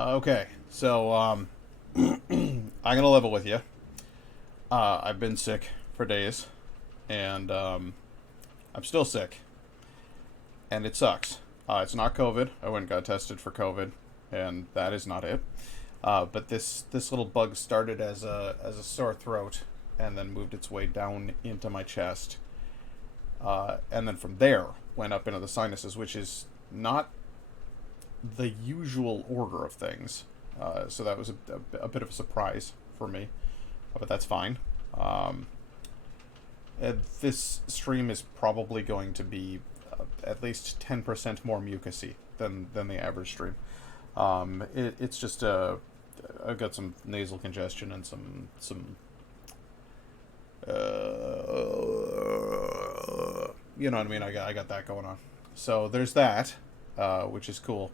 Okay, so I'm gonna level with you. I've been sick for days, and I'm still sick, and it sucks. It's not COVID. I went and got tested for COVID, and that is not it. But this little bug started as a sore throat, and then moved its way down into my chest, and then from there went up into the sinuses, which is not the usual order of things. So that was a bit of a surprise for me, but that's fine. Um, this stream is probably going to be at least 10% more mucusy than the average stream. It's just I've got some nasal congestion and some you know what I mean. I got that going on. So there's that, which is cool.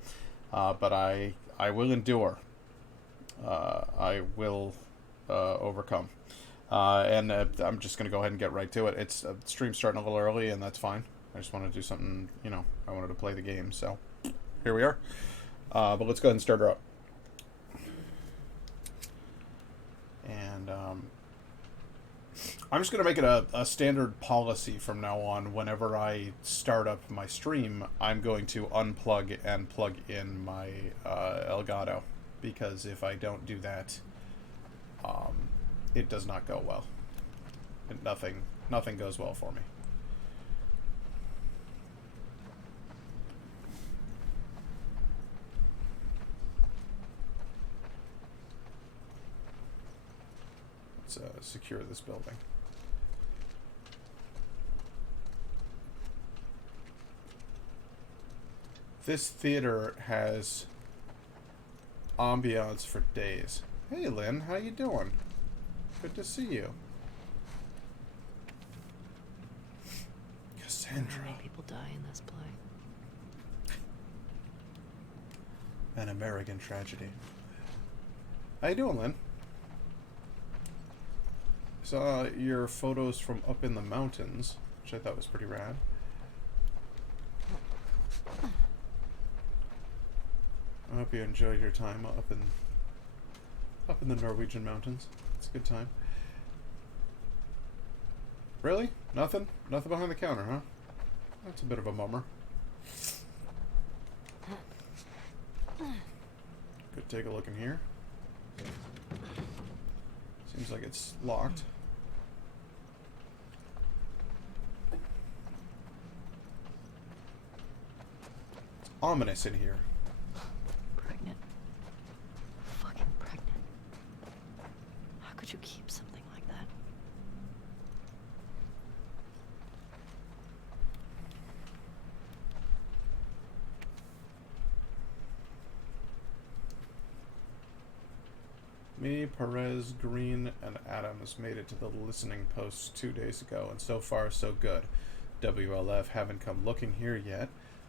But I will endure. I will overcome. And I'm just going to go ahead and get right to it. It's stream's starting a little early, and that's fine. I just want to do something, I wanted to play the game, so here we are. But let's go ahead and start her up. And I'm just going to make it a standard policy from now on. Whenever I start up my stream, I'm going to unplug and plug in my Elgato. Because if I don't do that, it does not go well. Nothing goes well for me. Let's secure this building. This theater has ambiance for days. Hey Lynn, how you doing? Good to see you. Cassandra. How many people die in this play? An American tragedy. How you doing, Lynn? Saw your photos from up in the mountains, which I thought was pretty rad. I hope you enjoyed your time up in the Norwegian mountains. It's a good time. Really? Nothing? Nothing behind the counter, huh? That's a bit of a mummer. Could take a look in here. Seems like it's locked. It's ominous in here. Pregnant. Fucking pregnant. How could you keep something like that? Me, Perez, Green, and Adams made it to the listening post 2 days ago, and so far so good. WLF haven't come looking here yet.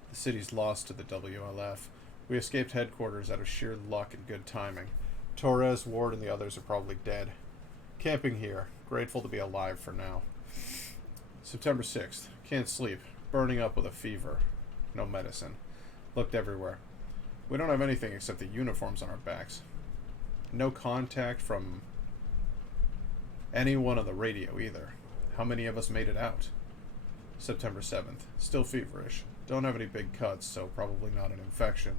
The city's lost to the WLF. We escaped headquarters out of sheer luck and good timing. Torres, Ward, and the others are probably dead. Camping here. Grateful to be alive for now. September 6th. Can't sleep. Burning up with a fever. No medicine. Looked everywhere. We don't have anything except the uniforms on our backs. No contact from anyone on the radio either. How many of us made it out? September 7th. Still feverish. Don't have any big cuts, so probably not an infection.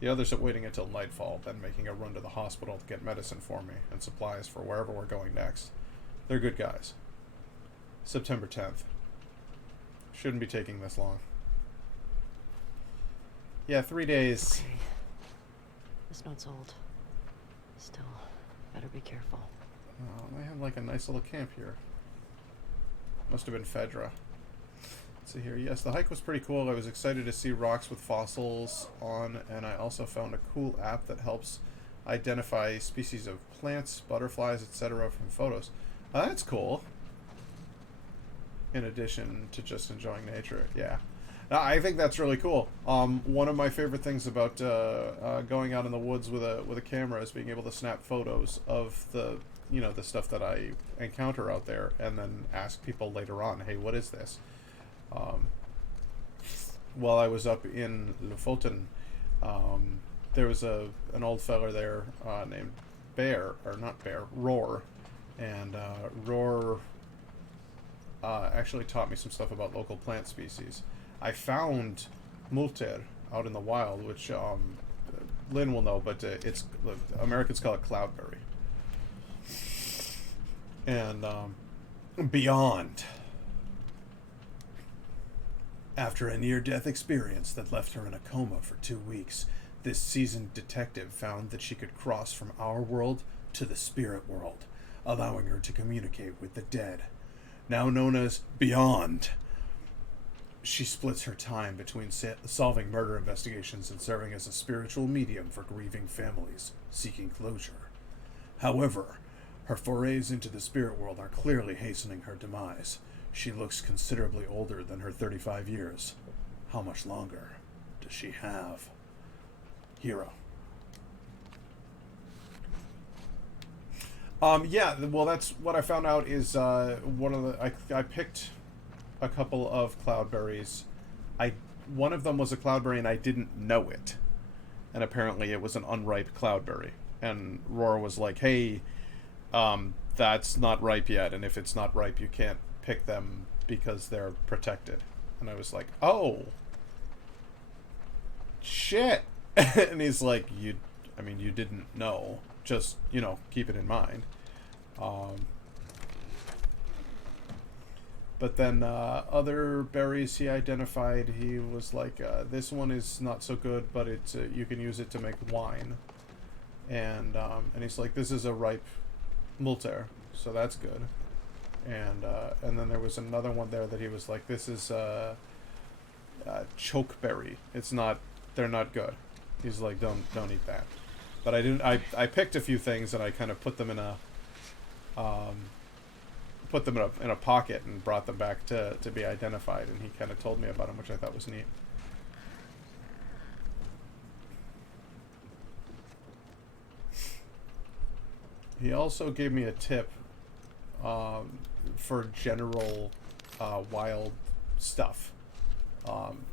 The others are waiting until nightfall, then making a run to the hospital to get medicine for me and supplies for wherever we're going next. They're good guys. September 10th. Shouldn't be taking this long. Yeah, 3 days. Okay. This note's old. Still, better be careful. Oh, they have like a nice little camp here. Must have been Fedra. Let's see here. Yes, the hike was pretty cool. I was excited to see rocks with fossils on, and I also found a cool app that helps identify species of plants, butterflies, etc. from photos. That's cool. In addition to just enjoying nature. Yeah. I think that's really cool. One of my favorite things about going out in the woods with a camera is being able to snap photos of the stuff that I encounter out there, and then ask people later on, hey, what is this? While I was up in Lofoten, there was an old fella there named Bear, or not Bear, Roar, and Roar actually taught me some stuff about local plant species. I found Multer out in the wild, which Lynn will know, but it's Americans call it cloudberry. And beyond. After a near-death experience that left her in a coma for 2 weeks, this seasoned detective found that she could cross from our world to the spirit world, allowing her to communicate with the dead. Now known as Beyond, she splits her time between solving murder investigations and serving as a spiritual medium for grieving families seeking closure. However, her forays into the spirit world are clearly hastening her demise. She looks considerably older than her 35 years. How much longer does she have? Hero. Yeah, well, that's what I found out is one of the... I picked a couple of cloudberries. One of them was a cloudberry and I didn't know it. And apparently it was an unripe cloudberry. And Roar was like, hey, that's not ripe yet, and if it's not ripe, you can't pick them because they're protected. And I was like, oh, shit. And he's like, you didn't know. Just, keep it in mind. But then other berries he identified, he was like, this one is not so good, but it's you can use it to make wine. And he's like, this is a ripe Multer, so that's good. And then there was another one there that he was like, this is chokeberry. They're not good. He's like, don't eat that. But I picked a few things and I kind of put them in a pocket and brought them back to be identified, and he kind of told me about them, which I thought was neat. He also gave me a tip for general wild stuff,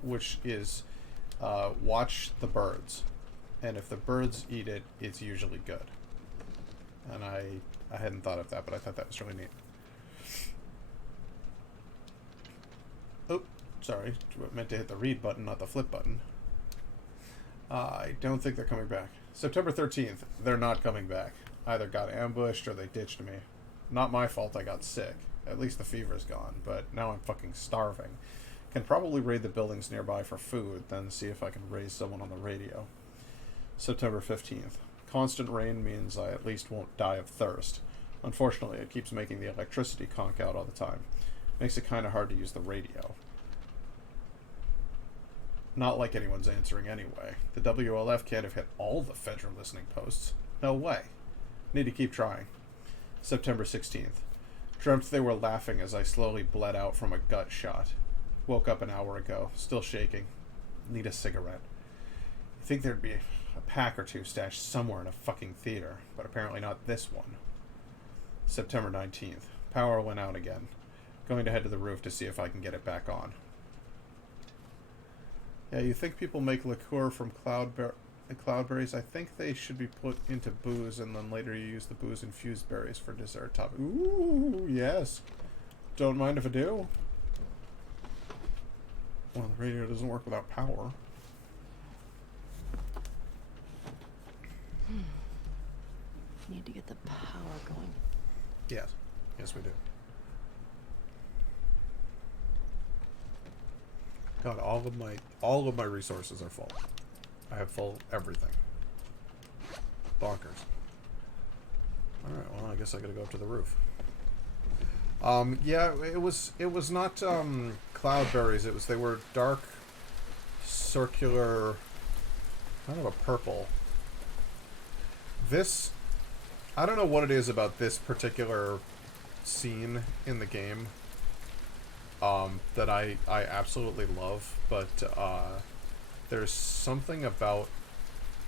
which is watch the birds, and if the birds eat it, it's usually good. And I hadn't thought of that, but I thought that was really neat. Oh, sorry, I meant to hit the read button, not the flip button. I don't think they're coming back. September 13th, they're not coming back. Either got ambushed or they ditched me. Not my fault I got sick. At least the fever's gone, but now I'm fucking starving. Can probably raid the buildings nearby for food, then see if I can raise someone on the radio. September 15th. Constant rain means I at least won't die of thirst. Unfortunately, it keeps making the electricity conk out all the time. Makes it kind of hard to use the radio. Not like anyone's answering anyway. The WLF can't have hit all the Fedra listening posts. No way. Need to keep trying. September 16th. Dreamt they were laughing as I slowly bled out from a gut shot. Woke up an hour ago. Still shaking. Need a cigarette. You'd think there'd be a pack or two stashed somewhere in a fucking theater, but apparently not this one. September 19th. Power went out again. Going to head to the roof to see if I can get it back on. Yeah, you think people make liqueur from cloudberries? I think they should be put into booze, and then later you use the booze-infused berries for dessert top. Ooh, yes. Don't mind if I do. Well, the radio doesn't work without power. Need to get the power going. Yes. Yes, we do. God, all of my resources are full. I have full everything. Bonkers. Alright, well, I guess I gotta go up to the roof. Yeah, it was not cloudberries, they were dark, circular, kind of a purple. This, I don't know what it is about this particular scene in the game that I absolutely love, but there's something about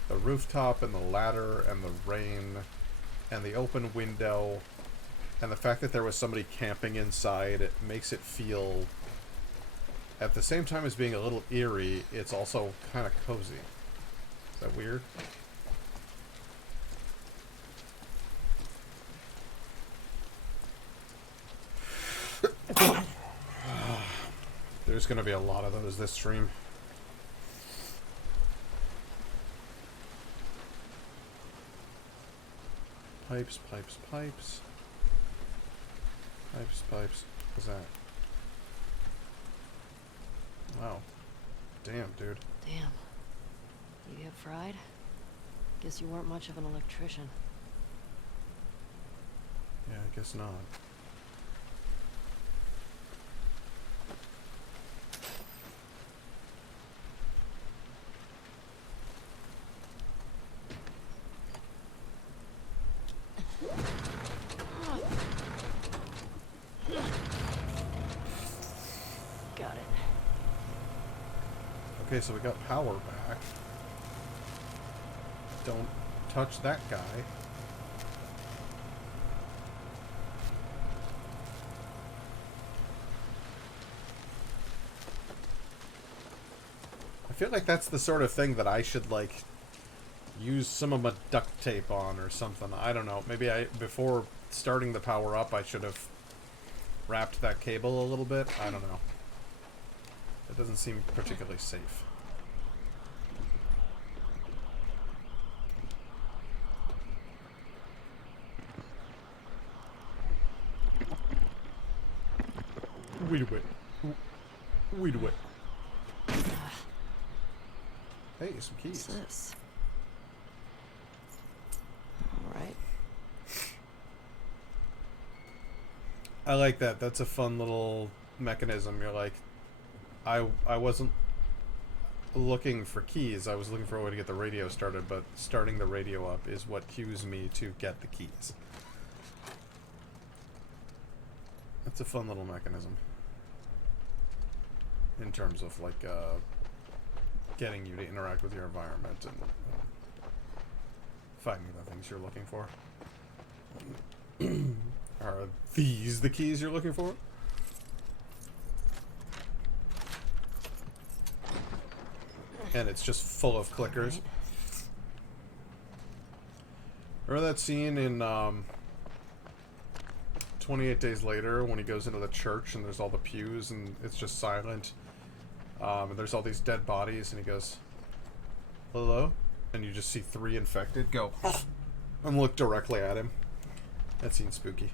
the rooftop and the ladder and the rain and the open window and the fact that there was somebody camping inside. It makes it feel, at the same time as being a little eerie, it's also kind of cozy. Does that weird? There's gonna be a lot of those this stream. Pipes, pipes, pipes. Pipes, pipes. What's that? Wow. Damn, dude. Damn. You get fried? Guess you weren't much of an electrician. Yeah, I guess not. Got it. Okay, so we got power back. Don't touch that guy. I feel like that's the sort of thing that I should, like, use some of my duct tape on or something. I don't know. Maybe before starting the power up, I should have wrapped that cable a little bit. I don't know. It doesn't seem particularly safe. Wait a minute. Wait a minute. Hey, some keys. What's this? Alright. I like that. That's a fun little mechanism. You're like, I wasn't looking for keys. I was looking for a way to get the radio started, but starting the radio up is what cues me to get the keys. That's a fun little mechanism. In terms of, like, getting you to interact with your environment and finding the things you're looking for. Are these the keys you're looking for? And it's just full of clickers. Remember that scene in 28 Days Later when he goes into the church and there's all the pews and it's just silent? And there's all these dead bodies and he goes, hello? And you just see 3 infected go and look directly at him. That seems spooky.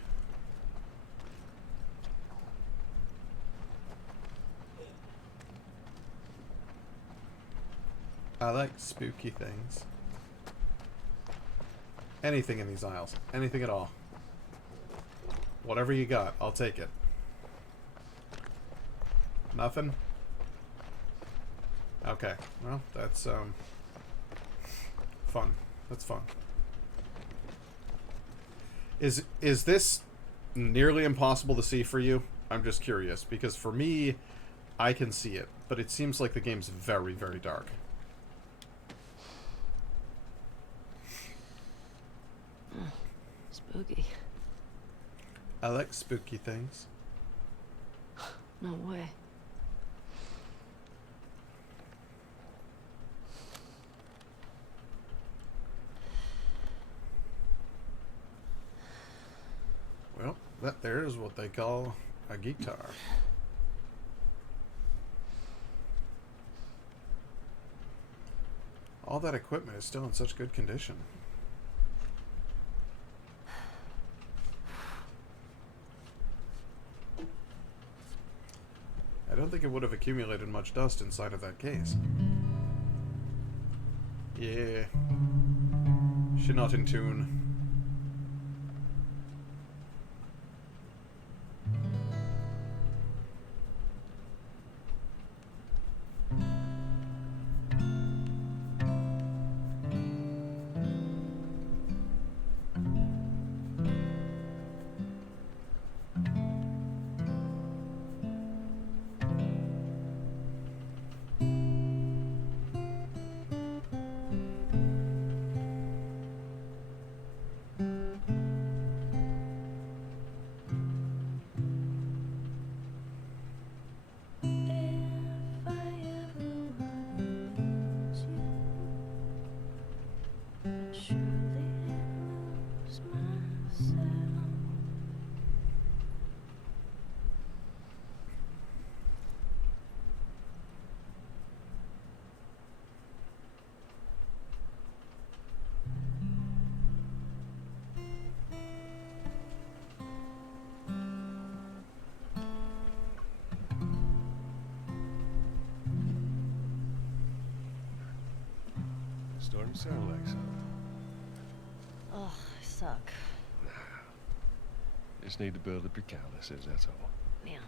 I like spooky things. Anything in these aisles. Anything at all. Whatever you got, I'll take it. Nothing? Okay. Well, that's, fun. That's fun. Is this nearly impossible to see for you? I'm just curious, because for me, I can see it, but it seems like the game's very, very dark. Spooky. I like spooky things. No way. Well, that there is what they call a guitar. All that equipment is still in such good condition. I don't think it would have accumulated much dust inside of that case. Yeah. She's not in tune. Don't sound like something. Ugh, I suck. Just need to build up your calluses, that's all. Man.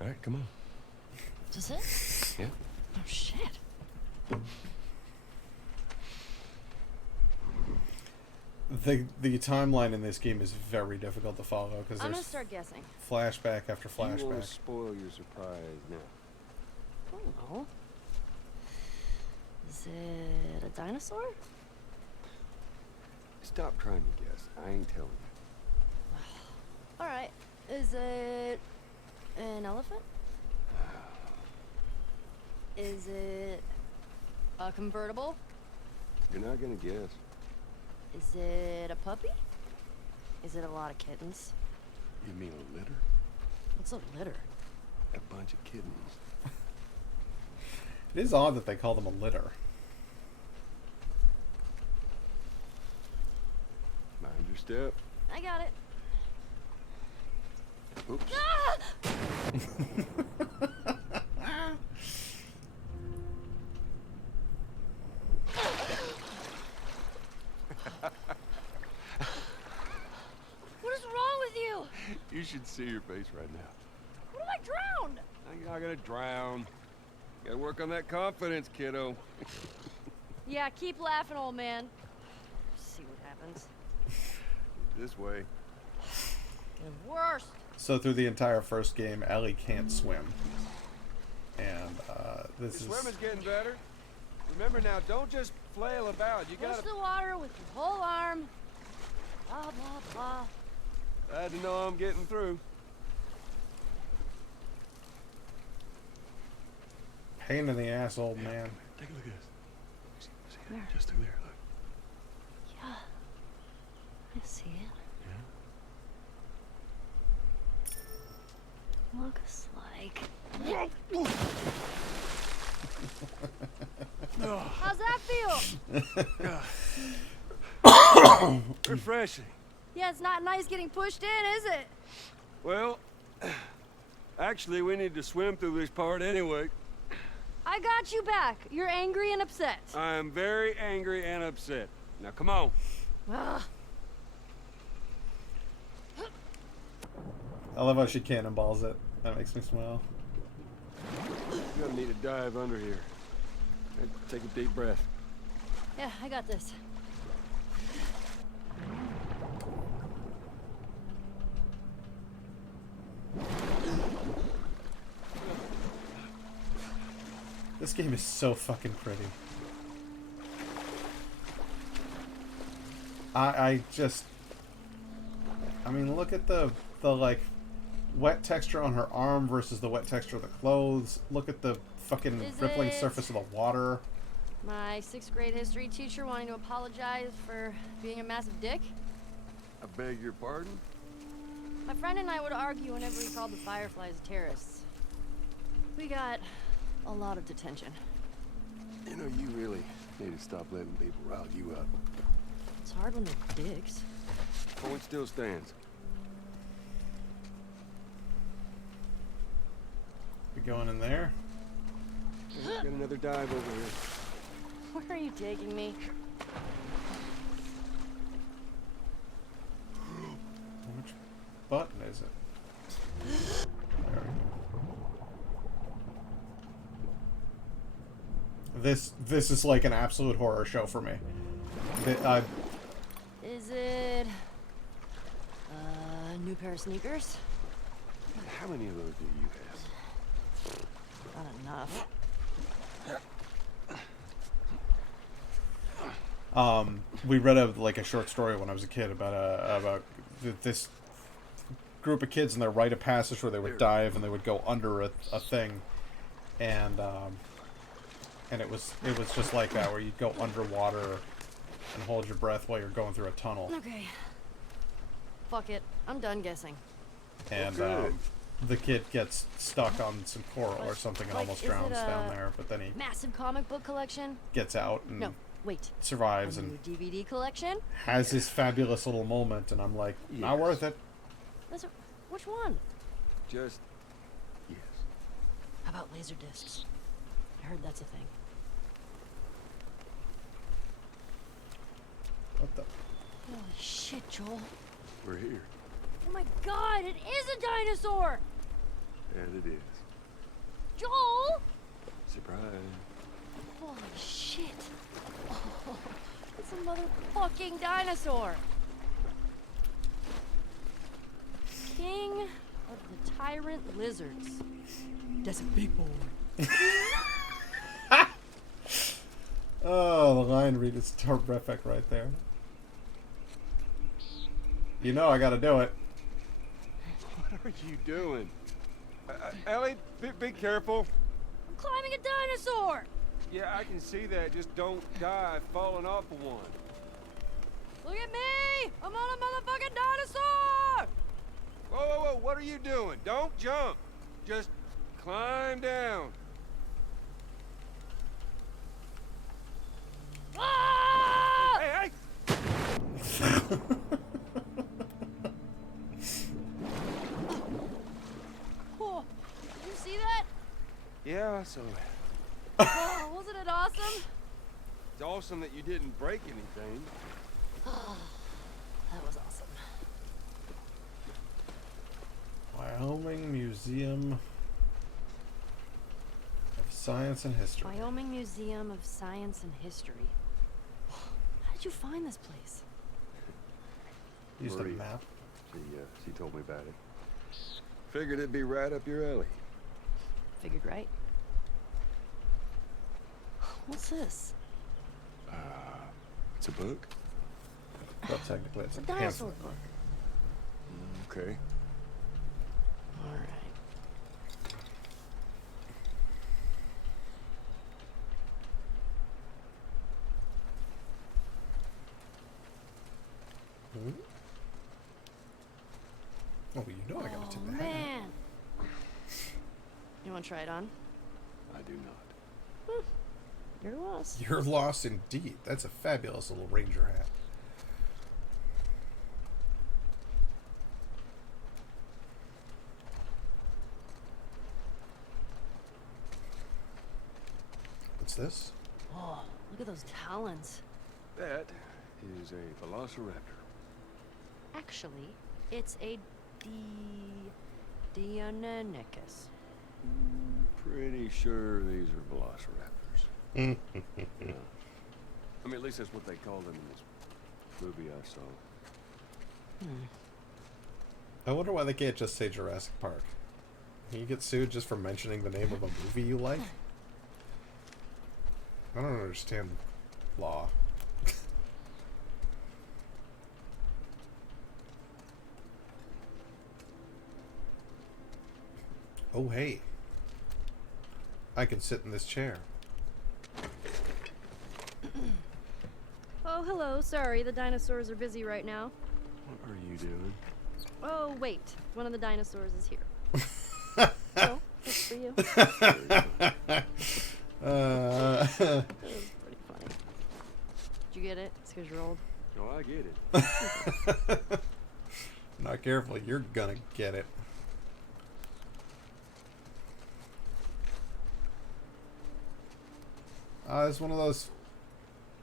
All right, come on. Is this it? Yeah. Oh, shit. The timeline in this game is very difficult to follow because I'm gonna there's start guessing. flashback after You want flashback. to spoil your surprise now. I don't know. Is it a dinosaur? Stop trying to guess. I ain't telling you. Alright. Is it an elephant? Is it a convertible? You're not gonna guess. Is it a puppy? Is it a lot of kittens? You mean a litter? What's a litter? A bunch of kittens. It is odd that they call them a litter. Mind your step. I got it. Oops. Ah! What is wrong with you? You should see your face right now. What if I drowned? You're not gonna drown. You gotta work on that confidence, kiddo. Yeah, keep laughing, old man. See what happens. This way. The worst. So through the entire first game, Ellie can't swim, and this Your is swimming's getting better. Remember now, don't just flail about. You Push gotta. the water with your whole arm. Blah, blah, blah. Glad to know I'm getting through. pain in the ass, old man. Take a look at this. See Where? it? Just through there, look. Yeah. I see it. Yeah? Looks like. How's that feel? Refreshing. Yeah, it's not nice getting pushed in, is it? Well, actually, we need to swim through this part anyway. I got you back. You're angry and upset. I am very angry and upset. Now, come on. Ugh. I love how she cannonballs it. That makes me smile. You're gonna need to dive under here. And take a deep breath. Yeah, I got this. This game is so fucking pretty. I mean, look at the like wet texture on her arm versus the wet texture of the clothes. Look at the fucking Is rippling it- surface of the water. My 6th grade history teacher wanting to apologize for being a massive dick. I beg your pardon? My friend and I would argue whenever he called the Fireflies terrorists. We got a lot of detention. You know, you really need to stop letting people rile you up. It's hard when they're dicks. Point still stands. We going in there? Got another dive over here. Where are you taking me? Which button is it? There we go. This is like an absolute horror show for me. Is it a new pair of sneakers? How many of those do you have? Not enough. We read a short story when I was a kid about this group of kids and their rite of passage where they would dive and they would go under a thing, and it was just like that, where you'd go underwater and hold your breath while you're going through a tunnel. Okay. Fuck it. I'm done guessing. And Okay. the kid gets stuck on some coral or something and Like, almost is it drowns down a there, but then he Massive comic book collection? gets out and No, wait. survives A and new DVD collection? has this fabulous little moment, and I'm like, not Yes. worth it. Which one? Just... yes. How about laser discs? I heard that's a thing. What the? Holy shit, Joel. We're here. Oh my god, it is a dinosaur! And it is. Joel! Surprise. Holy shit. Oh, it's a motherfucking dinosaur. King of the tyrant lizards. That's a big boy. Oh, the line read is terrific right there. You know I gotta do it. What are you doing? Ellie, be careful. I'm climbing a dinosaur! Yeah, I can see that. Just don't die falling off of one. Look at me! I'm on a motherfucking dinosaur! Whoa, whoa, whoa, what are you doing? Don't jump. Just climb down. Ah! Hey, Oh, did you see that? Yeah, so Oh, wasn't it awesome? it's awesome that you didn't break anything. That was awesome. Wyoming Museum of Science and History. Wyoming Museum of Science and History. How did you find this place? Used a Maria. map. She told me about it. Figured it'd be right up your alley. Figured right. What's this? It's a book? Well, technically, it's A a dinosaur pamphlet. book. Okay. Alright. Hmm? Oh, you know I gotta take Oh, the hat. man. You want to try it on? I do not. You're lost. You're lost indeed. That's a fabulous little ranger hat. What's this? Oh, look at those talons. That is a velociraptor. Actually, it's a Deinonychus. Pretty sure these are velociraptors. Yeah. I mean, at least that's what they called them in this movie I saw. I wonder why they can't just say Jurassic Park. Can you get sued just for mentioning the name of a movie you like? I don't understand law. Oh, hey. I can sit in this chair. Oh, hello. Sorry, the dinosaurs are busy right now. What are you doing? Oh, wait. One of the dinosaurs is here. Oh, that's for you. Uh, That was pretty funny. Did you get it? It's because you're old. Oh, I get it. not careful, you're gonna get it. It's one of those.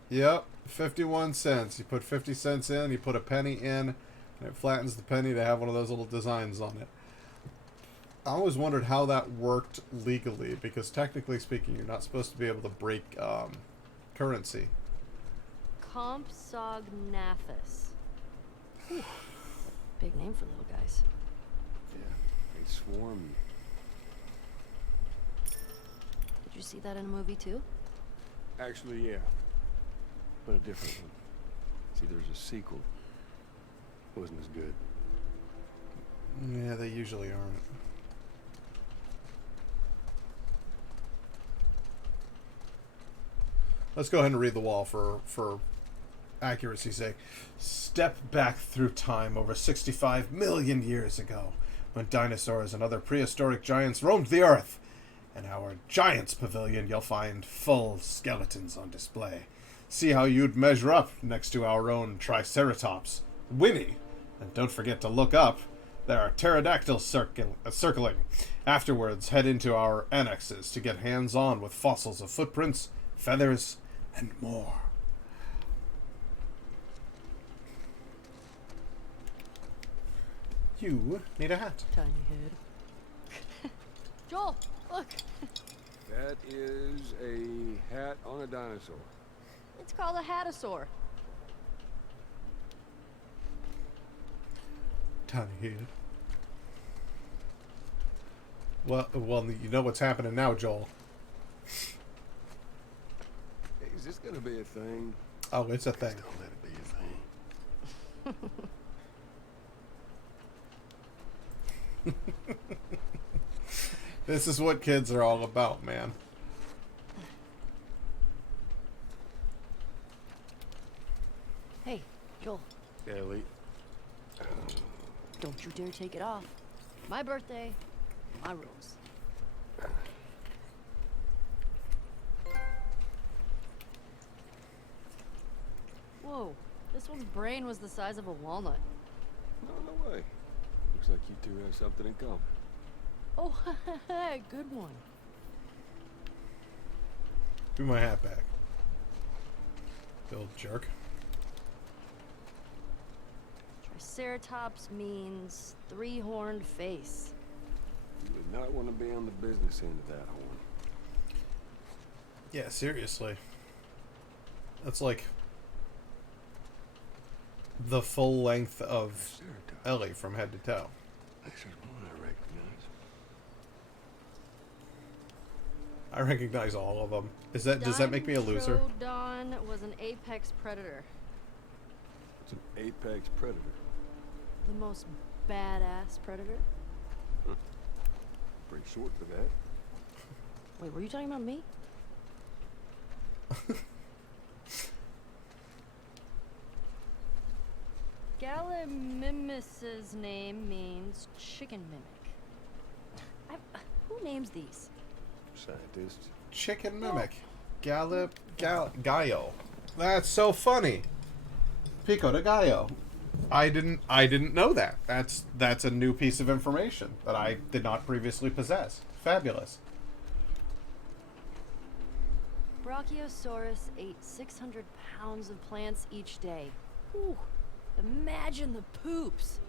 Yep, 51 cents. You put 50 cents in, you put a penny in, and it flattens the penny to have one of those little designs on it. I always wondered how that worked legally, because technically speaking, you're not supposed to be able to break currency. Compsognathus. Whew. Big name for little guys. Yeah, they swarm you. Did you see that in a movie too? Actually, yeah. But a different one. See, there's a sequel. Wasn't as good. Yeah, they usually aren't. Let's go ahead and read the wall for accuracy's sake. Step back through time over 65 million years ago, when dinosaurs and other prehistoric giants roamed the earth. In our Giants Pavilion, you'll find full skeletons on display. See how you'd measure up next to our own Triceratops, Winnie. And don't forget to look up. There are pterodactyls circling. Afterwards, head into our annexes to get hands-on with fossils of footprints, feathers, and more. You need a hat. Tiny head. Joel, look. That is a hat on a dinosaur. It's called a hatasaur. Tiny head. Well, you know what's happening now, Joel. Hey, is this gonna be a thing? Oh, it's a thing. Don't let it be a thing. This is what kids are all about, man. Hey, Joel, Ellie. don't you dare take it off. My birthday, my rules. Whoa, this one's brain was the size of a walnut. No way. Looks like you two have something in common. Oh, good one. Give me my hat back. Bill jerk. Triceratops means three-horned face. You would not want to be on the business end of that horn. Yeah, seriously. That's like the full length of Triceratops. Ellie from head to toe. There's one I recognize. I recognize all of them. Does that make me a loser? Dimetrodon was an apex predator. It's an apex predator. The most badass predator. Pretty short for that. Wait, were you talking about me? Gallimimus's name means chicken mimic. Who names these? Scientists. Chicken mimic. Gallo. That's so funny. Pico de Gallo. I didn't know that. That's a new piece of information that I did not previously possess. Fabulous. Brachiosaurus ate 600 pounds of plants each day. Whew. Imagine the poops.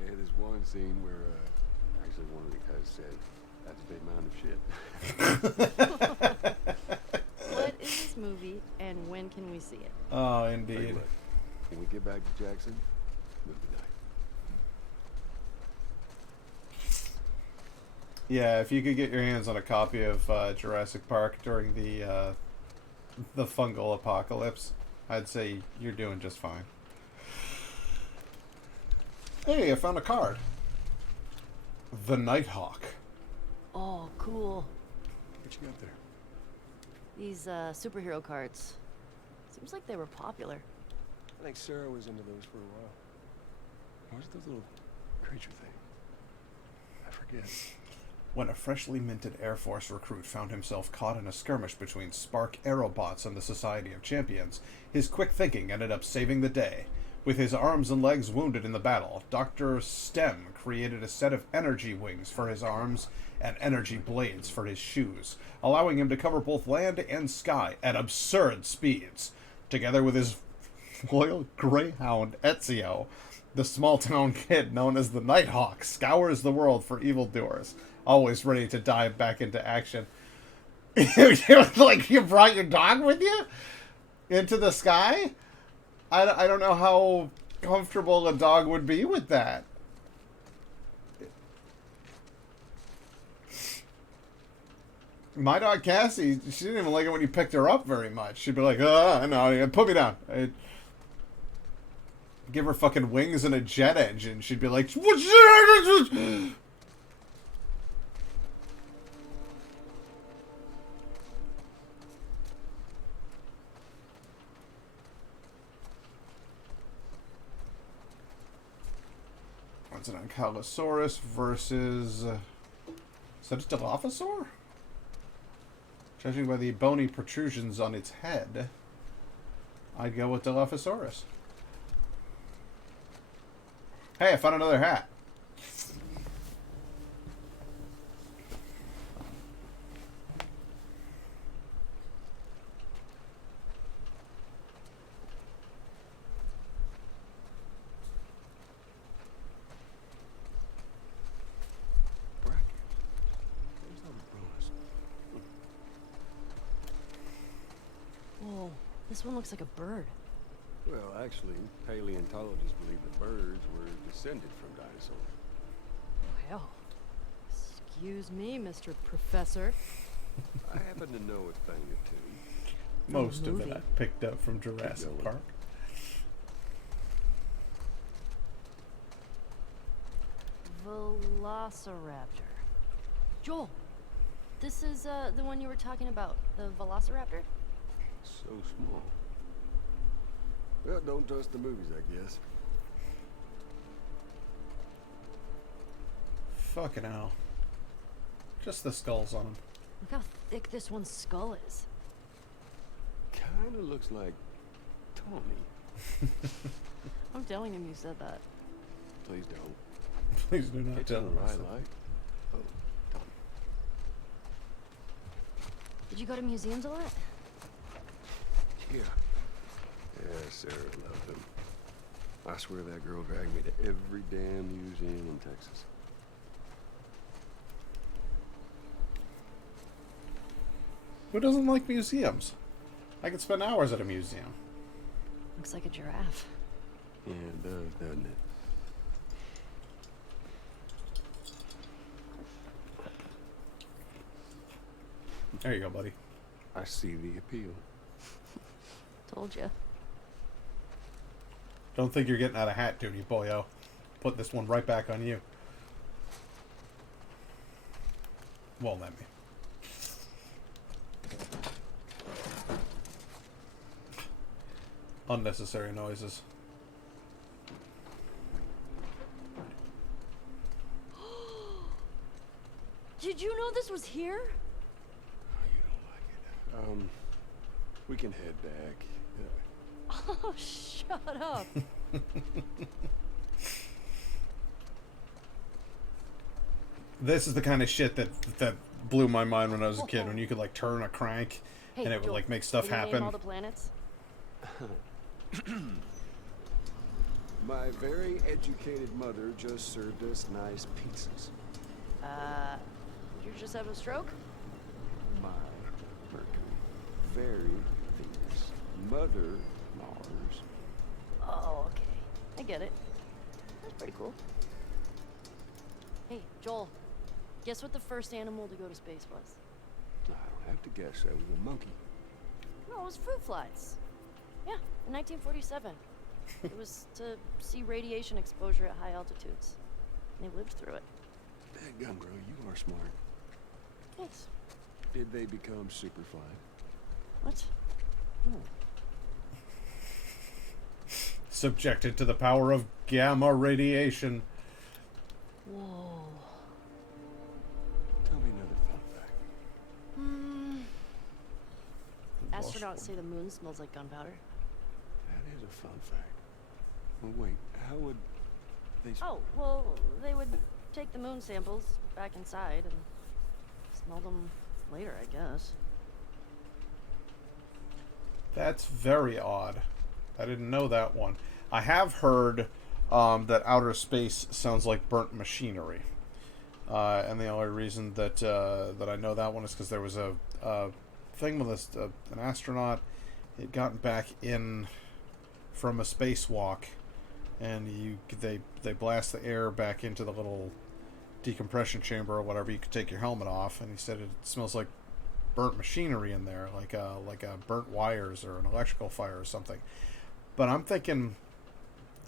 Yeah, there's one scene where, actually one of the guys said, that's a big mound of shit. What is this movie, and when can we see it? Oh, Tell you indeed. what, when we get back to Jackson, movie night. Yeah, if you could get your hands on a copy of Jurassic Park during the fungal apocalypse, I'd say you're doing just fine. Hey, I found a card. The Nighthawk. Oh, cool. What you got there? These superhero cards. Seems like they were popular. I think Sarah was into those for a while. What was those little creature thing? I forget. When a freshly minted Air Force recruit found himself caught in a skirmish between Spark Aerobots and the Society of Champions, his quick thinking ended up saving the day. With his arms and legs wounded in the battle, Dr. Stem created a set of energy wings for his arms and energy blades for his shoes, allowing him to cover both land and sky at absurd speeds. Together with his loyal greyhound Ezio, the small-town kid known as the Nighthawk scours the world for evildoers, always ready to dive back into action. Like, you brought your dog with you? Into the sky? I don't know how comfortable a dog would be with that. My dog Cassie, she didn't even like it when you picked her up very much. She'd be like, no, put me down. I'd give her fucking wings and a jet engine. She'd be like, It's an Ankylosaurus versus... is that a Dilophosaur? Judging by the bony protrusions on its head, I'd go with Dilophosaurus. Hey, I found another hat. This one looks like a bird. Well, actually, paleontologists believe that birds were descended from dinosaurs. Well, excuse me, Mr. Professor. I happen to know a thing or two. Most of it movie. I picked up from Jurassic going. Park. Velociraptor. Joel, this is the one you were talking about, the Velociraptor? So small. Well, don't trust the movies, I guess. Fucking hell. Just the skulls on them. Look how thick this one's skull is. Kinda looks like Tommy. I'm telling him you said that. Please don't. Please do not It's tell in the them. right light. Oh, Tommy. Did you go to museums a lot? Yeah. Yeah, Sarah loved them. I swear that girl dragged me to every damn museum in Texas. Who doesn't like museums? I could spend hours at a museum. Looks like a giraffe. Yeah, it does, doesn't it? There you go, buddy. I see the appeal. Told you. Don't think you're getting out of hat duty, boyo. Put this one right back on you. Won't let me. Unnecessary noises. Did you know this was here? Oh, you don't like it. We can head back. Oh, shut up. This is the kind of shit that blew my mind when I was a kid. When you could like turn a crank Hey, and it would Joel, like make stuff did you name happen. all the planets? My very educated mother just served us nice pizzas. Did you just have a stroke? My Mercury, very Venus, Mother Mars. Oh, okay. I get it. That's pretty cool. Hey, Joel, guess what the first animal to go to space was? I don't have to guess. That was a monkey. No, it was fruit flies. Yeah, in 1947. It was to see radiation exposure at high altitudes. And they lived through it. Dadgum, girl, you are smart. Thanks. Did they become superfly? What? Subjected to the power of gamma radiation. Whoa. Tell me another fun fact. Astronauts say the moon smells like gunpowder. That is a fun fact. Well, wait, how would they... Oh, well, they would take the moon samples back inside and smell them later, I guess. That's very odd. I didn't know that one. I have heard that outer space sounds like burnt machinery. And the only reason that that I know that one is because there was a thing with an astronaut. He'd gotten back in from a spacewalk, and they blast the air back into the little decompression chamber or whatever. You could take your helmet off, and he said it smells like burnt machinery in there, like a burnt wires or an electrical fire or something. But I'm thinking,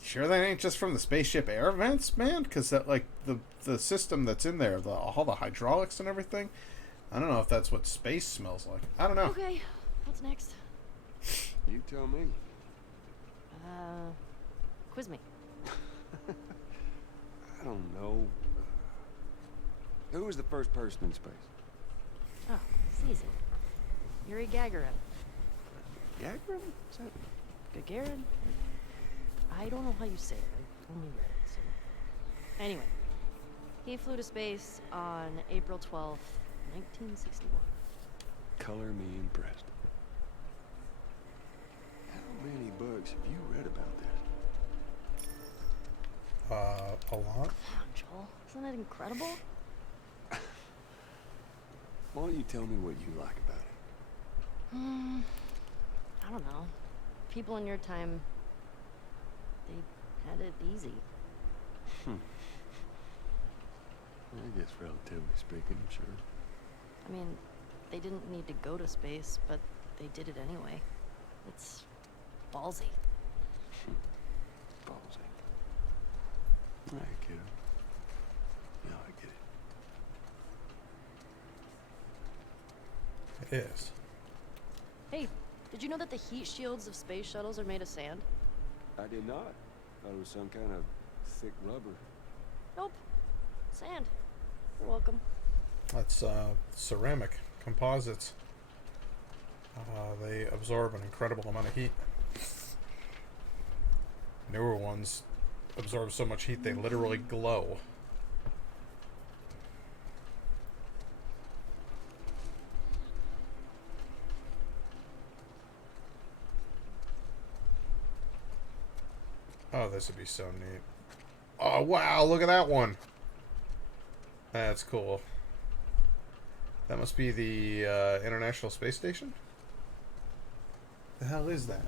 sure that ain't just from the spaceship air vents, man? Because that like the system that's in there, all the hydraulics and everything. I don't know if that's what space smells like. I don't know. Okay, what's next? You tell me. Quiz me. I don't know. Who was the first person in space? Oh, it's easy. Yuri Gagarin. Gagarin? What's that? Gagarin? I don't know how you say it. I only read it, so... Anyway, he flew to space on April 12th, 1961. Color me impressed. How many books have you read about this? A lot. Wow, Joel, isn't that incredible? Why don't you tell me what you like about it? I don't know. people in your time, they had it easy. I guess relatively speaking, sure. I mean, they didn't need to go to space, but they did it anyway. It's ballsy. Ballsy. Alright, kiddo. Now I get it. It is. Hey, did you know that the heat shields of space shuttles are made of sand? I did not. Thought it was some kind of thick rubber. Nope. Sand. You're welcome. That's ceramic composites. They absorb an incredible amount of heat. Newer ones absorb so much heat they literally glow. Oh, this would be so neat. Oh, wow, look at that one. That's cool. That must be the International Space Station? The hell is that?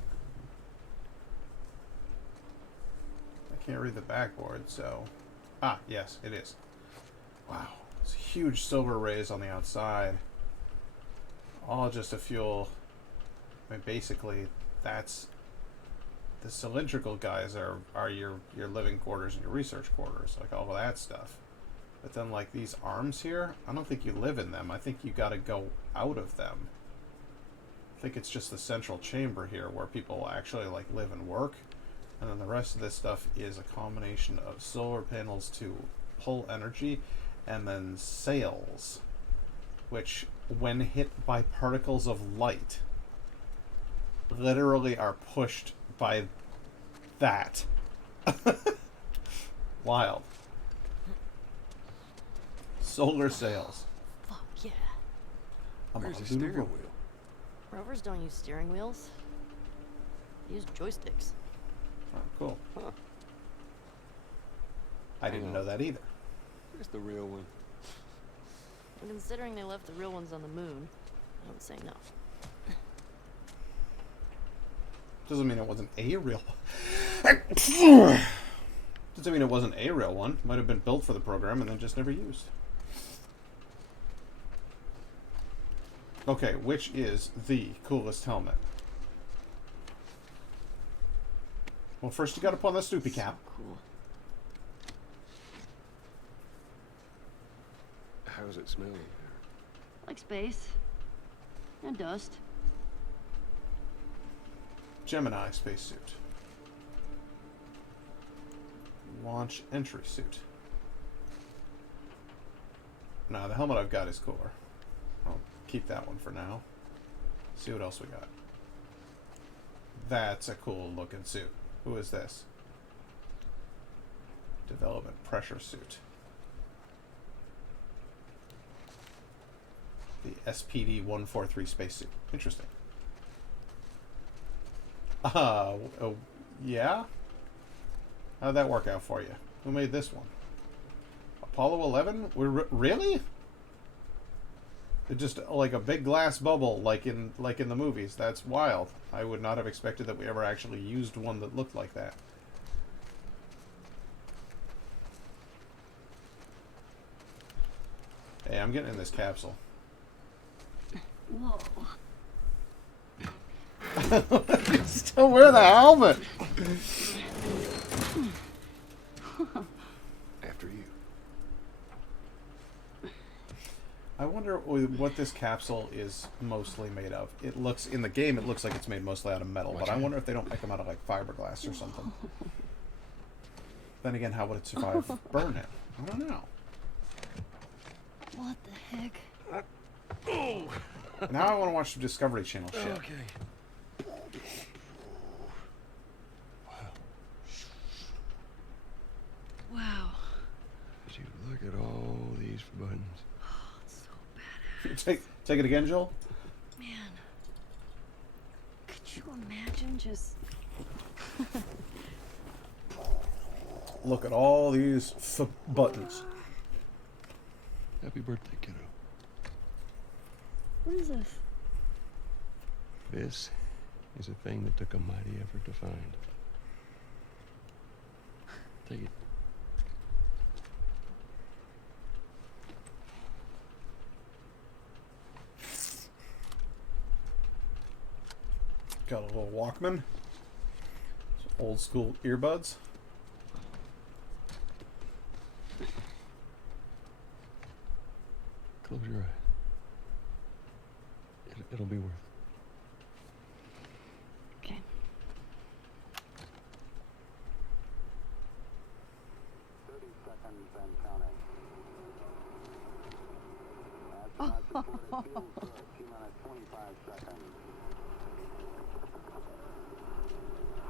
I can't read the backboard, so... Ah, yes, it is. Wow. It's huge silver rays on the outside. All just to fuel... I mean, basically, that's... The cylindrical guys are your living quarters and your research quarters, like all of that stuff. But then, like, these arms here, I don't think you live in them. I think you gotta go out of them. I think it's just the central chamber here where people actually, like, live and work. And then the rest of this stuff is a combination of solar panels to pull energy, and then sails, which, when hit by particles of light, literally are pushed by that. Wild. Solar sails. Fuck yeah. Where's the steering wheel? Rovers don't use steering wheels. They use joysticks. Oh, cool. Huh. I didn't know that either. Where's the real one? And considering they left the real ones on the moon, I don't say no. Doesn't mean it wasn't a real one. Doesn't mean it wasn't a real one. Might have been built for the program and then just never used. Okay, which is the coolest helmet? Well, first you gotta put on the Snoopy cap. So cool. How's it smelling? Like space. And dust. Gemini spacesuit. Launch entry suit. Nah, the helmet I've got is cooler. I'll keep that one for now. See what else we got. That's a cool looking suit. Who is this? Development pressure suit. The SPD-143 spacesuit. Interesting. Oh, yeah? How'd that work out for you? Who made this one? Apollo 11? Really? It's just like a big glass bubble, like in the movies. That's wild. I would not have expected that we ever actually used one that looked like that. Hey, I'm getting in this capsule. Whoa. Still wear the helmet. After you. I wonder what this capsule is mostly made of. It looks, in the game, it looks like it's made mostly out of metal, but I wonder if they don't make them out of, like, fiberglass or something. Then again, how would it survive burn it? I don't know. What the heck? Now I want to watch some Discovery Channel shit. Okay. Wow. Did you look at all these buttons? Oh, it's so badass. Take it again, Joel. Man. Could you imagine just... Look at all these buttons. Happy birthday, kiddo. What is this? This is a thing that took a mighty effort to find. Take it. Got a little Walkman. Some old school earbuds. Close your eyes. It'll be worth it. Okay. 30 seconds and counting. Astronauts reported field for T-minus 25 seconds.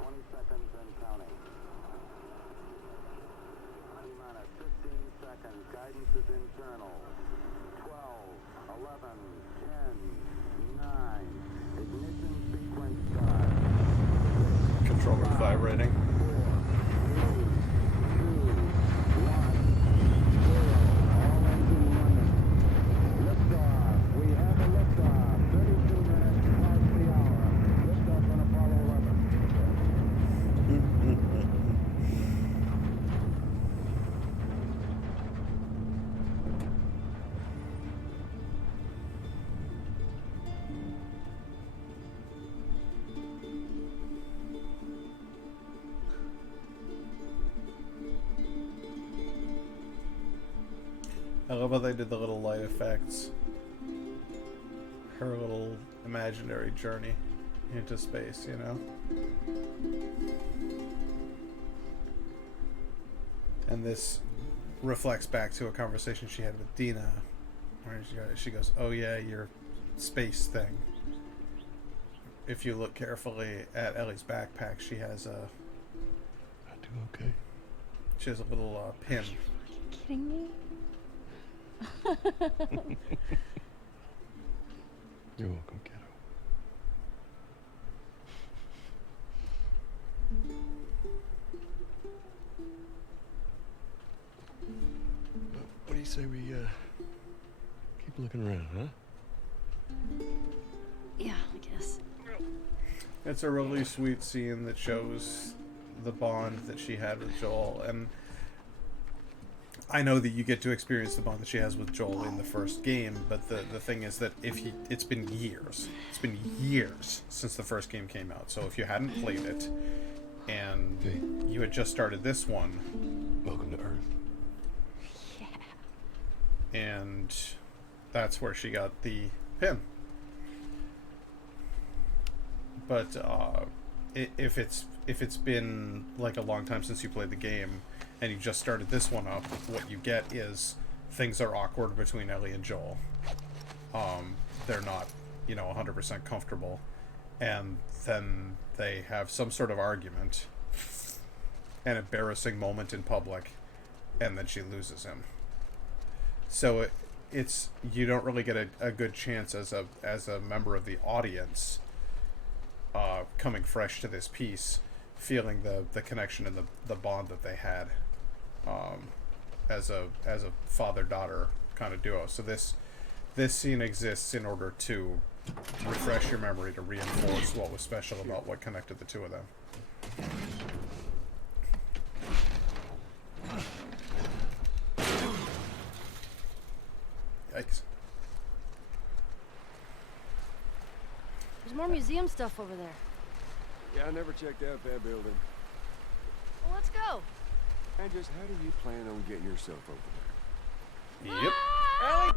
20 seconds and counting. T-minus 15 seconds. Guidance is internal. 12, 11, 10, 9. Ignition sequence start. Controller vibrating. 'em. I love how they did the little light effects. Her little imaginary journey into space, you know? And this reflects back to a conversation she had with Dina, where she goes, "Oh yeah, your space thing." If you look carefully at Ellie's backpack, she has a Okay. little pin. Kidding me? You're welcome, kiddo. What do you say we keep looking around, huh? Yeah, I guess. It's a really sweet scene that shows the bond that she had with Joel, and I know that you get to experience the bond that she has with Joel in the first game, but the thing is that it's been years since the first game came out. So if you hadn't played it and Hey. you had just started this one, Welcome to Earth. Yeah. and that's where she got the pin. But if it's been like a long time since you played the game and you just started this one up, what you get is things are awkward between Ellie and Joel. They're not, 100% comfortable, and then they have some sort of argument, an embarrassing moment in public, and then she loses him. So it's you don't really get a good chance as a member of the audience coming fresh to this piece, feeling the connection and the bond that they had as a father-daughter kind of duo. So this scene exists in order to refresh your memory, to reinforce what was special about what connected the two of them. Yikes. There's more museum stuff over there. Yeah, I never checked out that building. Well, let's go. And just how do you plan on getting yourself over there? Yep. Ah!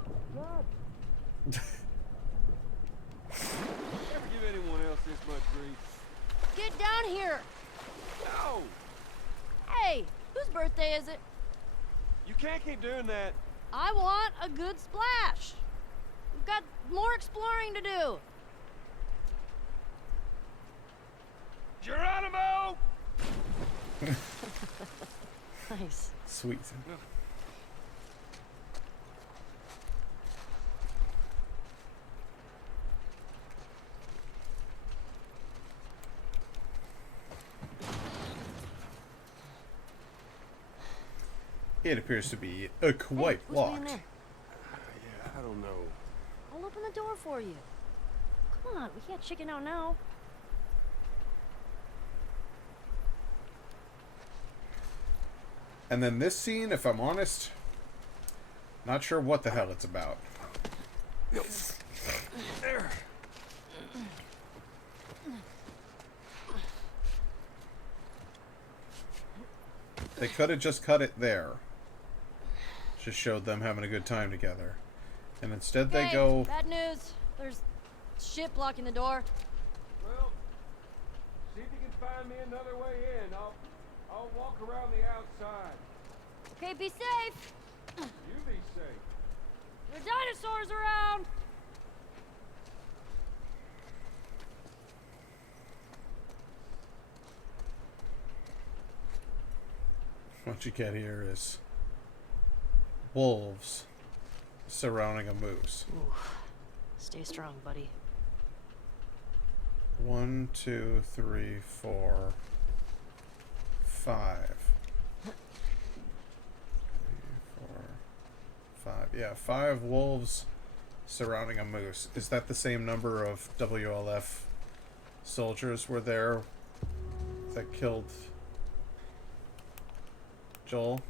Never give anyone else this much grief. Get down here. No! Hey, whose birthday is it? You can't keep doing that. I want a good splash. We've got more exploring to do. Geronimo! Nice. Sweet. It appears to be quite Hey, who's being locked. there? Yeah, I don't know. I'll open the door for you. Come on, we can't chicken out now. And then this scene, if I'm honest, not sure what the hell it's about. There. They could have just cut it there. Just showed them having a good time together. And instead they Hey, go... bad news. There's shit blocking the door. Well, see if you can find me another way in. I'll walk around the outside. Okay, be safe. You be safe. There are dinosaurs around. What you get here is wolves surrounding a moose. Ooh. Stay strong, buddy. 1, 2, 3, 4, 5. 3, 4, 5. Yeah, 5 wolves surrounding a moose. Is that the same number of WLF soldiers were there that killed Joel?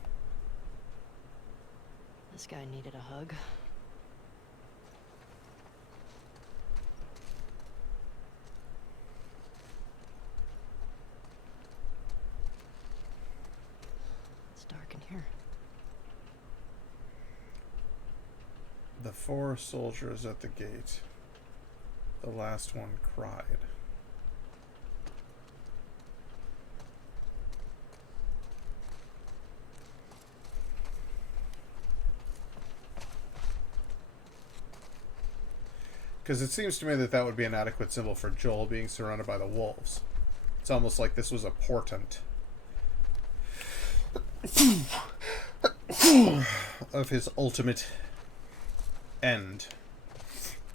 This guy needed a hug. It's dark in here. The 4 soldiers at the gate. The last one cried. Because it seems to me that that would be an adequate symbol for Joel being surrounded by the wolves. It's almost like this was a portent of his ultimate end.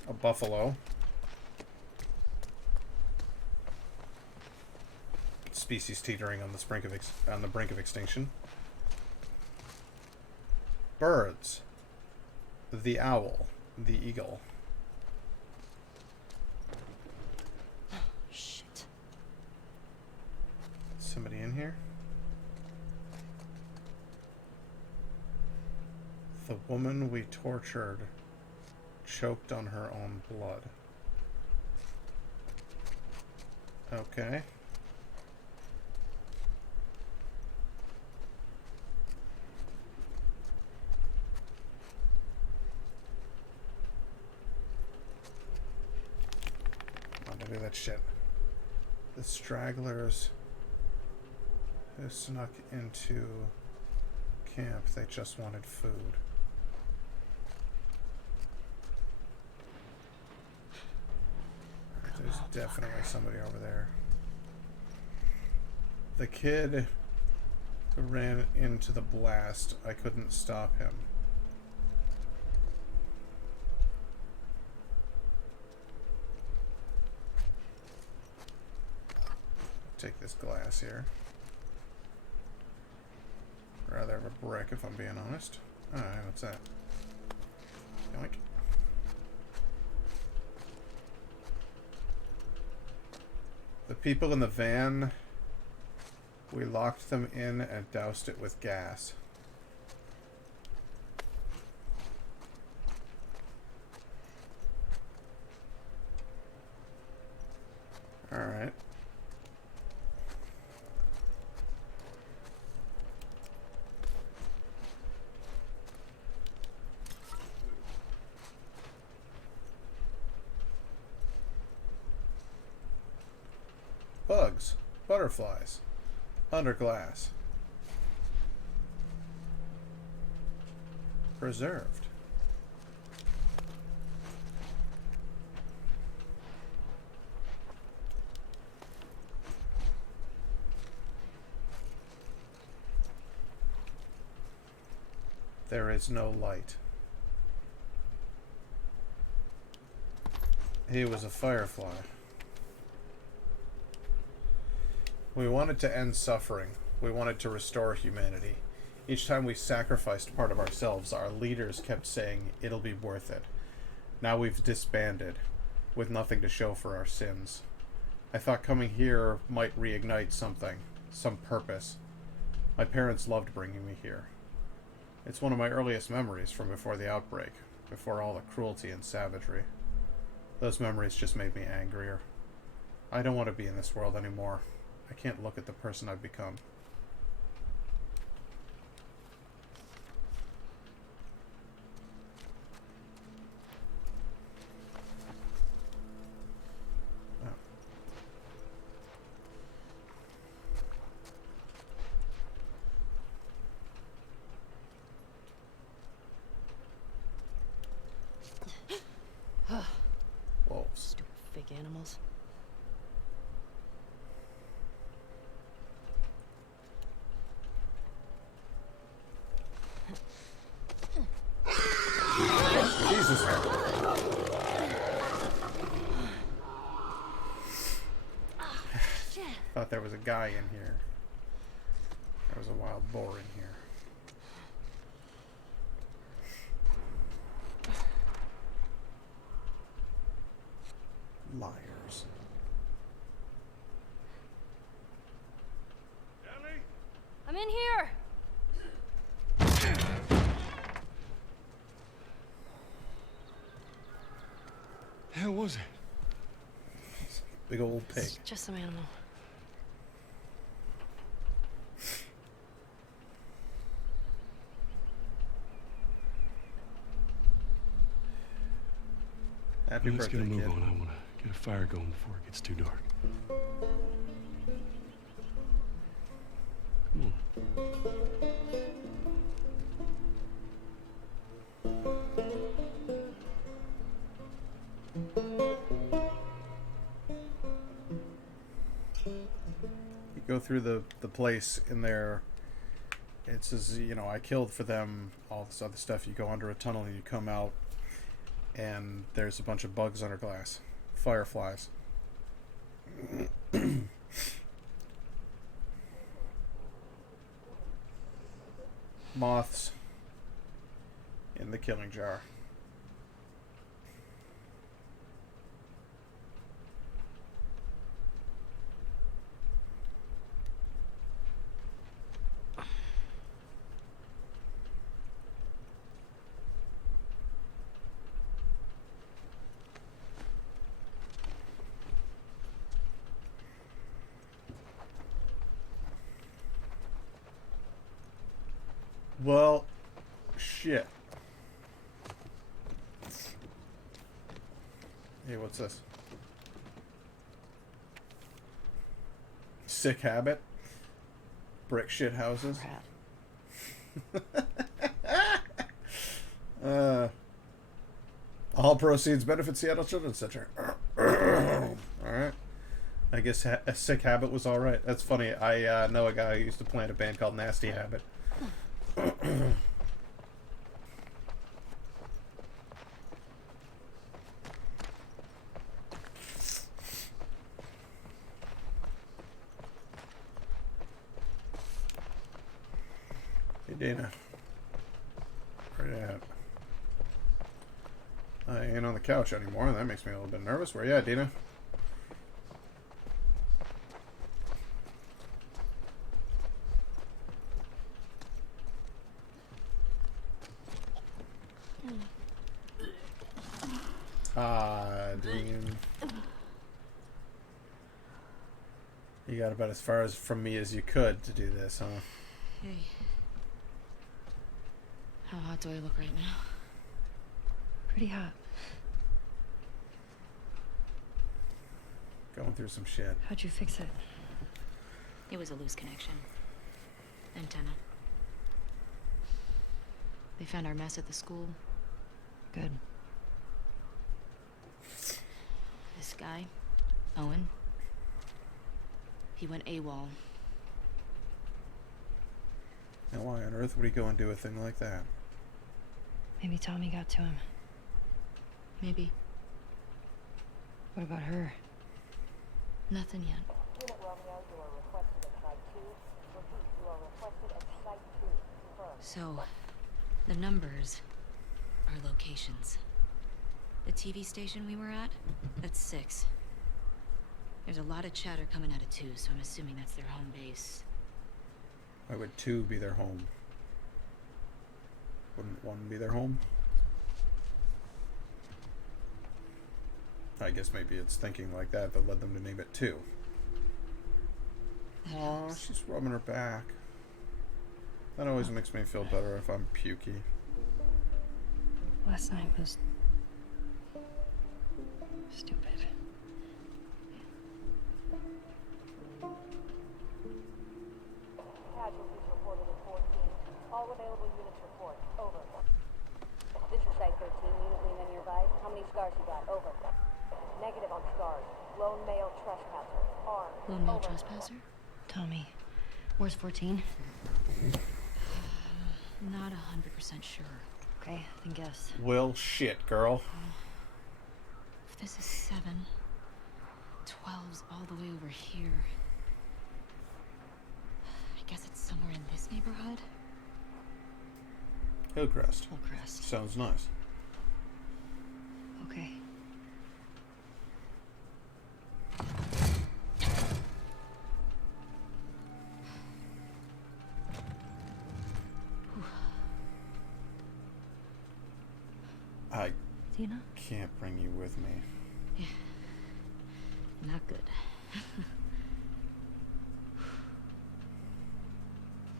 A buffalo. Species teetering on the brink of extinction. Birds. The owl. The eagle. Shit. Somebody in here? The woman we tortured choked on her own blood. Okay. Oh, don't do that shit. The stragglers who snuck into camp, they just wanted food. There's definitely somebody over there. The kid who ran into the blast, I couldn't stop him. Take this glass here. Rather have a brick, if I'm being honest. Alright, what's that? Yoink. The people in the van, we locked them in and doused it with gas. Alright. Bugs, butterflies, under glass. Preserved. There is no light. He was a firefly. We wanted to end suffering. We wanted to restore humanity. Each time we sacrificed part of ourselves, our leaders kept saying, it'll be worth it. Now we've disbanded, with nothing to show for our sins. I thought coming here might reignite something, some purpose. My parents loved bringing me here. It's one of my earliest memories from before the outbreak, before all the cruelty and savagery. Those memories just made me angrier. I don't want to be in this world anymore. I can't look at the person I've become. Wolves. Stupid fake animals. Jesus. Shit. Thought there was a guy in here. There was a wild boar in here. Liars. Ellie? I'm in here. The hell was it? Big old pig. It's just some animal. Happy Let's birthday, get a move kid. on. I want to get a fire going before it gets too dark. Come on. You go through the place in there. It says, you know, I killed for them, all this other stuff. You go under a tunnel and you come out, and there's a bunch of bugs under glass. Fireflies. Moths in the killing jar. Well, shit. Hey, what's this? Sick habit? Brick shit houses? Crap. All proceeds benefit Seattle Children's Center. Alright. I guess a sick habit was alright. That's funny. I know a guy who used to play in a band called Nasty Habit. Hey, Dana. Where you at? I ain't on the couch anymore, and that makes me a little bit nervous. Where you at, Dina? Dean. You got about as far as from me as you could to do this, huh? Hey. How hot do I look right now? Pretty hot. Going through some shit. How'd you fix it? It was a loose connection. Antenna. They found our mess at the school. Good. This guy, Owen, he went AWOL. Now why on earth would he go and do a thing like that? Maybe Tommy got to him. Maybe. What about her? Nothing yet. Unit Romeo, you are requested at Site 2. Repeat, you are requested at Site 2. Confirm. So, the numbers are locations. The TV station we were at, that's 6. There's a lot of chatter coming out of 2, so I'm assuming that's their home base. Why would 2 be their home? Wouldn't 1 be their home? I guess maybe it's thinking like that that led them to name it 2. That Aw, helps. she's rubbing her back. That always makes me feel better if I'm pukey. Last night was stupid. Casualties reported at 14. All available units report. Over. This is Site 13. Unit Lena nearby. How many scars you got? Over. Negative on scars. Lone male trespasser. Armed. Lone male Over. trespasser? Tommy, where's 14? Not 100% sure. Okay, then guess. Well, shit, girl. If this is 7, 12's all the way over here. I guess it's somewhere in this neighborhood. Hillcrest. Hillcrest. Sounds nice. Okay. I Tina? can't bring you with me. Not good.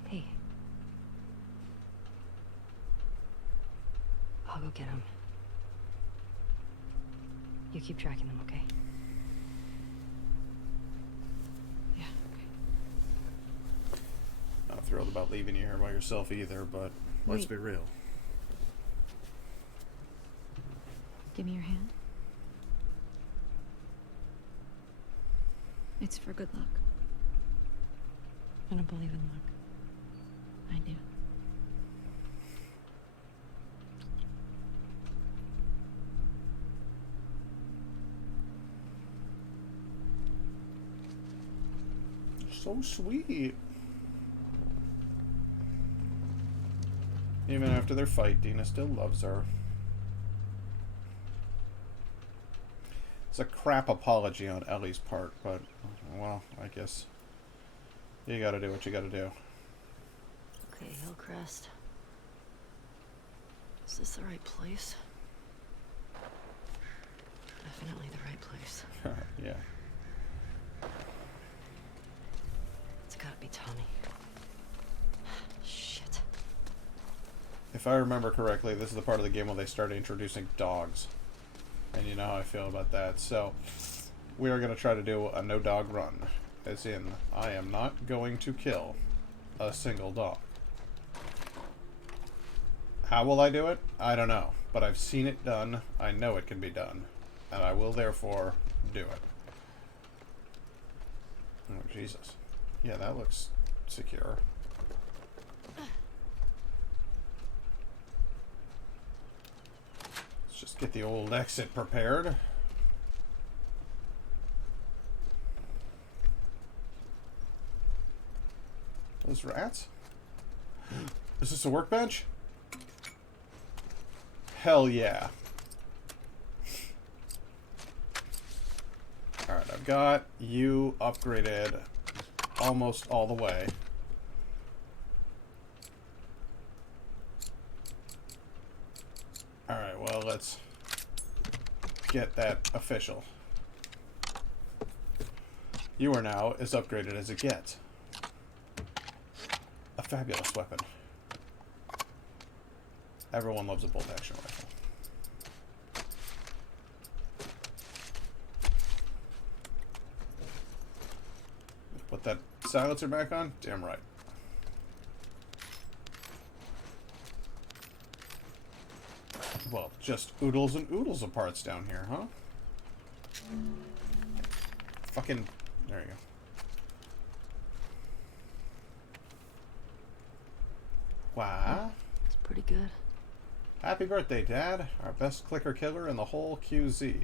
Hey. I'll go get him. You keep tracking them, okay? Yeah, okay. Not thrilled about leaving you here by yourself either, but let's Wait. be real. Give me your hand. It's for good luck. I don't believe in luck. I do. So sweet. Even after their fight, Dina still loves her. It's a crap apology on Ellie's part, but, well, I guess you gotta do what you gotta do. Okay, Hillcrest. Is this the right place? Definitely the right place. Yeah. It's gotta be Tommy. Shit. If I remember correctly, this is the part of the game where they started introducing dogs. And you know how I feel about that. So, we are going to try to do a no-dog run. As in, I am not going to kill a single dog. How will I do it? I don't know. But I've seen it done. I know it can be done. And I will therefore do it. Oh, Jesus. Yeah, that looks secure. Let's just get the old exit prepared. Those rats? Is this a workbench? Hell yeah. Alright, I've got you upgraded almost all the way. Alright, well, let's get that official. You are now as upgraded as it gets. A fabulous weapon. Everyone loves a bolt-action rifle. Put that silencer back on? Damn right. Well, just oodles and oodles of parts down here, huh? Fucking... There you go. Wow. It's pretty good. Happy birthday, Dad. Our best clicker killer in the whole QZ.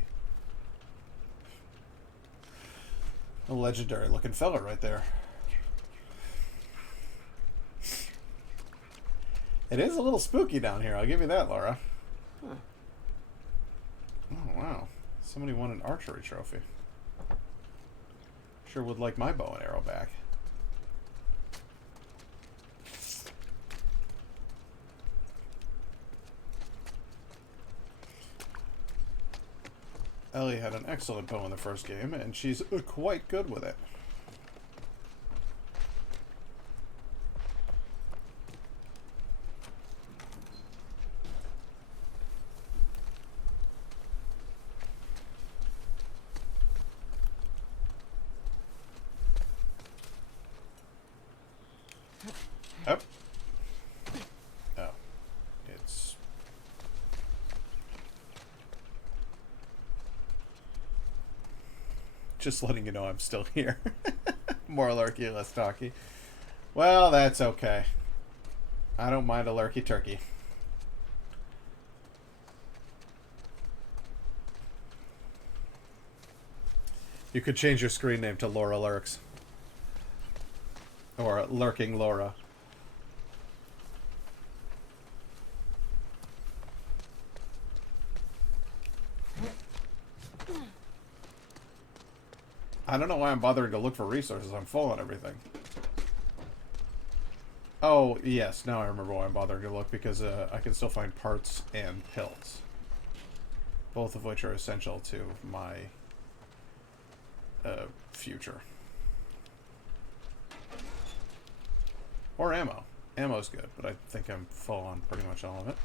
A legendary looking fella right there. It is a little spooky down here, I'll give you that, Laura. Huh. Oh, wow. Somebody won an archery trophy. Sure would like my bow and arrow back. Ellie had an excellent bow in the first game, and she's quite good with it. Yep. Oh. It's... Just letting you know I'm still here. More lurky, less talky. Well, that's okay. I don't mind a lurky turkey. You could change your screen name to Laura Lurks. Or Lurking Laura. I don't know why I'm bothering to look for resources. I'm full on everything. Oh, yes. Now I remember why I'm bothering to look. Because I can still find parts and pills. Both of which are essential to my future. Or ammo. Ammo's good, but I think I'm full on pretty much all of it.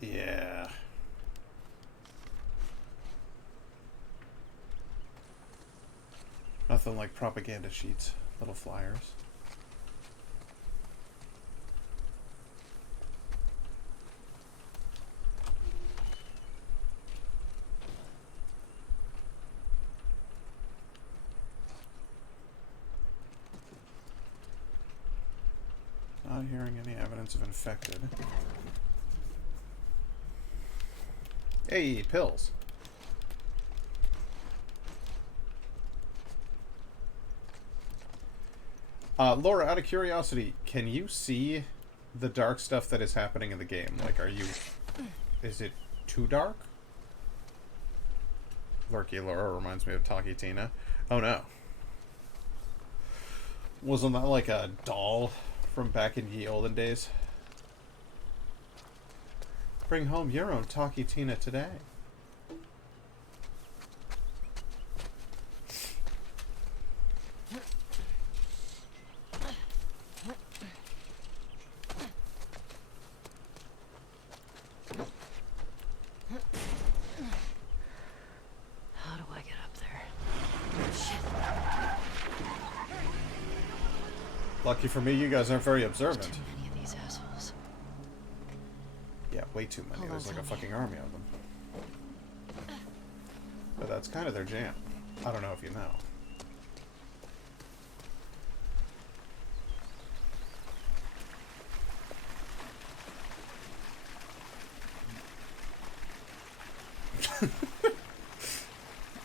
Yeah. Nothing like propaganda sheets, little flyers. Not hearing any evidence of infected. Hey, pills. Laura, out of curiosity, can you see the dark stuff that is happening in the game? Like, are you... Is it too dark? Lurky Laura reminds me of Talkie Tina. Oh no. Wasn't that like a doll from back in ye olden days? Bring home your own Talkie Tina today. How do I get up there? Lucky for me, you guys aren't very observant. Too many of these assholes. Yeah, way too many. Hold There's on, like a Tony. fucking army of them. But that's kind of their jam. I don't know if you know.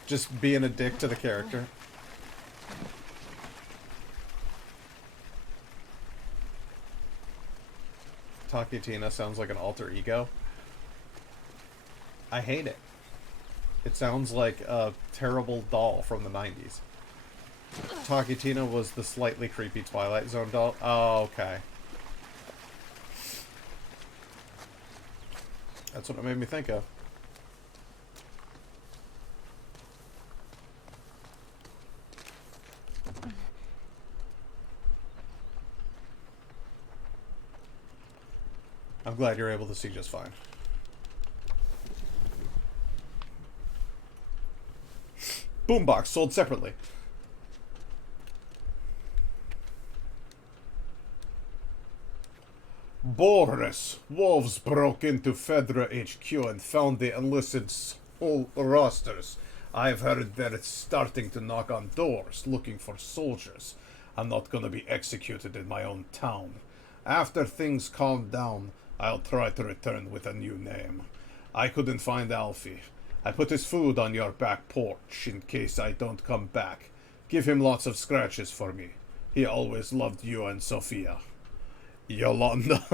Just being a dick to the character. Talkie Tina sounds like an alter ego. I hate it. It sounds like a terrible doll from the 90s. Talkie Tina was the slightly creepy Twilight Zone doll. Oh, okay. That's what it made me think of. I'm glad you're able to see just fine. Boombox sold separately. Boris, wolves broke into Fedra HQ and found the enlisted soul rosters. I've heard they're starting to knock on doors, looking for soldiers. I'm not gonna be executed in my own town. After things calm down, I'll try to return with a new name. I couldn't find Alfie. I put his food on your back porch in case I don't come back. Give him lots of scratches for me. He always loved you and Sophia. Yolanda.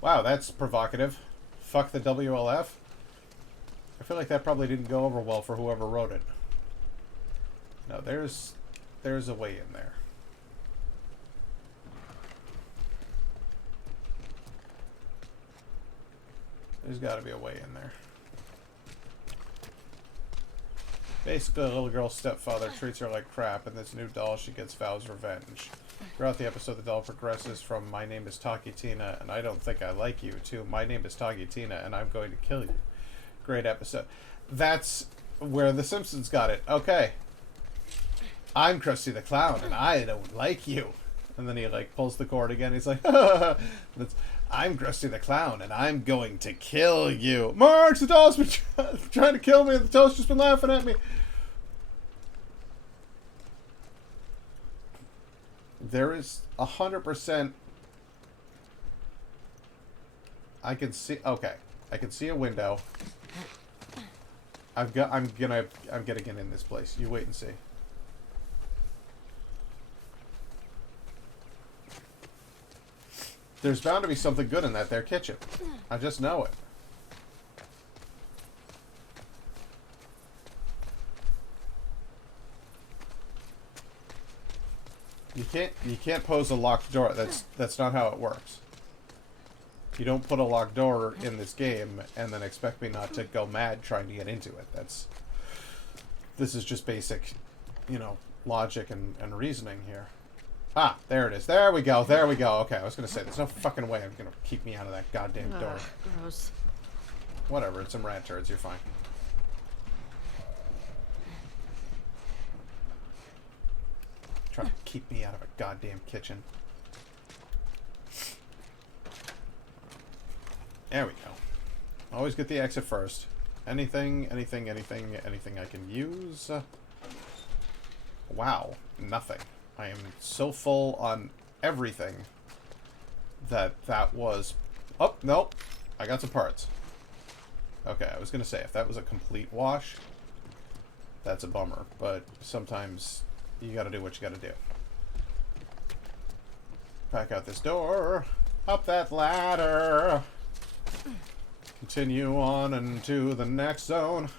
Wow, that's provocative. Fuck the WLF. I feel like that probably didn't go over well for whoever wrote it. No, there's a way in there. There's got to be a way in there. Basically, a little girl's stepfather treats her like crap, and this new doll, she gets vows revenge. Throughout the episode, the doll progresses from "My name is Taki Tina, and I don't think I like you" to "My name is Taki Tina, and I'm going to kill you." Great episode. That's where The Simpsons got it. Okay. I'm Krusty the Clown, and I don't like you. And then he, like, pulls the cord again. He's like, That's, I'm Krusty the Clown, and I'm going to kill you. Marge, the doll's been trying to kill me, and the toast's just been laughing at me. There is 100%. I can see. Okay, I can see a window. I'm getting in this place. You wait and see. There's bound to be something good in that there kitchen. I just know it. You can't pose a locked door. That's not how it works. You don't put a locked door in this game and then expect me not to go mad trying to get into it. This is just basic, logic and reasoning here. Ah, there it is. There we go. There we go. Okay, I was gonna say there's no fucking way I'm gonna keep me out of that goddamn door. Gross. Whatever, it's some rat turds, you're fine. Trying to keep me out of a goddamn kitchen. There we go. Always get the exit first. Anything I can use. Wow, nothing. I am so full on everything that was... Oh, nope. I got some parts. Okay, I was going to say, if that was a complete wash, that's a bummer. But sometimes you got to do what you got to do. Back out this door. Up that ladder. Continue on into the next zone.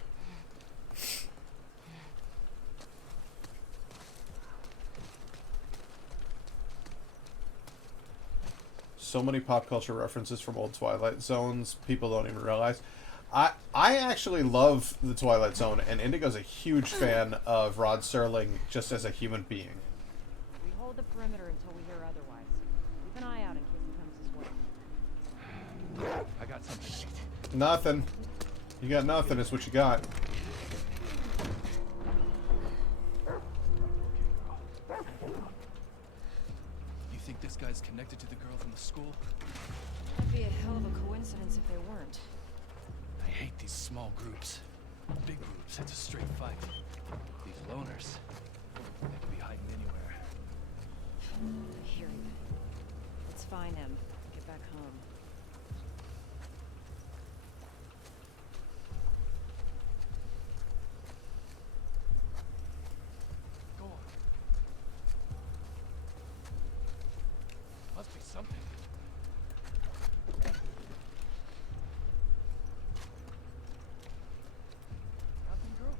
So many pop culture references from old Twilight Zones, people don't even realize. I actually love the Twilight Zone, and Indigo's a huge fan of Rod Serling just as a human being. We hold the perimeter until we hear otherwise. Keep an eye out in case he comes this way. I got something. Nothing. You got nothing, is what you got. You think this guy's connected to the girl from the school? That'd be a hell of a coincidence if they weren't. I hate these small groups. Big groups, it's a straight fight. These loners, they could be hiding anywhere. I hear you. Let's find him. Get back home. Go on. Must be something. Nothing, girl?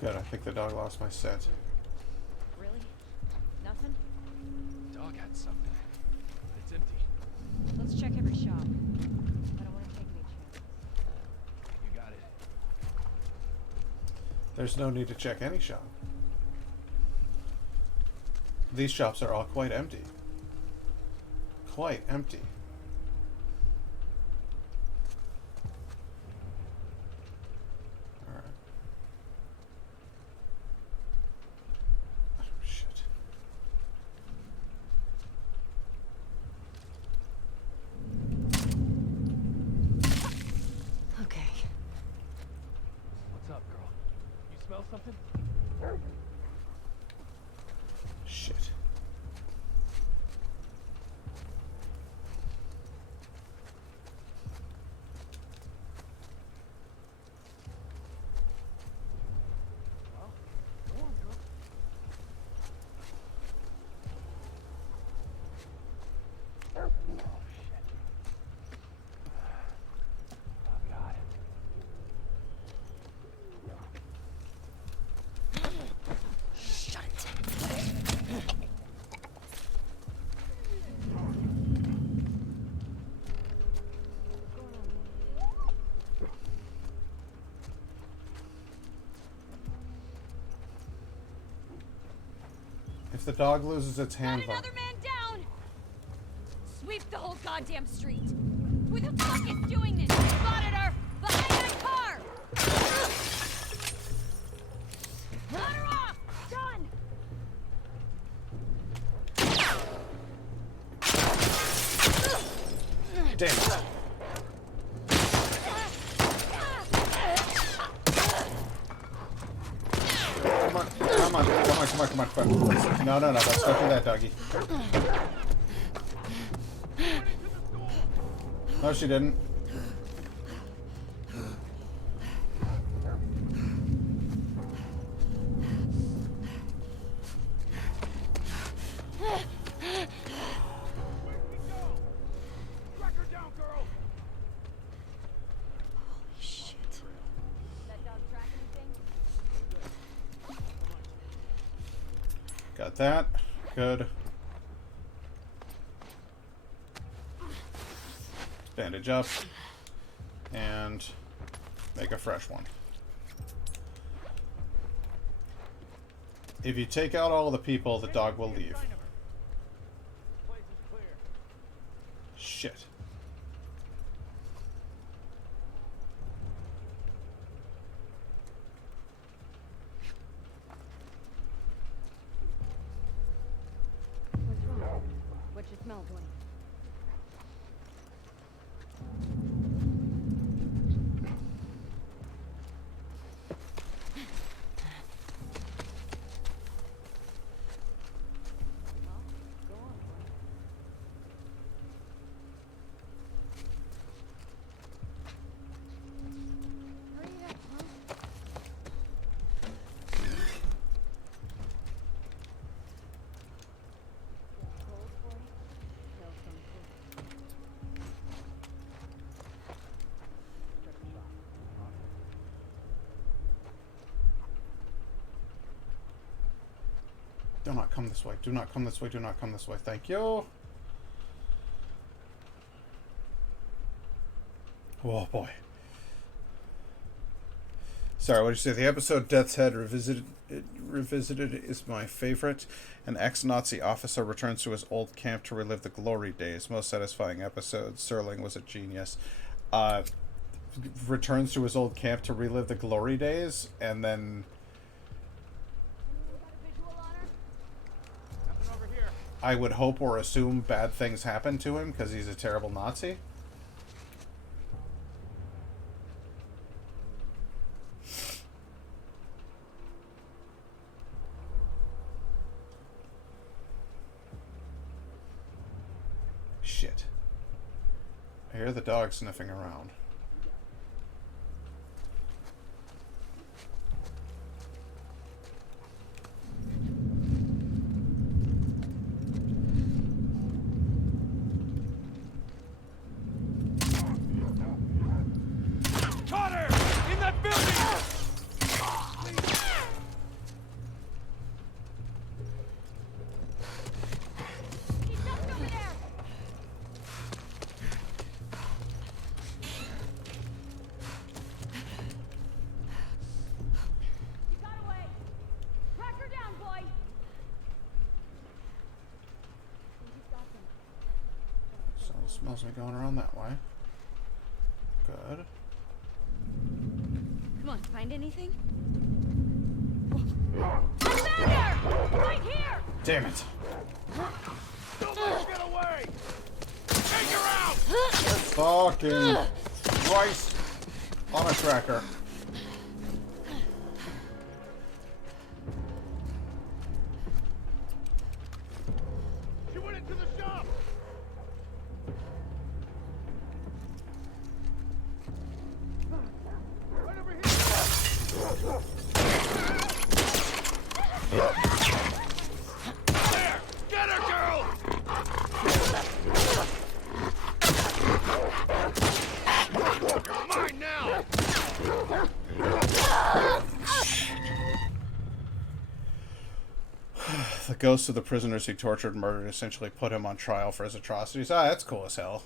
Good, I think the dog lost my scent. Really? Nothing? Dog had something. But it's empty. Let's check every shop. I don't want to take any chances. You got it. There's no need to check any shop. These shops are all quite empty. quite empty. Alright. Oh, shit. Okay. What's up, girl? You smell something? Shit. Go on, girl. Oh, shit. Oh, God. Shut it. If the dog loses its Got handler. another man down! Sweep the whole goddamn street! Who the fuck is doing this? Spotted her! Behind that car! Cut her off! Done! Damn it. Come on, come on, come on, come on, come on, come on. No, no, no, let's go do that, doggy. No, she didn't. Track her down, girl! Shit. That dog track anything? Got that. Good. Bandage up. And make a fresh one. If you take out all the people, the dog will leave. Place is clear. Shit. What's wrong? What you smell, Dwayne? Do not come this way. Do not come this way. Do not come this way. Thank you. Oh boy. Sorry, what did you say? The episode Death's Head Revisited is my favorite. An ex-Nazi officer returns to his old camp to relive the glory days. Most satisfying episode. Serling was a genius. Returns to his old camp to relive the glory days, and then Nothing over here. I would hope or assume bad things happen to him because he's a terrible Nazi. Shit. I hear the dog sniffing around. Caught her! In that building! He's just over there! Smells like going around that way. Good. Come on, find anything? Commander! Right here! Damn it. Don't let her get away! Take her out! Fucking Christ on a tracker. She went into the shop! Right over here! There! Get her, girl! You're mine now! The ghosts of the prisoners he tortured and murdered essentially put him on trial for his atrocities. Ah, that's cool as hell.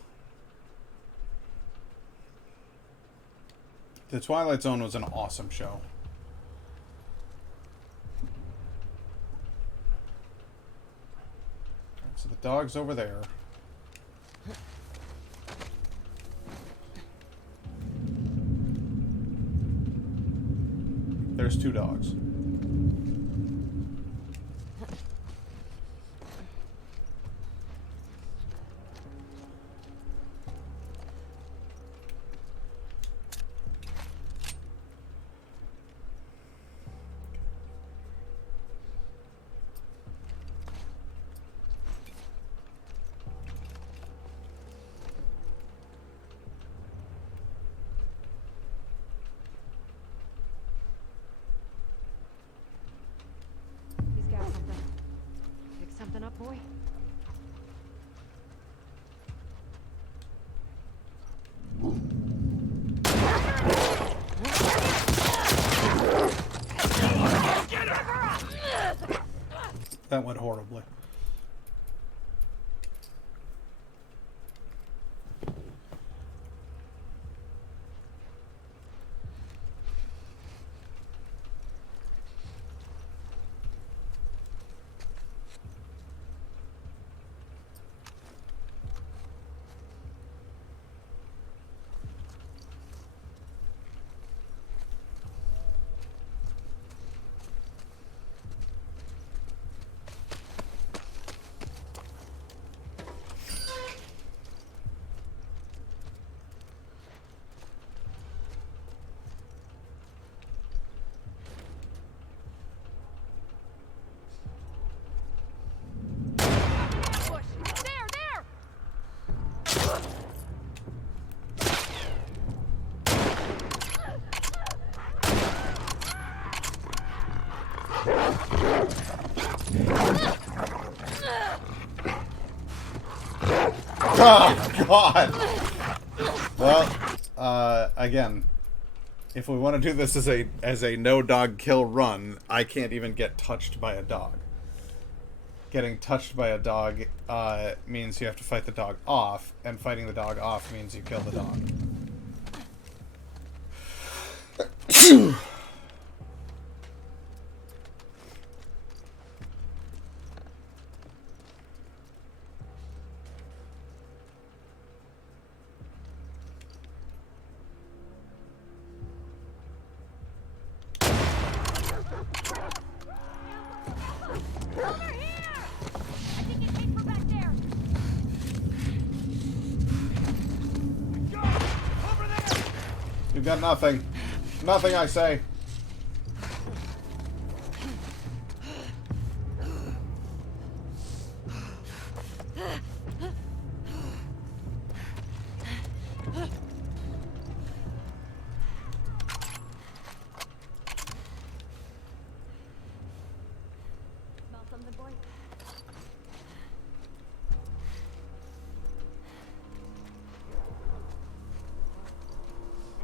The Twilight Zone was an awesome show. Alright, so the dog's over there. There's 2 dogs. He's got something. Pick something up, boy. That went horribly. Push! There, there! Oh, God! Well, again, if we want to do this as a no dog kill run, I can't even get touched by a dog. Getting touched by a dog means you have to fight the dog off, and fighting the dog off means you kill the dog. Over here! I think it came from back there. Go! Over there! You've got nothing. Nothing, I say. Smell something, boy?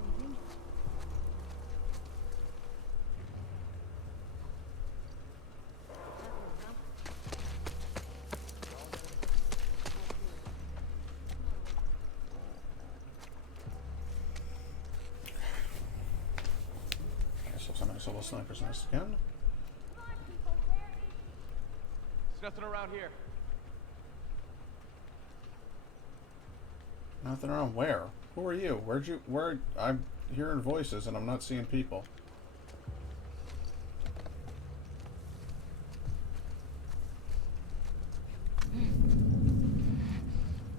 Anything? So it's a nice little sniper's nest again. Come on, people, where is There's nothing around here. Nothing around. Where? Who are you? Where? I'm hearing voices and I'm not seeing people.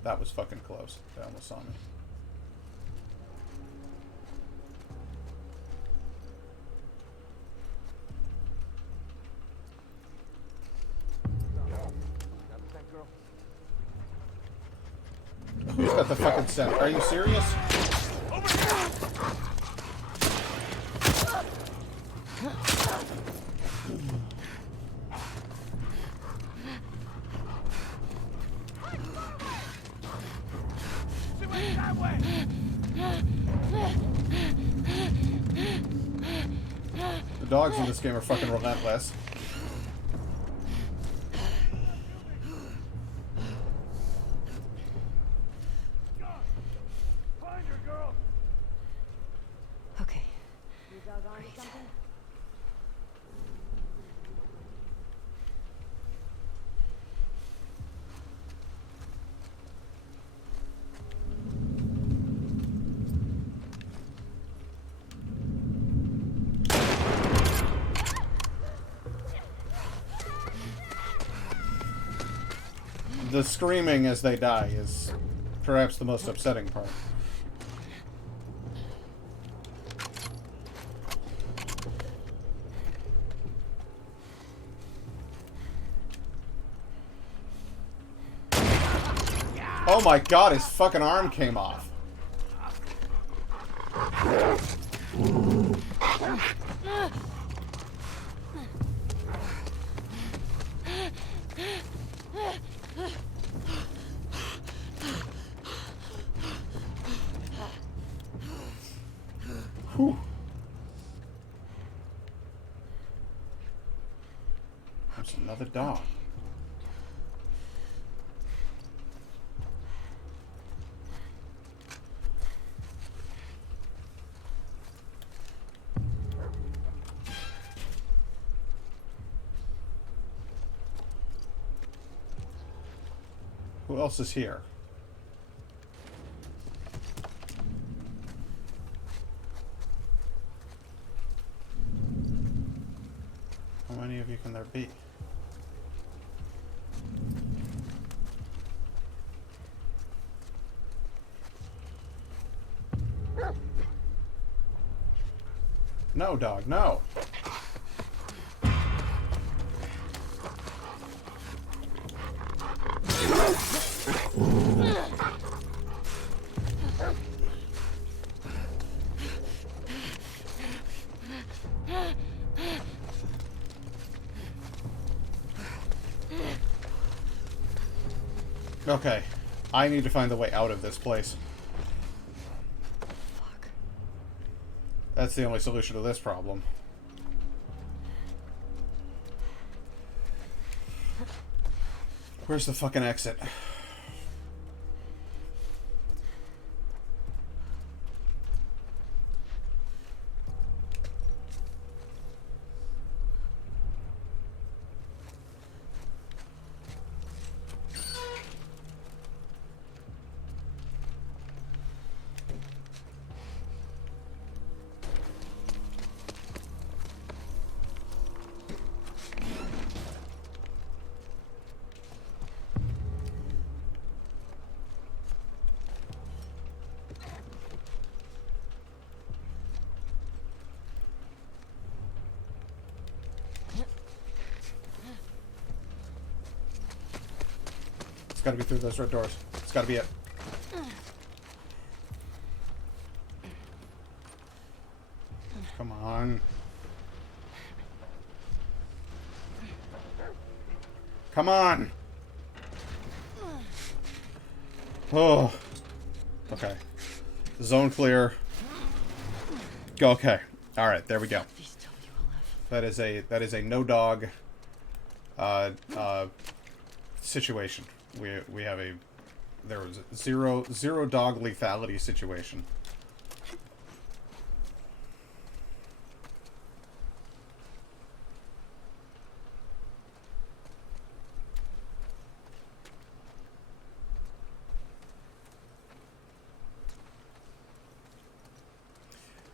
That was fucking close. They almost saw me. Who's got the fucking scent? Are you serious? The dogs in this game are fucking relentless. Okay. You dug onto something? The screaming as they die is perhaps the most upsetting part. Oh my god, his fucking arm came off. Whew. There's another dog. Who else is here? How many of you can there be? No, dog, no. Okay, I need to find the way out of this place. Fuck. That's the only solution to this problem. Where's the fucking exit? It's gotta be through those red doors. It's gotta be it. Come on. Come on! Oh. Okay. Zone clear. Go. Okay. Alright, there we go. Please tell me you will live. That is a no dog situation. We have there was zero dog lethality situation.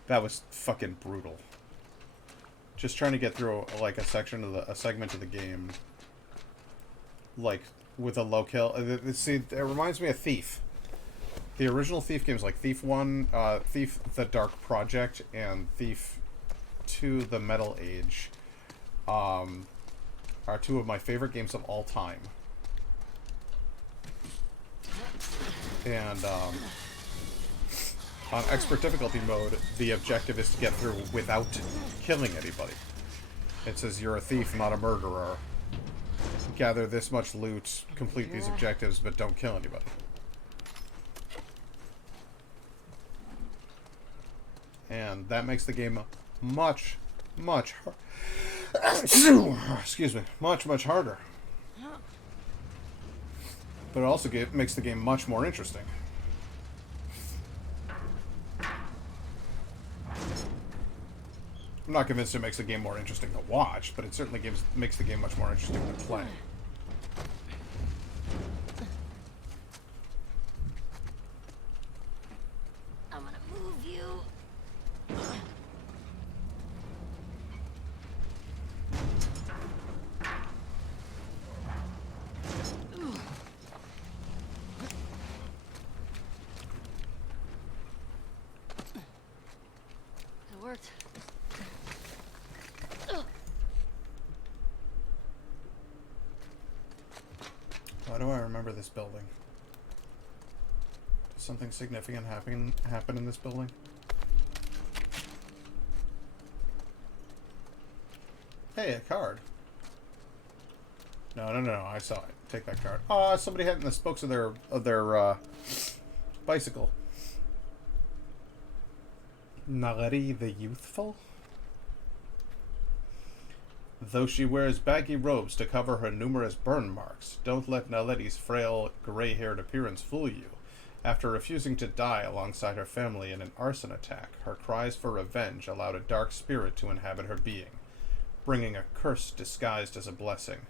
That was fucking brutal. Just trying to get through like a segment of the game, like with a low kill. See, it reminds me of Thief. The original Thief games, like Thief 1, Thief: The Dark Project, and Thief 2: The Metal Age, are two of my favorite games of all time. And on expert difficulty mode, the objective is to get through without killing anybody. It says you're a thief, not a murderer. Gather this much loot, complete these objectives, but don't kill anybody. And that makes the game much excuse me, much harder. But it also makes the game much more interesting. I'm not convinced it makes the game more interesting to watch, but it certainly makes the game much more interesting to play. I'm gonna move you. It worked. Why do I remember this building? Does something significant happen in this building? Hey, a card. No, I saw it. Take that card. Oh, somebody had it in the spokes of their bicycle. Naledi the Youthful? Though she wears baggy robes to cover her numerous burn marks, don't let Naledi's frail, gray-haired appearance fool you. After refusing to die alongside her family in an arson attack, her cries for revenge allowed a dark spirit to inhabit her being, bringing a curse disguised as a blessing.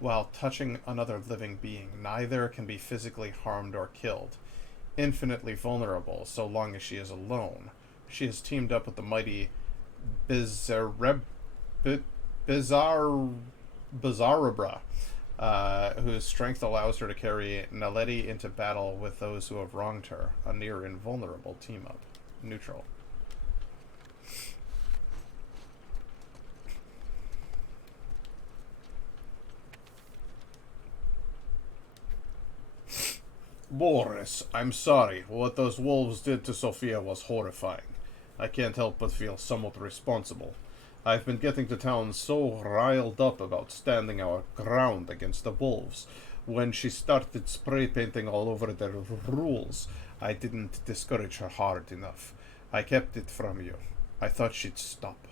While touching another living being, neither can be physically harmed or killed. Infinitely vulnerable so long as she is alone, she has teamed up with the mighty Bizarrebra, whose strength allows her to carry Naledi into battle with those who have wronged her. A near invulnerable team-up. Neutral. Boris, I'm sorry. What those wolves did to Sophia was horrifying. I can't help but feel somewhat responsible. I've been getting to town so riled up about standing our ground against the wolves. When she started spray painting all over their rules, I didn't discourage her hard enough. I kept it from you. I thought she'd stop.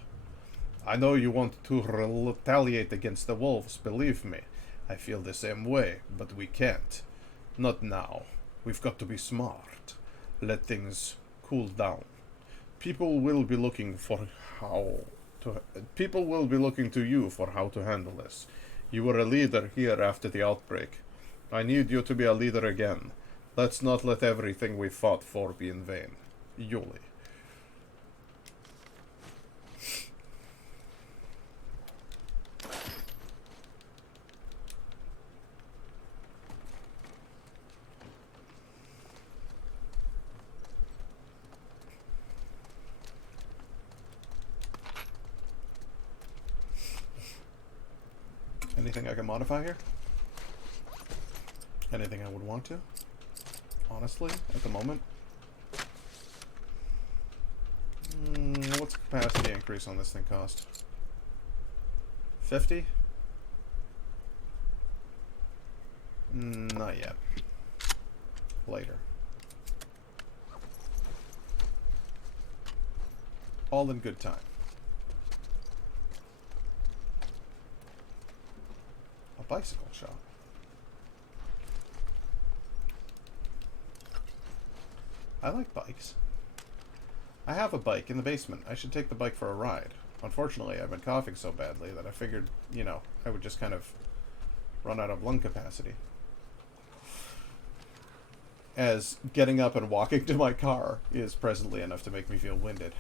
I know you want to retaliate against the wolves, believe me. I feel the same way, but we can't. Not now. We've got to be smart. Let things cool down. People will be looking to you for how to handle this. You were a leader here after the outbreak. I need you to be a leader again. Let's not let everything we fought for be in vain. Yuli. Anything I can modify here? Anything I would want to? Honestly, at the moment? What's the capacity increase on this thing cost? 50? Not yet. Later. All in good time. A bicycle shop. I like bikes. I have a bike in the basement. I should take the bike for a ride. Unfortunately, I've been coughing so badly that I figured, you know, I would just kind of run out of lung capacity. As getting up and walking to my car is presently enough to make me feel winded.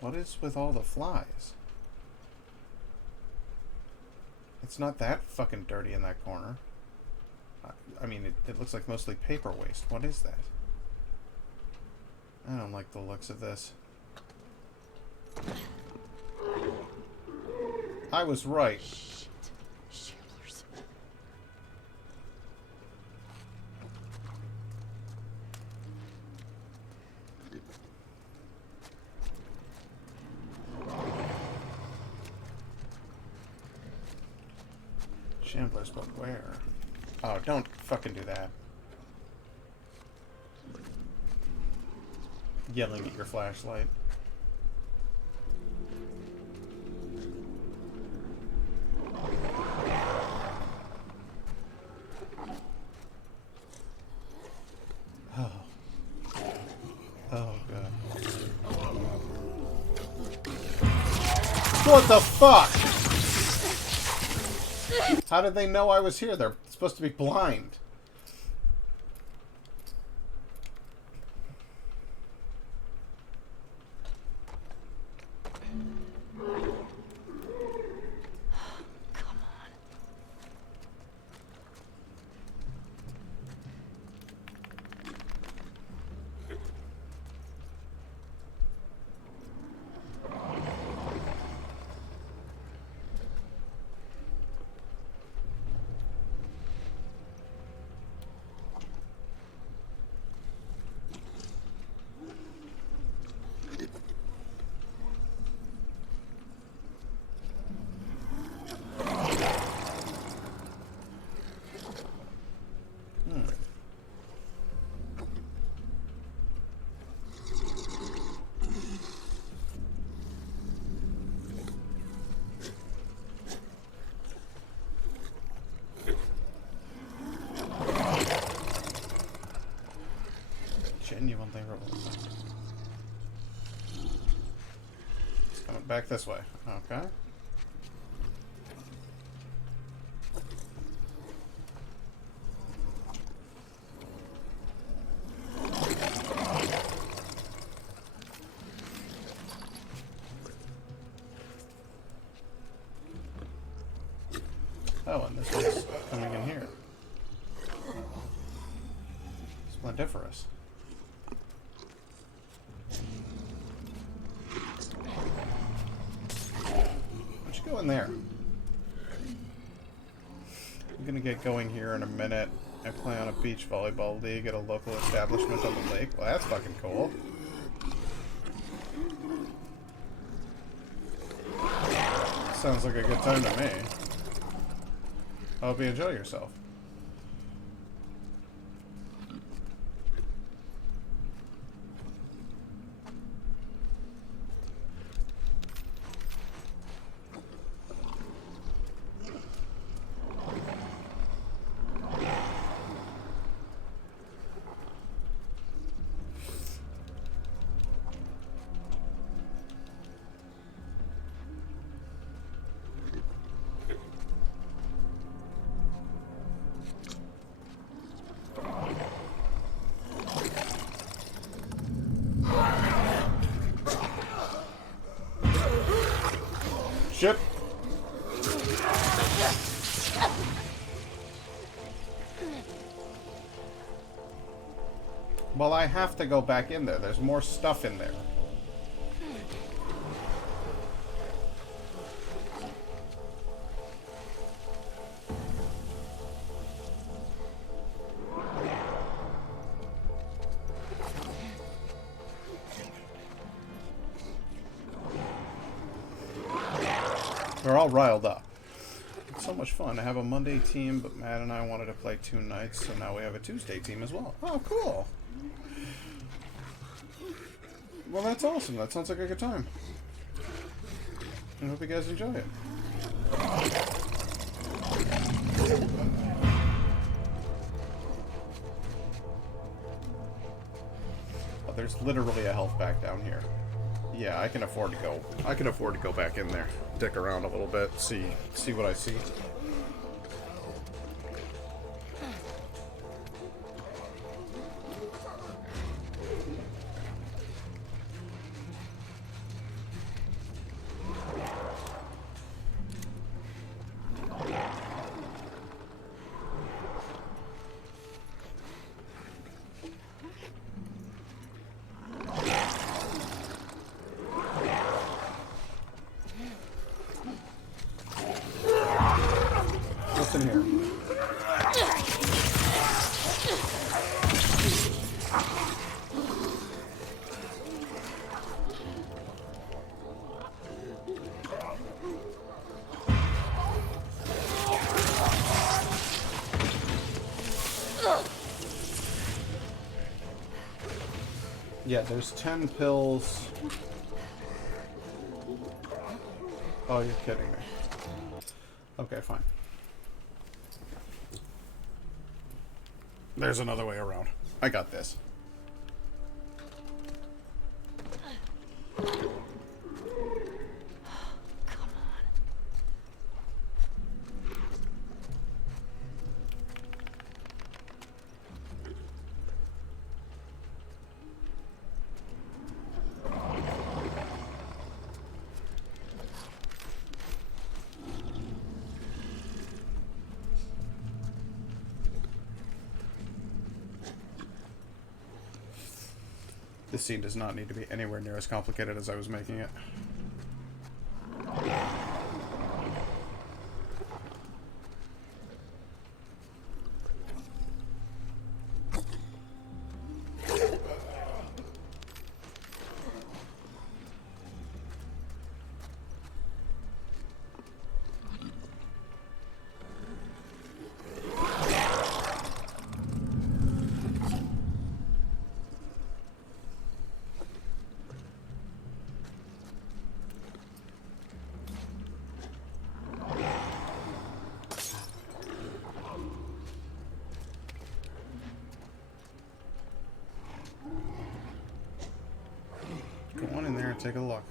What is with all the flies? It's not that fucking dirty in that corner. I mean, it looks like mostly paper waste. What is that? I don't like the looks of this. I was right. Shit. Shamblers. Shamblers, but where? Oh, don't fucking do that. Yelling at your flashlight. Oh. Oh, God. What the fuck? How did they know I was here? They're supposed to be blind. Come on. Genuinely revolting. It's coming back this way. Okay. Oh, and this one's coming in here. Splendiferous. Why don't you go in there? I'm gonna get going here in a minute. I play on a beach volleyball league at a local establishment on the lake. Well, that's fucking cool. Sounds like a good time to me. I hope you enjoy yourself. Ship. Well, I have to go back in there. There's more stuff in there. We're all riled up. It's so much fun to have a Monday team, but Matt and I wanted to play 2 nights, so now we have a Tuesday team as well. Oh, cool. Well, that's awesome. That sounds like a good time. I hope you guys enjoy it. Oh, there's literally a health pack down here. Yeah, I can afford to go. I can afford to go back in there, dick around a little bit, see what I see. Yeah, there's 10 pills. Oh, you're kidding me. Okay, fine. There's another way around. I got this. This scene does not need to be anywhere near as complicated as I was making it. Go on in there and take a look.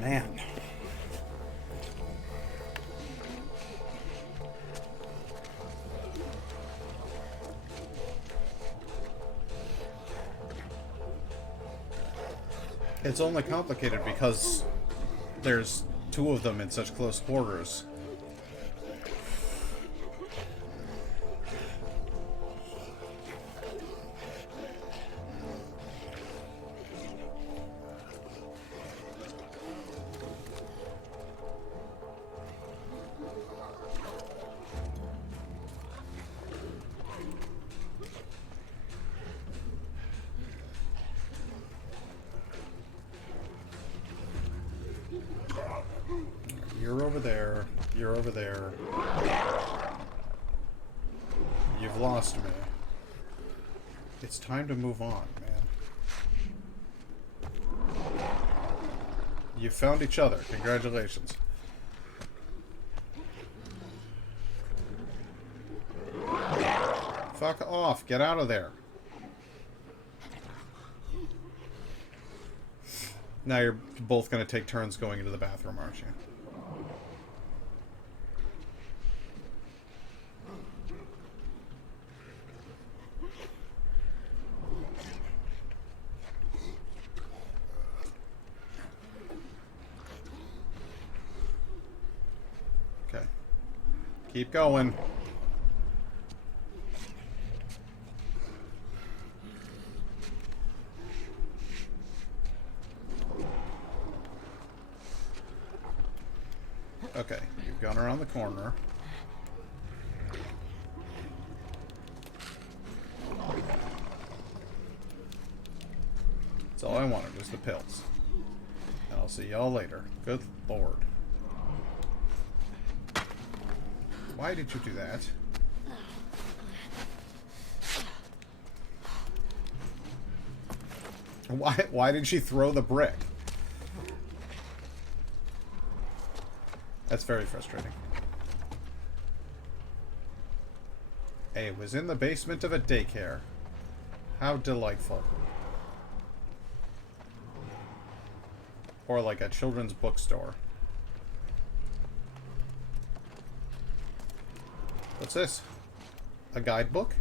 Man. It's only complicated because there's two of them in such close quarters. You're over there. You're over there. You've lost me. It's time to move on, man. You found each other. Congratulations. Fuck off. Get out of there. Now you're both going to take turns going into the bathroom, aren't you? Okay. Keep going. Okay, you've gone around the corner. That's all I wanted was the pills. And I'll see y'all later. Good lord. Why did you do that? Why did she throw the brick? That's very frustrating. It was in the basement of a daycare. How delightful. Or like a children's bookstore. What's this? A guidebook?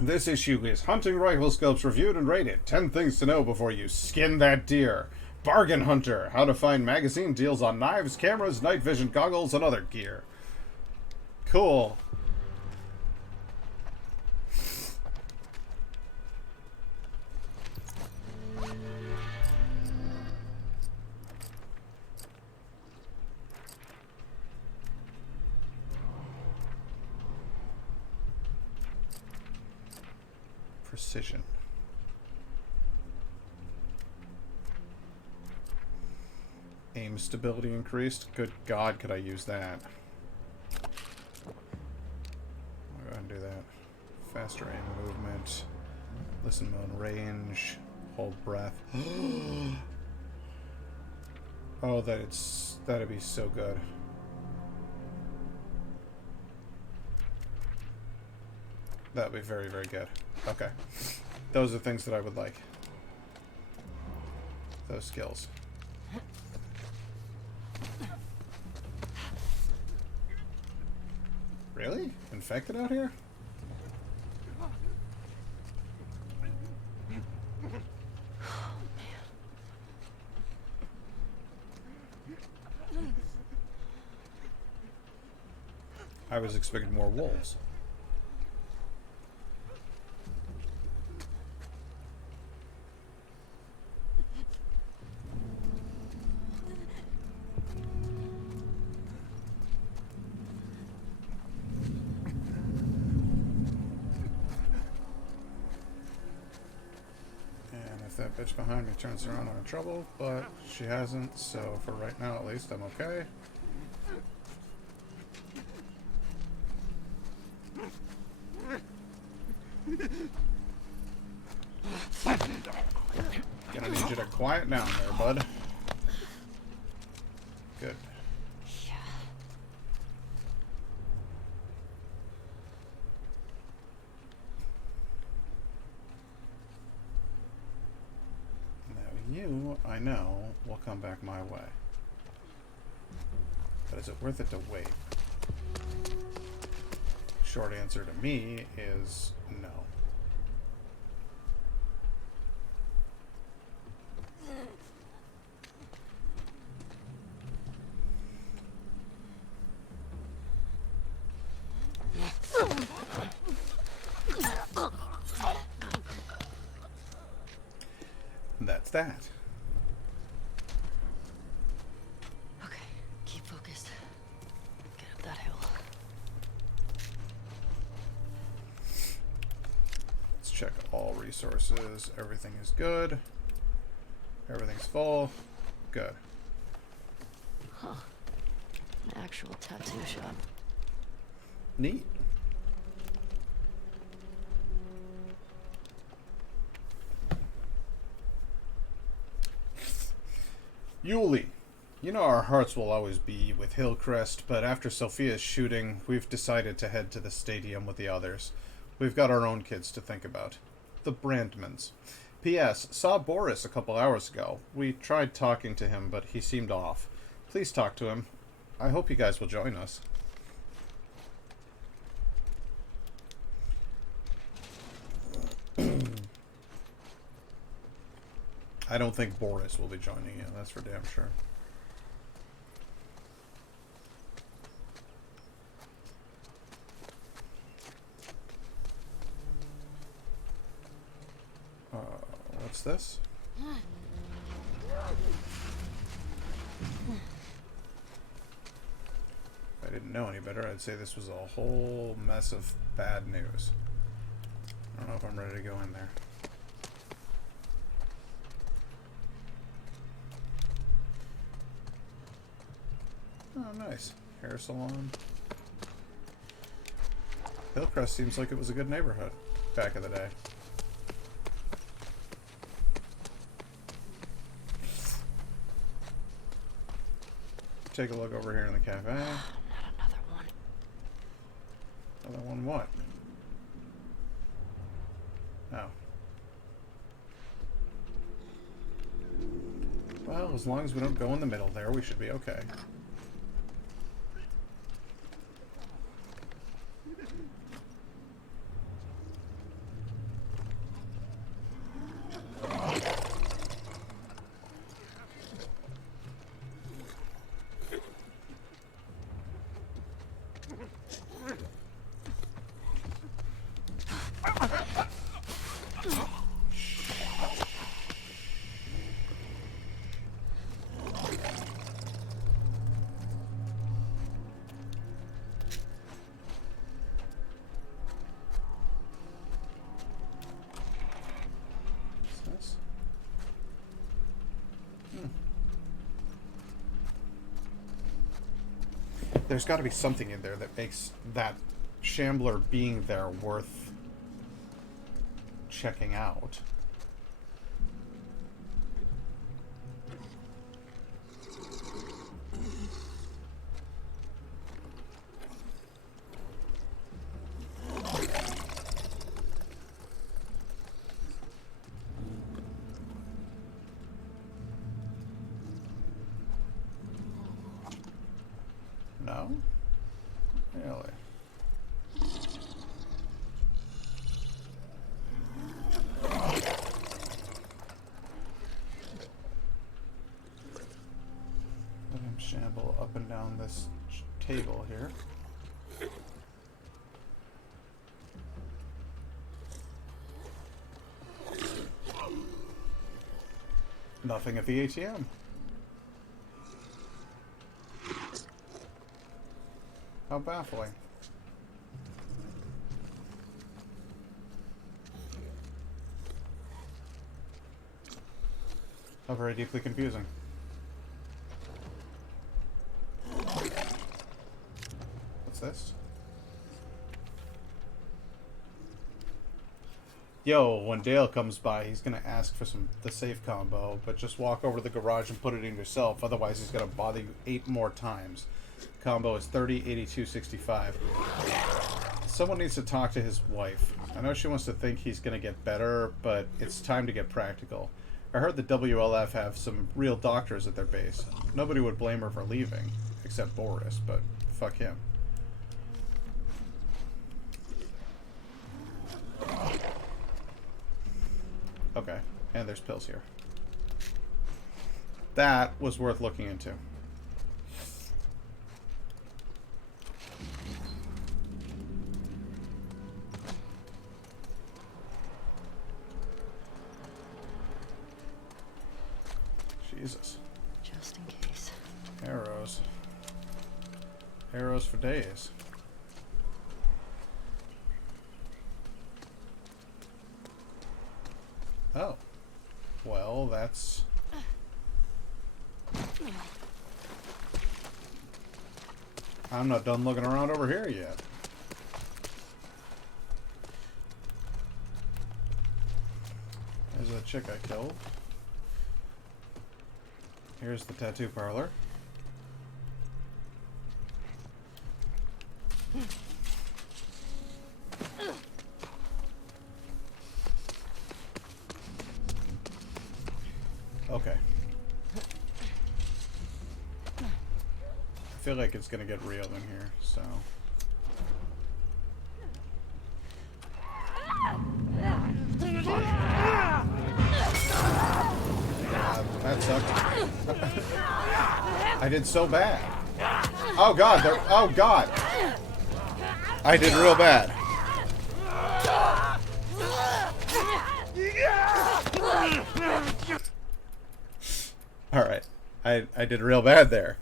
This issue is Hunting Rifle Scopes reviewed and rated. 10 things to know before you skin that deer. Bargain Hunter. How to find magazine deals on knives, cameras, night vision goggles, and other gear. Cool. precision. Aim stability increased. Good God, could I use that? I'll go ahead and do that. Faster aim movement. Listen mode range. Hold breath. Oh, that'd be so good. That'd be very, very good. Okay. Those are things that I would like. Those skills. Really? Infected out here? I was expecting more wolves. And if that bitch behind me turns around, I'm in trouble, but she hasn't, so for right now at least, I'm okay. Gonna need you to quiet down there, bud. Good. Now you, I know, will come back my way. But is it worth it to wait? Short answer to me is no. That's that. Okay, keep focused. Get up that hill. Let's check all resources. Everything is good. Everything's full. Good. Huh. An actual tattoo shop. Neat. Yulie, you know our hearts will always be with Hillcrest, but after Sophia's shooting, we've decided to head to the stadium with the others. We've got our own kids to think about. The Brandmans. P.S. Saw Boris a couple hours ago. We tried talking to him, but he seemed off. Please talk to him. I hope you guys will join us. I don't think Boris will be joining you, that's for damn sure. What's this? If I didn't know any better, I'd say this was a whole mess of bad news. I don't know if I'm ready to go in there. Oh, nice. Hair salon. Hillcrest seems like it was a good neighborhood back in the day. Take a look over here in the cafe. Not another one. Another one what? Oh. Well, as long as we don't go in the middle there, we should be okay. There's got to be something in there that makes that Shambler being there worth checking out. No? Really? Let him shamble up and down this table here. Nothing at the ATM. How baffling. How very deeply confusing. What's this? Yo, when Dale comes by, he's gonna ask for the safe combo, but just walk over to the garage and put it in yourself, otherwise he's gonna bother you 8 more times. Combo is 30, 82, 65. Someone needs to talk to his wife. I know she wants to think he's going to get better, but it's time to get practical. I heard the WLF have some real doctors at their base. Nobody would blame her for leaving, except Boris, but fuck him. Okay, and there's pills here. That was worth looking into. Jesus. Just in case. Arrows. Arrows for days. Oh. Well, that's... I'm not done looking around over here yet. There's a chick I killed. Here's the tattoo parlor. Okay. I feel like it's gonna get real in here, so... That sucked. I did so bad. Oh god, oh god. I did real bad. Alright. I did real bad there.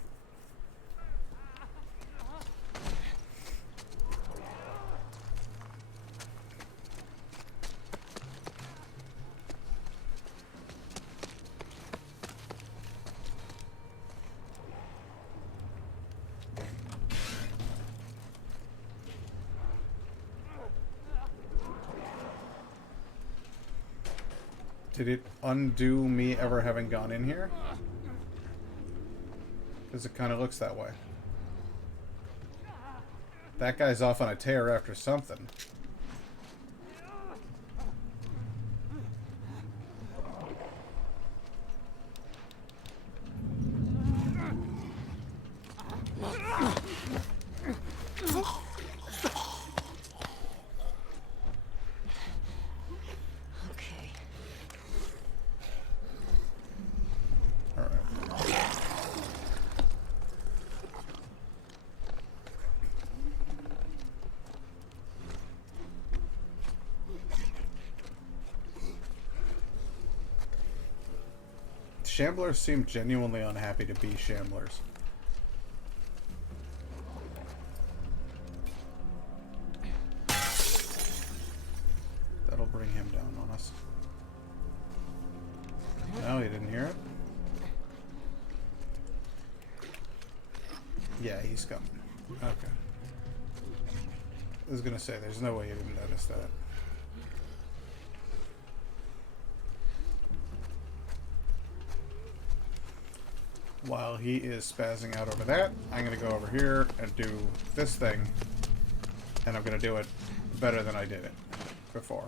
Did it undo me ever having gone in here? Because it kind of looks that way. That guy's off on a tear after something. Shamblers seem genuinely unhappy to be Shamblers. That'll bring him down on us. No, he didn't hear it? Yeah, he's coming. Okay. I was gonna say, there's no way you didn't notice that. While he is spazzing out over that, I'm gonna go over here and do this thing, and I'm gonna do it better than I did it before.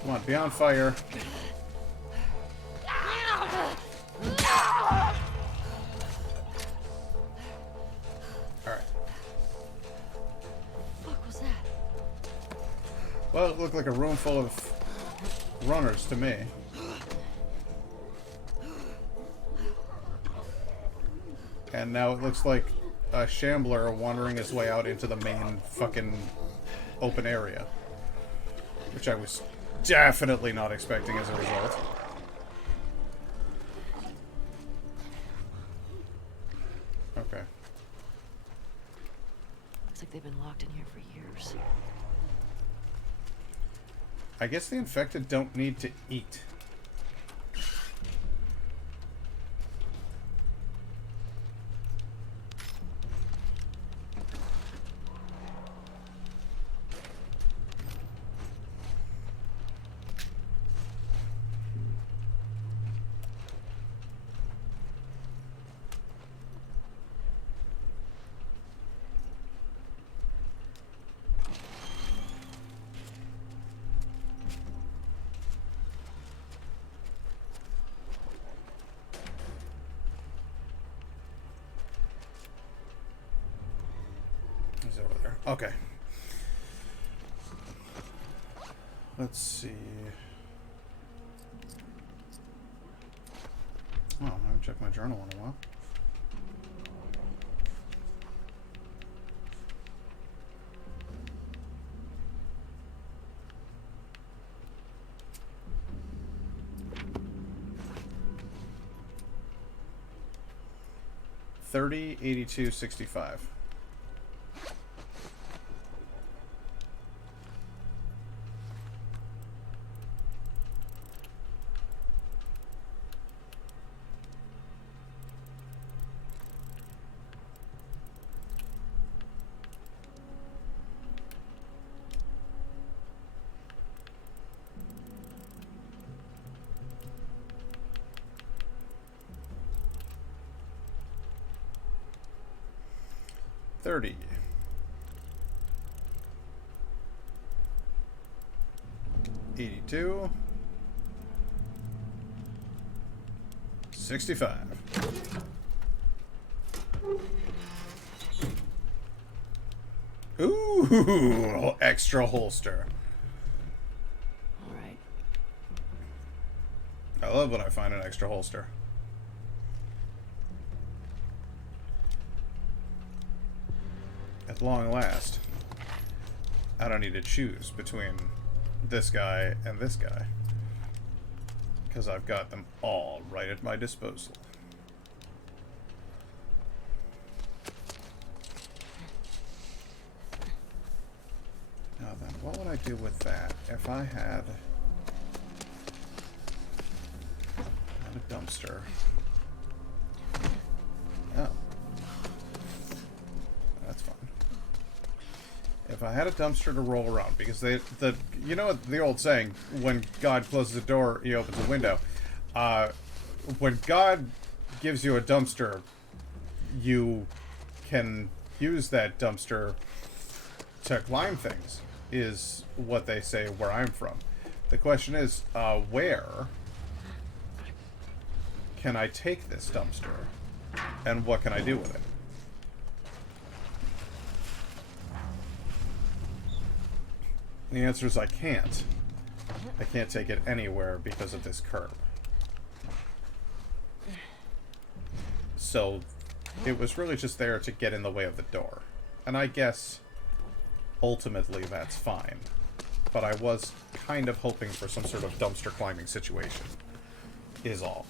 Come on, be on fire. Alright. What was that? Well, it looked like a room full of runners to me. And now it looks like a shambler wandering his way out into the main fucking open area. Which I was definitely not expecting as a result. Okay. Looks like they've been locked in here for years. I guess the infected don't need to eat. He's over there. Okay. Let's see. Oh, I haven't checked my journal in a while. $30.82.65. $30. $82. $65. Ooh, extra holster. All right. I love when I find an extra holster. At long last, I don't need to choose between this guy and this guy, because I've got them all right at my disposal. Now then, what would I do with that if I had a dumpster? Oh. That's fine. If I had a dumpster to roll around, because you know what the old saying, when God closes a door, he opens a window. When God gives you a dumpster, you can use that dumpster to climb things, is what they say where I'm from. The question is, where can I take this dumpster? And what can I do with it? The answer is I can't. I can't take it anywhere because of this curb. So, it was really just there to get in the way of the door. And I guess, ultimately, that's fine. But I was kind of hoping for some sort of dumpster climbing situation. Is all.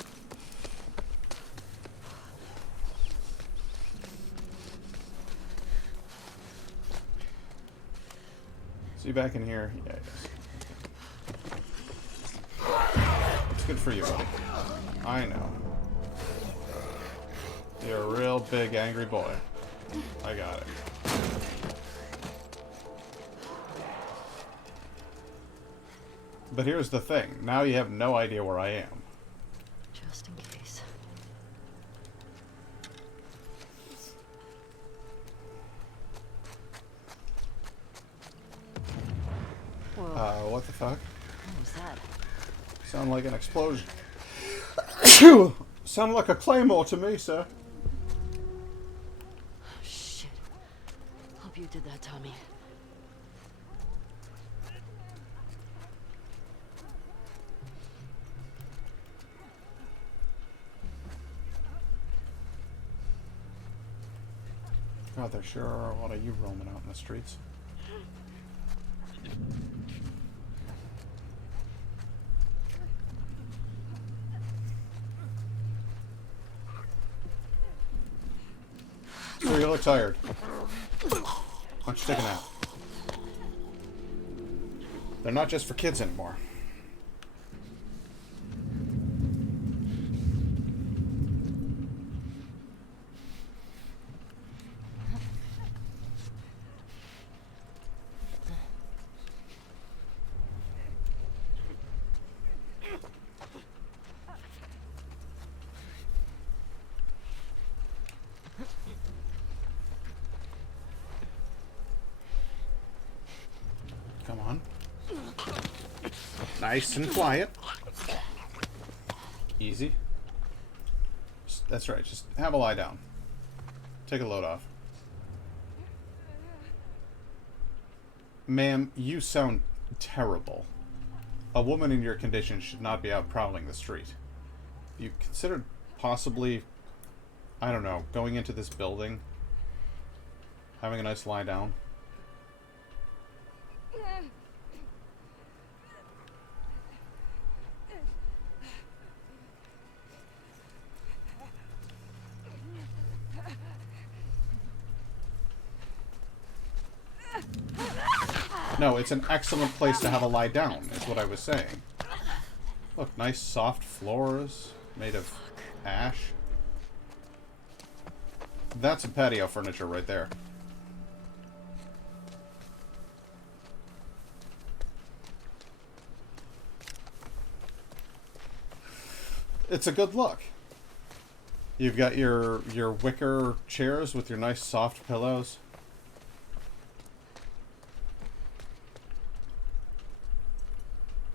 See you back in here? Yeah, I guess. It's good for you, buddy. I know. You're a real big angry boy. I got it. But here's the thing. Now you have no idea where I am. Just in case. Whoa, What the fuck? what was that? Sound like an explosion. Sound like a claymore to me, sir. Shit. Hope you did that, Tommy. God, there sure are a lot of you roaming out in the streets. So you look tired. Why don't you take a nap? They're not just for kids anymore. Come on. Nice and quiet. Easy. That's right. Just have a lie down. Take a load off. Ma'am, you sound terrible. A woman in your condition should not be out prowling the street. You considered possibly, I don't know, going into this building? Having a nice lie down? No, it's an excellent place to have a lie down, is what I was saying. Look, nice soft floors made of ash. That's some patio furniture right there. It's a good look. You've got your wicker chairs with your nice soft pillows.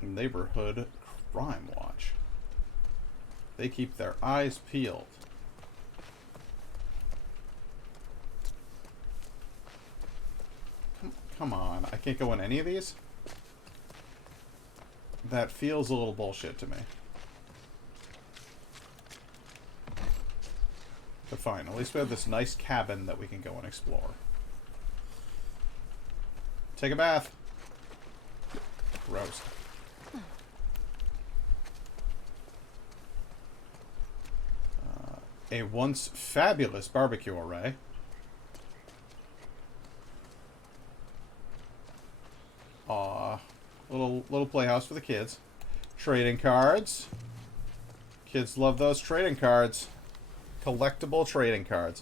Neighborhood Crime Watch. They keep their eyes peeled. Come on, I can't go in any of these? That feels a little bullshit to me. But fine, at least we have this nice cabin that we can go and explore. Take a bath. Gross. A once fabulous barbecue array. Aw, little playhouse for the kids. Trading cards. Kids love those trading cards. Collectible trading cards.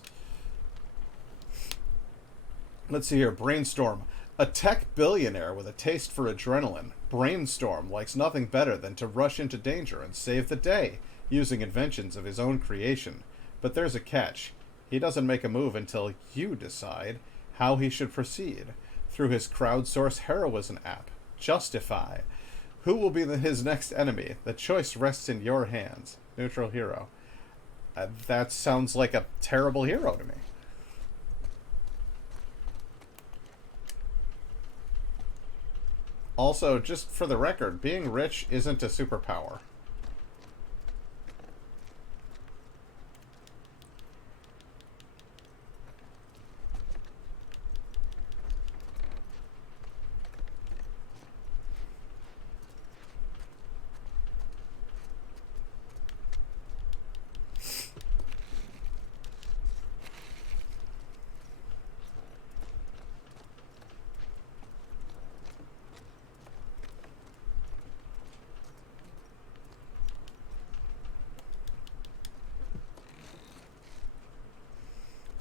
Let's see here. Brainstorm. A tech billionaire with a taste for adrenaline. Brainstorm likes nothing better than to rush into danger and save the day, using inventions of his own creation. But there's a catch. He doesn't make a move until you decide how he should proceed. Through his crowdsource heroism app, Justify. Who will be his next enemy? The choice rests in your hands. Neutral hero. That sounds like a terrible hero to me. Also, just for the record, being rich isn't a superpower.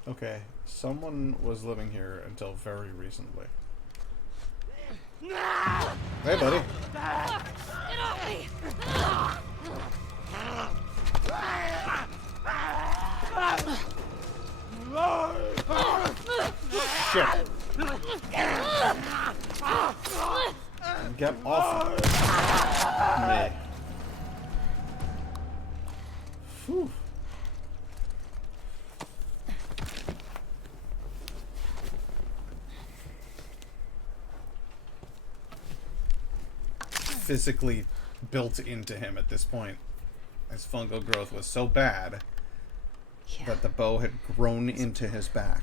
Okay, someone was living here until very recently. Hey, buddy. Get off me! Shit. Get off me. Whew. Physically built into him at this point. His fungal growth was so bad that the bow had grown into his back.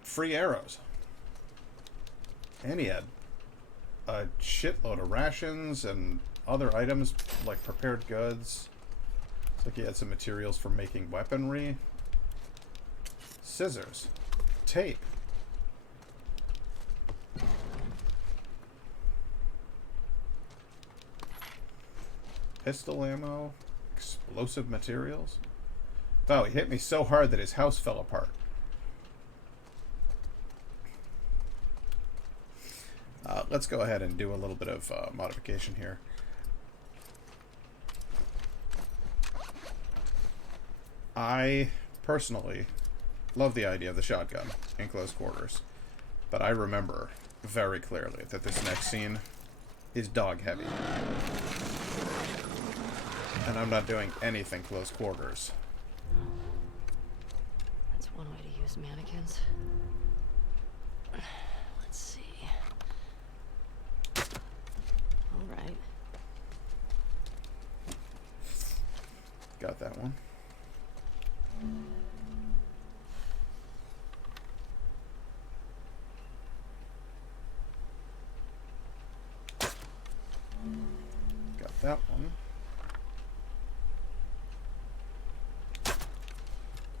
Free arrows. And he had a shitload of rations and other items like prepared goods. Looks like he had some materials for making weaponry. Scissors. Tape. Pistol ammo, explosive materials. Wow, he hit me so hard that his house fell apart. Let's go ahead and do a little bit of modification here. I personally love the idea of the shotgun in close quarters, but I remember very clearly that this next scene is dog heavy. And I'm not doing anything close quarters. That's one way to use mannequins. Let's see. All right. Got that one. Got that one.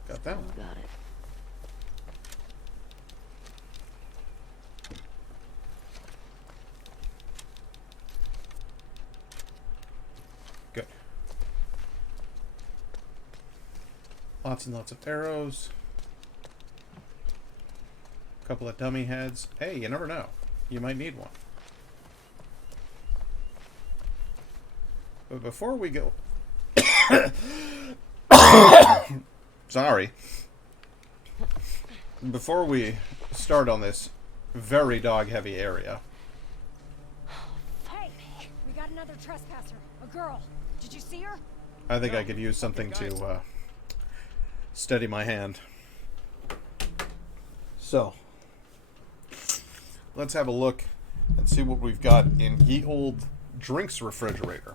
Got that one. Got it. Good. Lots and lots of arrows. A couple of dummy heads. Hey, you never know. You might need one. But before we go... Sorry. Before we start on this very dog-heavy area... Hey, we got another trespasser. A girl. Did you see her? I think I could use something to steady my hand. So, let's have a look and see what we've got in ye old drinks refrigerator.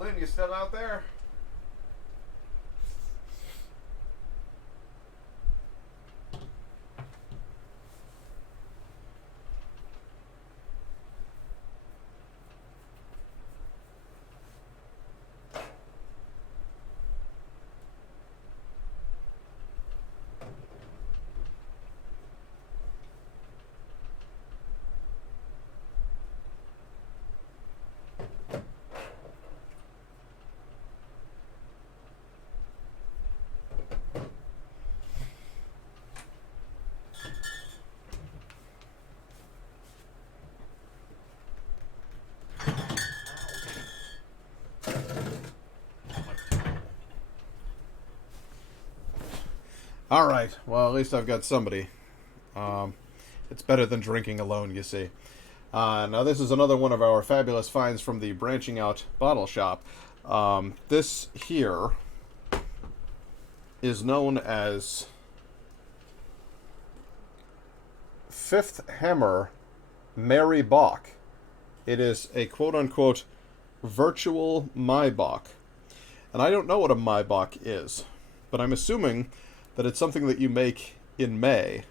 Lynn, you still out there? Alright, well, at least I've got somebody. It's better than drinking alone, you see. Now, this is another one of our fabulous finds from the Branching Out Bottle Shop. This here is known as Fifth Hammer Mary Bock. It is a quote-unquote virtual Maibach. And I don't know what a Maibach is, but I'm assuming that it's something that you make in May,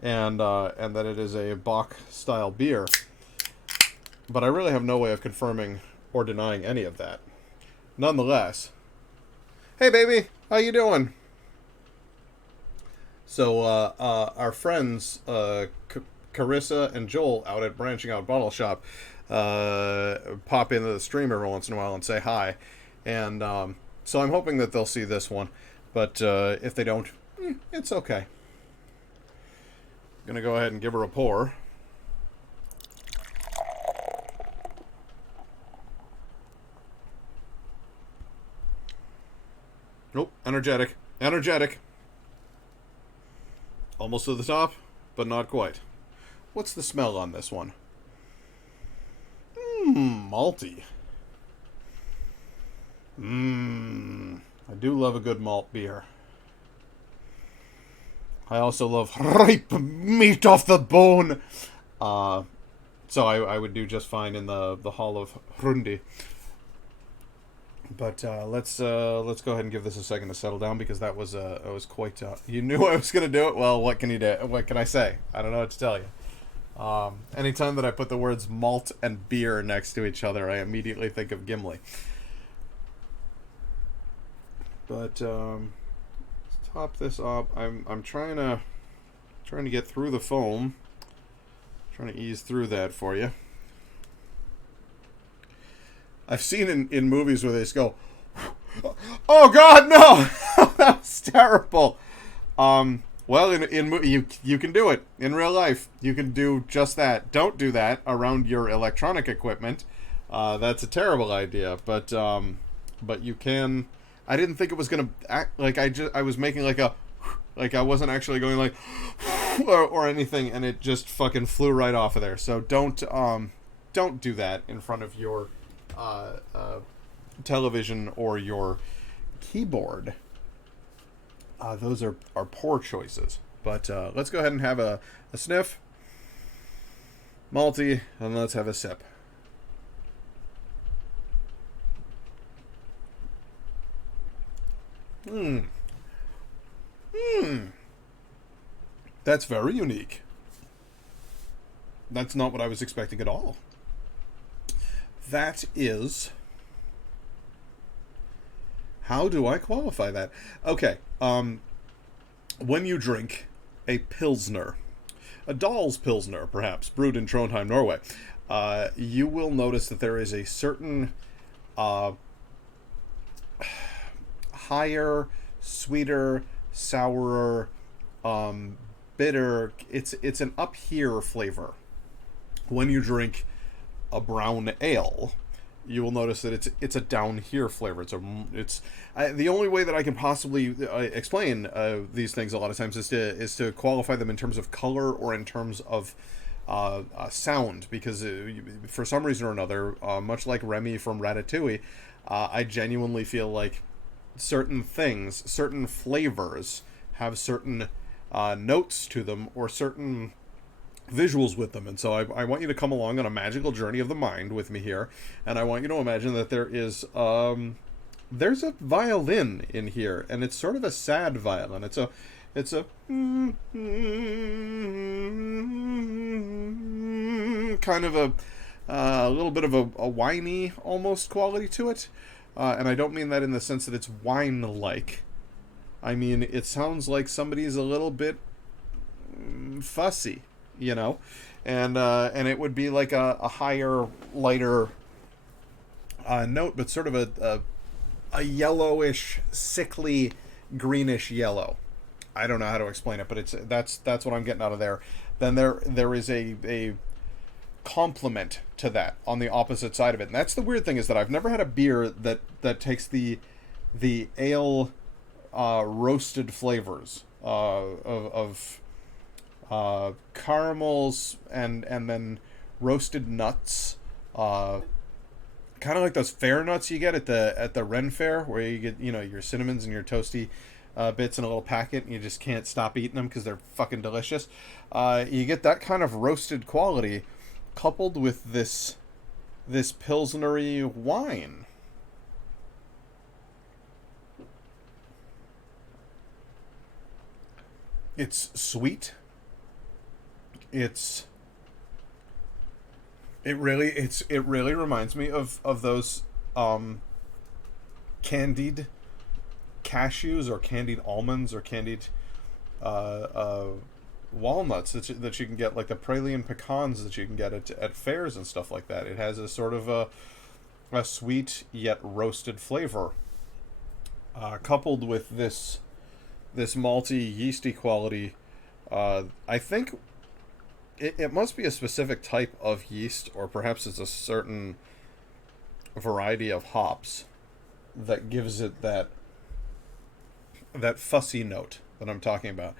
and that it is a Bock-style beer. But I really have no way of confirming or denying any of that. Nonetheless, hey baby, how you doing? So, our friends, Carissa and Joel out at Branching Out Bottle Shop, pop into the stream every once in a while and say hi. And, so I'm hoping that they'll see this one. But, if they don't, it's okay. Gonna go ahead and give her a pour. Nope, energetic. Energetic. Almost to the top, but not quite. What's the smell on this one? Malty. I do love a good malt beer. I also love ripe meat off the bone. So I would do just fine in the Hall of Hrundi. But let's go ahead and give this a second to settle down, because that was quite. You knew I was gonna do it. Well, what can you do? What can I say? I don't know what to tell you. Anytime that I put the words malt and beer next to each other, I immediately think of Gimli. But let's top this up. I'm trying to get through the foam. Trying to ease through that for you. I've seen in movies where they just go, "Oh God, no!" That was terrible. Well, you can do it in real life. You can do just that. Don't do that around your electronic equipment. That's a terrible idea. But you can. I didn't think it was gonna act like I was making like I wasn't actually going like or anything, and it just fucking flew right off of there. So don't do that in front of your television or your keyboard. Those are poor choices. But let's go ahead and have a sniff. Malty, and let's have a sip. That's very unique. That's not what I was expecting at all. That is... How do I qualify that? Okay, when you drink a Pilsner, a Dahl's Pilsner, perhaps, brewed in Trondheim, Norway, you will notice that there is a certain higher, sweeter, sourer, bitter. It's an up here flavor. When you drink a brown ale, you will notice that it's a down here flavor. It's the only way that I can possibly explain these things a lot of times is to qualify them in terms of color or in terms of sound, because for some reason or another, much like Remy from Ratatouille, I genuinely feel like certain things, certain flavors have certain notes to them or certain visuals with them. And so I want you to come along on a magical journey of the mind with me here, and I want you to imagine that there is there's a violin in here, and it's sort of a sad violin. It's a kind of a little bit of a whiny almost quality to it, and I don't mean that in the sense that it's wine-like. I mean, it sounds like somebody's a little bit fussy, you know, and it would be like a higher, lighter note, but sort of a yellowish, sickly, greenish yellow. I don't know how to explain it, but that's what I'm getting out of there. Then there is a complement to that on the opposite side of it, and that's the weird thing, is that I've never had a beer that takes the ale roasted flavors caramels and then roasted nuts. Kind of like those fair nuts you get at the Ren Fair, where you get your cinnamons and your toasty bits in a little packet, and you just can't stop eating them because they're fucking delicious. You get that kind of roasted quality, coupled with this Pilsnery wine. It's sweet. It really reminds me of those candied cashews or candied almonds or candied walnuts that you can get, like the praline pecans that you can get at fairs and stuff like that. It has a sort of a sweet yet roasted flavor, coupled with this malty, yeasty quality. I think it must be a specific type of yeast, or perhaps it's a certain variety of hops that gives it that fussy note that I'm talking about.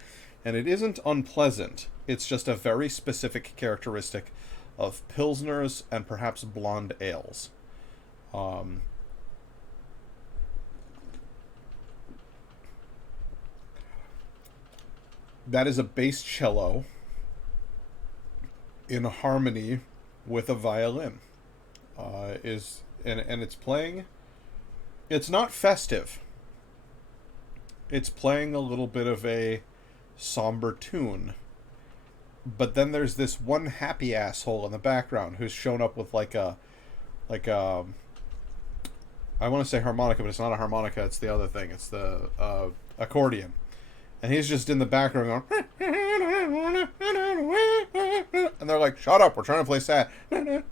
And it isn't unpleasant. It's just a very specific characteristic of pilsners and perhaps blonde ales. That is a bass cello in harmony with a violin. And it's playing. It's not festive. It's playing a little bit of a somber tune. But then there's this one happy asshole in the background who's shown up with like a I want to say harmonica, but it's not a harmonica, it's the other thing. It's the accordion. And he's just in the background going, and they're like, shut up, we're trying to play sad. And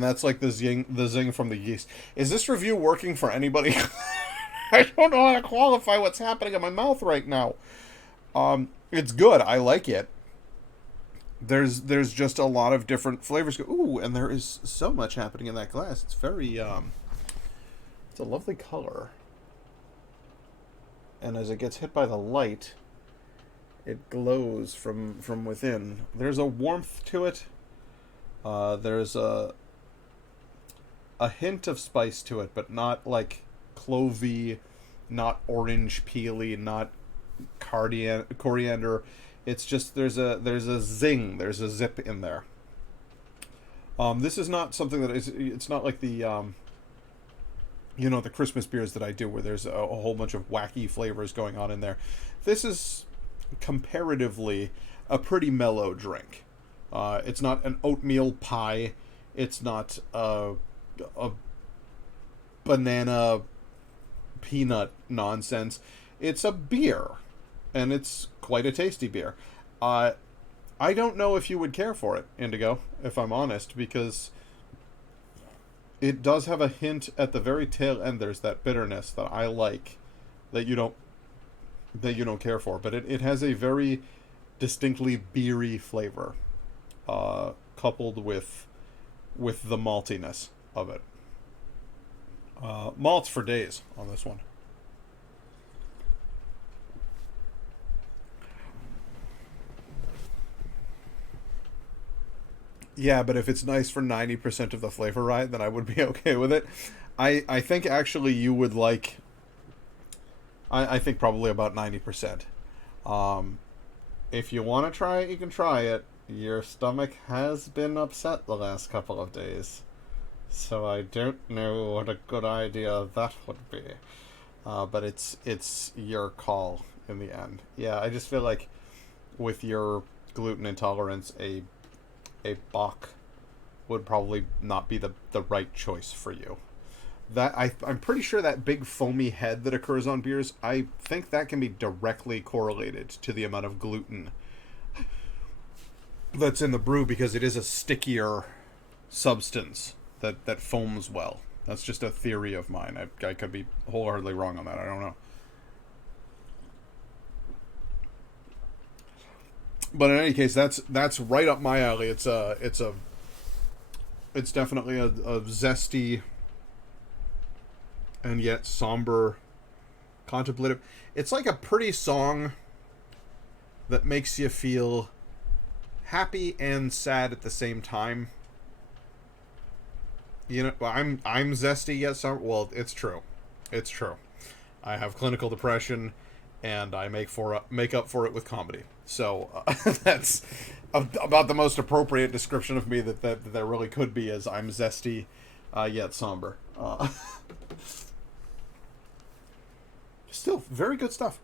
that's like the zing from the yeast. Is this review working for anybody? I don't know how to qualify what's happening in my mouth right now. It's good. I like it. There's just a lot of different flavors. Ooh, and there is so much happening in that glass. It's very, it's a lovely color. And as it gets hit by the light, it glows from within. There's a warmth to it. There's a hint of spice to it, but not like clovey, not orange peely, not coriander. It's just there's a zing, there's a zip in there. This is not something that it's not like the the Christmas beers that I do, where there's a whole bunch of wacky flavors going on in there. This is comparatively a pretty mellow drink. It's not an oatmeal pie. It's not a banana peanut nonsense. It's a beer, and it's quite a tasty beer. I don't know if you would care for it, Indigo, if I'm honest, because it does have a hint at the very tail end. There's that bitterness that I like, that you don't care for, but it has a very distinctly beery flavor, coupled with the maltiness of it. Malts for days on this one. Yeah, but if it's nice for 90% of the flavor ride, then I would be okay with it. I think actually you would like... I think probably about 90%. If you want to try it, you can try it. Your stomach has been upset the last couple of days, so I don't know what a good idea that would be. But it's your call in the end. Yeah, I just feel like with your gluten intolerance, a Bock would probably not be the right choice for you. That I'm pretty sure that big foamy head that occurs on beers, I think that can be directly correlated to the amount of gluten that's in the brew, because it is a stickier substance that foams well. That's just a theory of mine. I could be wholeheartedly wrong on that. I don't know. But in any case, that's right up my alley. It's definitely a zesty and yet somber contemplative. It's like a pretty song that makes you feel happy and sad at the same time. You know, I'm zesty yet some. Well, it's true. It's true. I have clinical depression, and I make up for it with comedy. So that's about the most appropriate description of me that there really could be, as I'm zesty yet somber. Still very good stuff.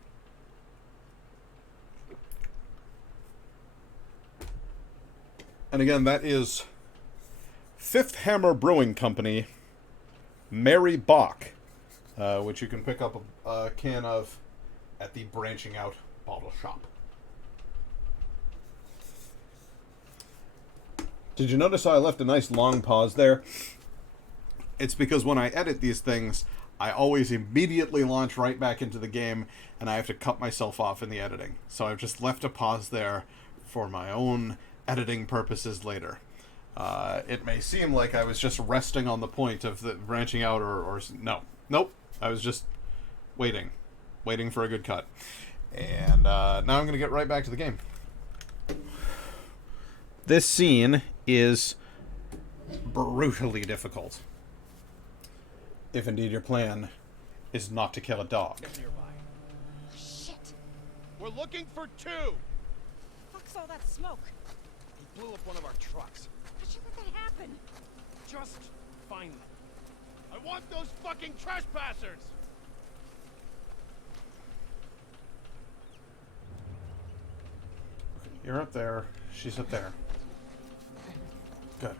And again, that is Fifth Hammer Brewing Company, Mary Bock, which you can pick up a can of at the Branching Out Bottle Shop. Did you notice how I left a nice long pause there? It's because when I edit these things, I always immediately launch right back into the game, and I have to cut myself off in the editing. So I've just left a pause there for my own editing purposes later. It may seem like I was just resting on the point of the branching out, or no. Nope. I was just waiting for a good cut. And now I'm going to get right back to the game. This scene is brutally difficult. If indeed your plan is not to kill a dog. Shit. We're looking for two! Fuck's all that smoke? He blew up one of our trucks. How'd you let that happen? Just find them. I want those fucking trespassers! You're up there. She's up there. Good.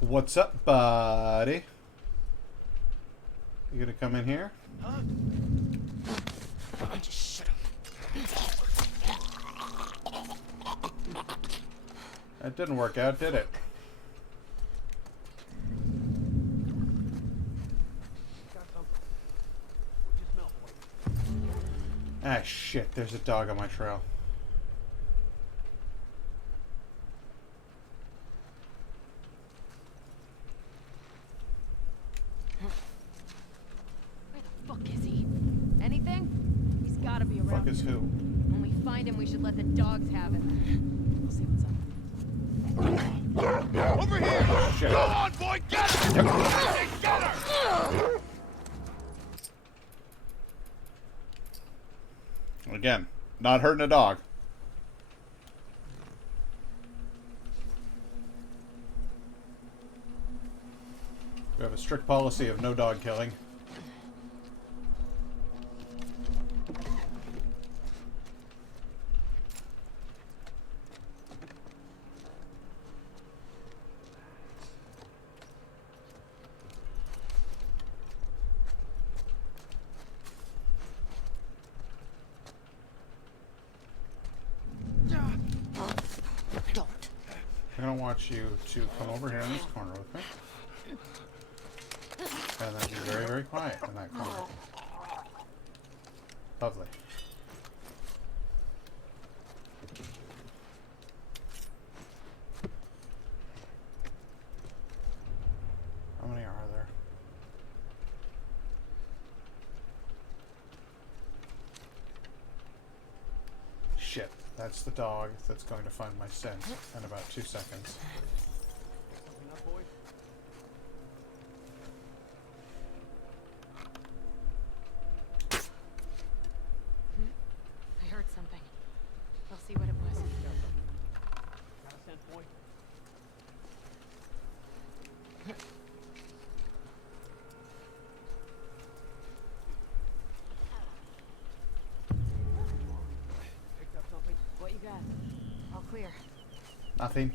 What's up, buddy? You gonna come in here? Huh? Just shut up. That didn't work out, did it? Got something. What'd you smell for? Ah, shit. There's a dog on my trail. Where the fuck is he? Anything? He's gotta be around. Fuck is who? When we find him, we should let the dogs have him. We'll see what's up. Over here! Shit. Go on, boy! Get her! Get her! Again, not hurting a dog. We have a strict policy of no dog killing. Don't. I'm gonna want you to come over here in this corner with me. And then be very, very quiet in that corner. Lovely. How many are there? Shit, that's the dog that's going to find my scent in about 2 seconds. Something up, boy? I heard something. I'll see what it was. Got a scent, boy? Picked up something? What you got? All clear. Nothing.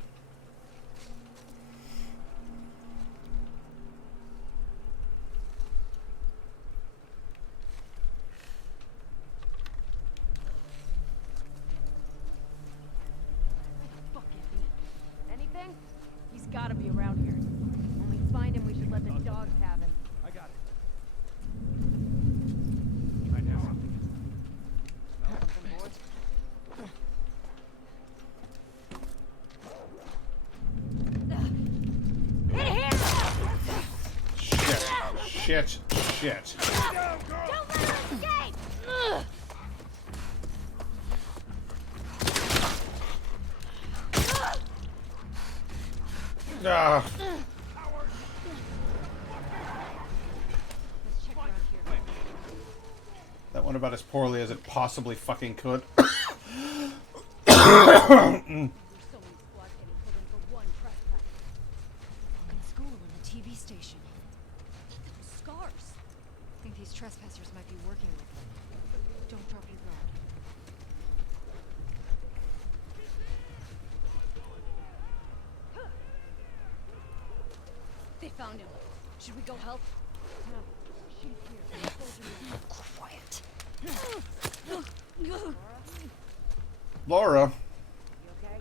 Where the fuck is he? Anything? He's gotta be around here. When we find him, we should let the dogs have him. I got it. shit, shit. Don't let her escape! Ah. Let's check around here. That went about as poorly as it possibly fucking could. There's so many squads getting pulled in for one trespass. Fucking school and the TV station. Those scars. I think these trespassers might be working with them. Don't drop your guard. They found him. Should we go help? No. She's here. Quiet. Laura. You okay?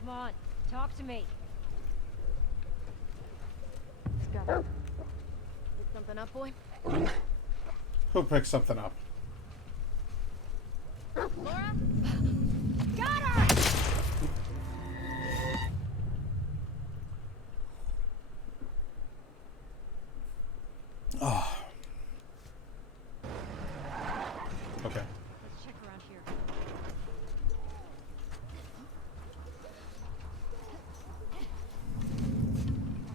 Come on, talk to me. Got it. Pick something up, boy? Who picked something up? Laura? Got her! Oh. Okay. Let's check around here.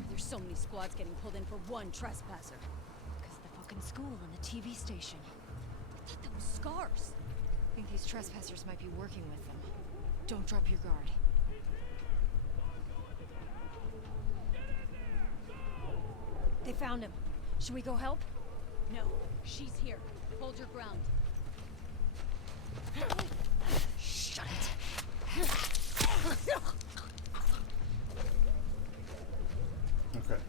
There's so many squads getting pulled in for one trespasser. Because the fucking school and the TV station. I thought that was scars. I think these trespassers might be working with them. Don't drop your guard. They found him. Should we go help? No, she's here. Hold your ground. Shut it. Okay.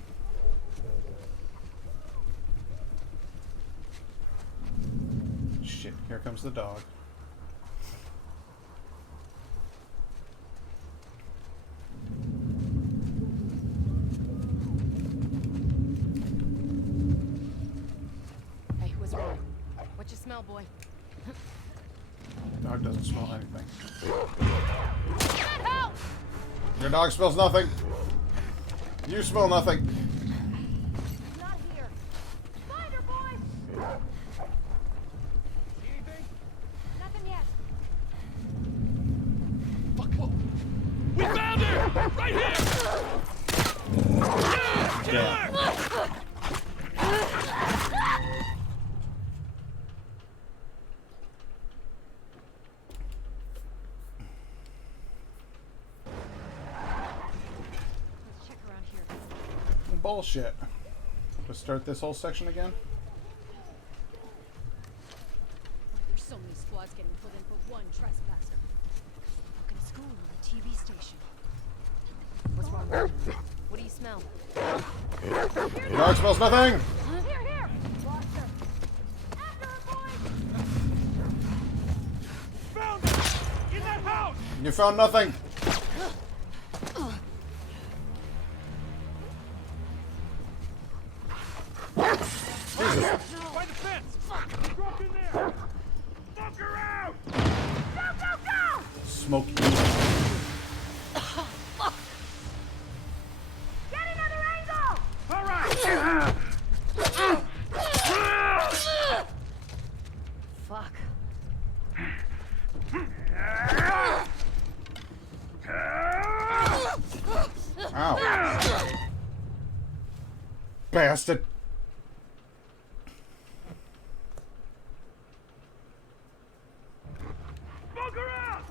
Shit, here comes the dog. Hey, what's wrong? What you smell, boy? Dog doesn't smell anything. Get help! Your dog smells nothing. You smell nothing. Not here. Find her, boy! See anything? Nothing yet. Fuck, whoa. We found her! Right here! Damn. Let's check around here. Bullshit. Let's start this whole section again. There's so many squads getting pulled in for one trespasser. Fucking school and the TV station. What's wrong with you? What do you smell? Your dog smells nothing. Here, here! Lost her. After her, boys! Found her! In that house! You found nothing. By the fence! Drop in there! Fuck her out! Go, go, go! Smoke. Get another angle! All right! Fuck. Ow. Bastard. Fuck her out!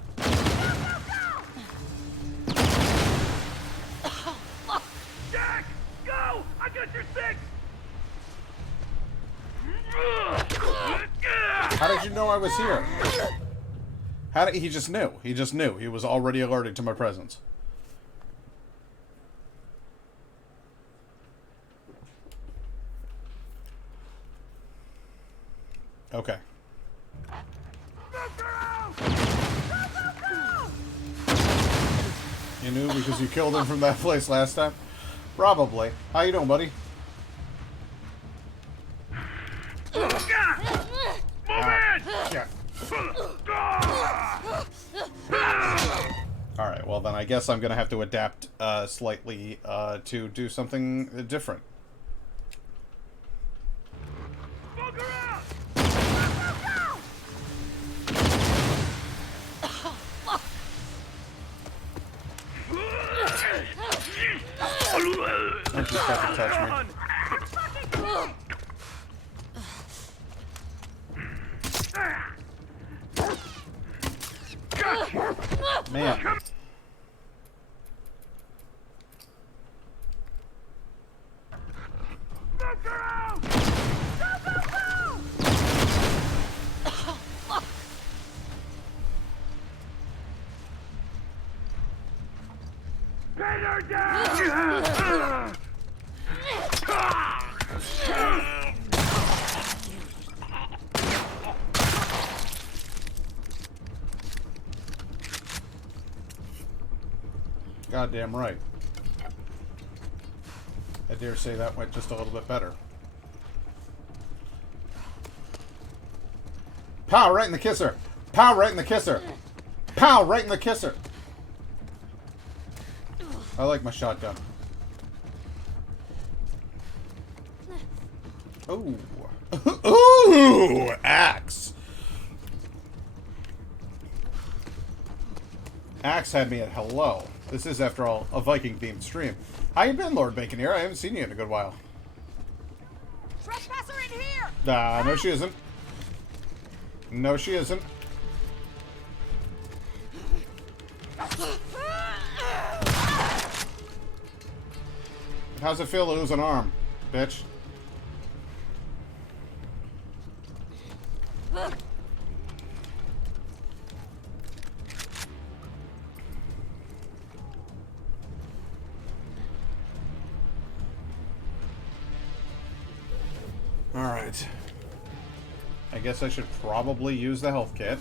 Jack! Go! I got your six! How did you know I was here? How did he just knew? He just knew. He was already alerted to my presence. Okay. You knew because you killed him from that place last time? Probably. How you doing, buddy? Yeah. Alright, well then I guess I'm gonna have to adapt slightly to do something different. Don't you fucking touch me. Man. Goddamn right. I dare say that went just a little bit better. Pow, right in the kisser. Pow, right in the kisser. Pow, right in the kisser. I like my shotgun. Ooh. Ooh, axe. Axe had me at hello. This is, after all, a Viking-themed stream. How you been, Lord Bacon here? I haven't seen you in a good while. Trespasser in here! Nah, no she isn't. No she isn't. How's it feel to lose an arm, bitch? Alright. I guess I should probably use the health kit.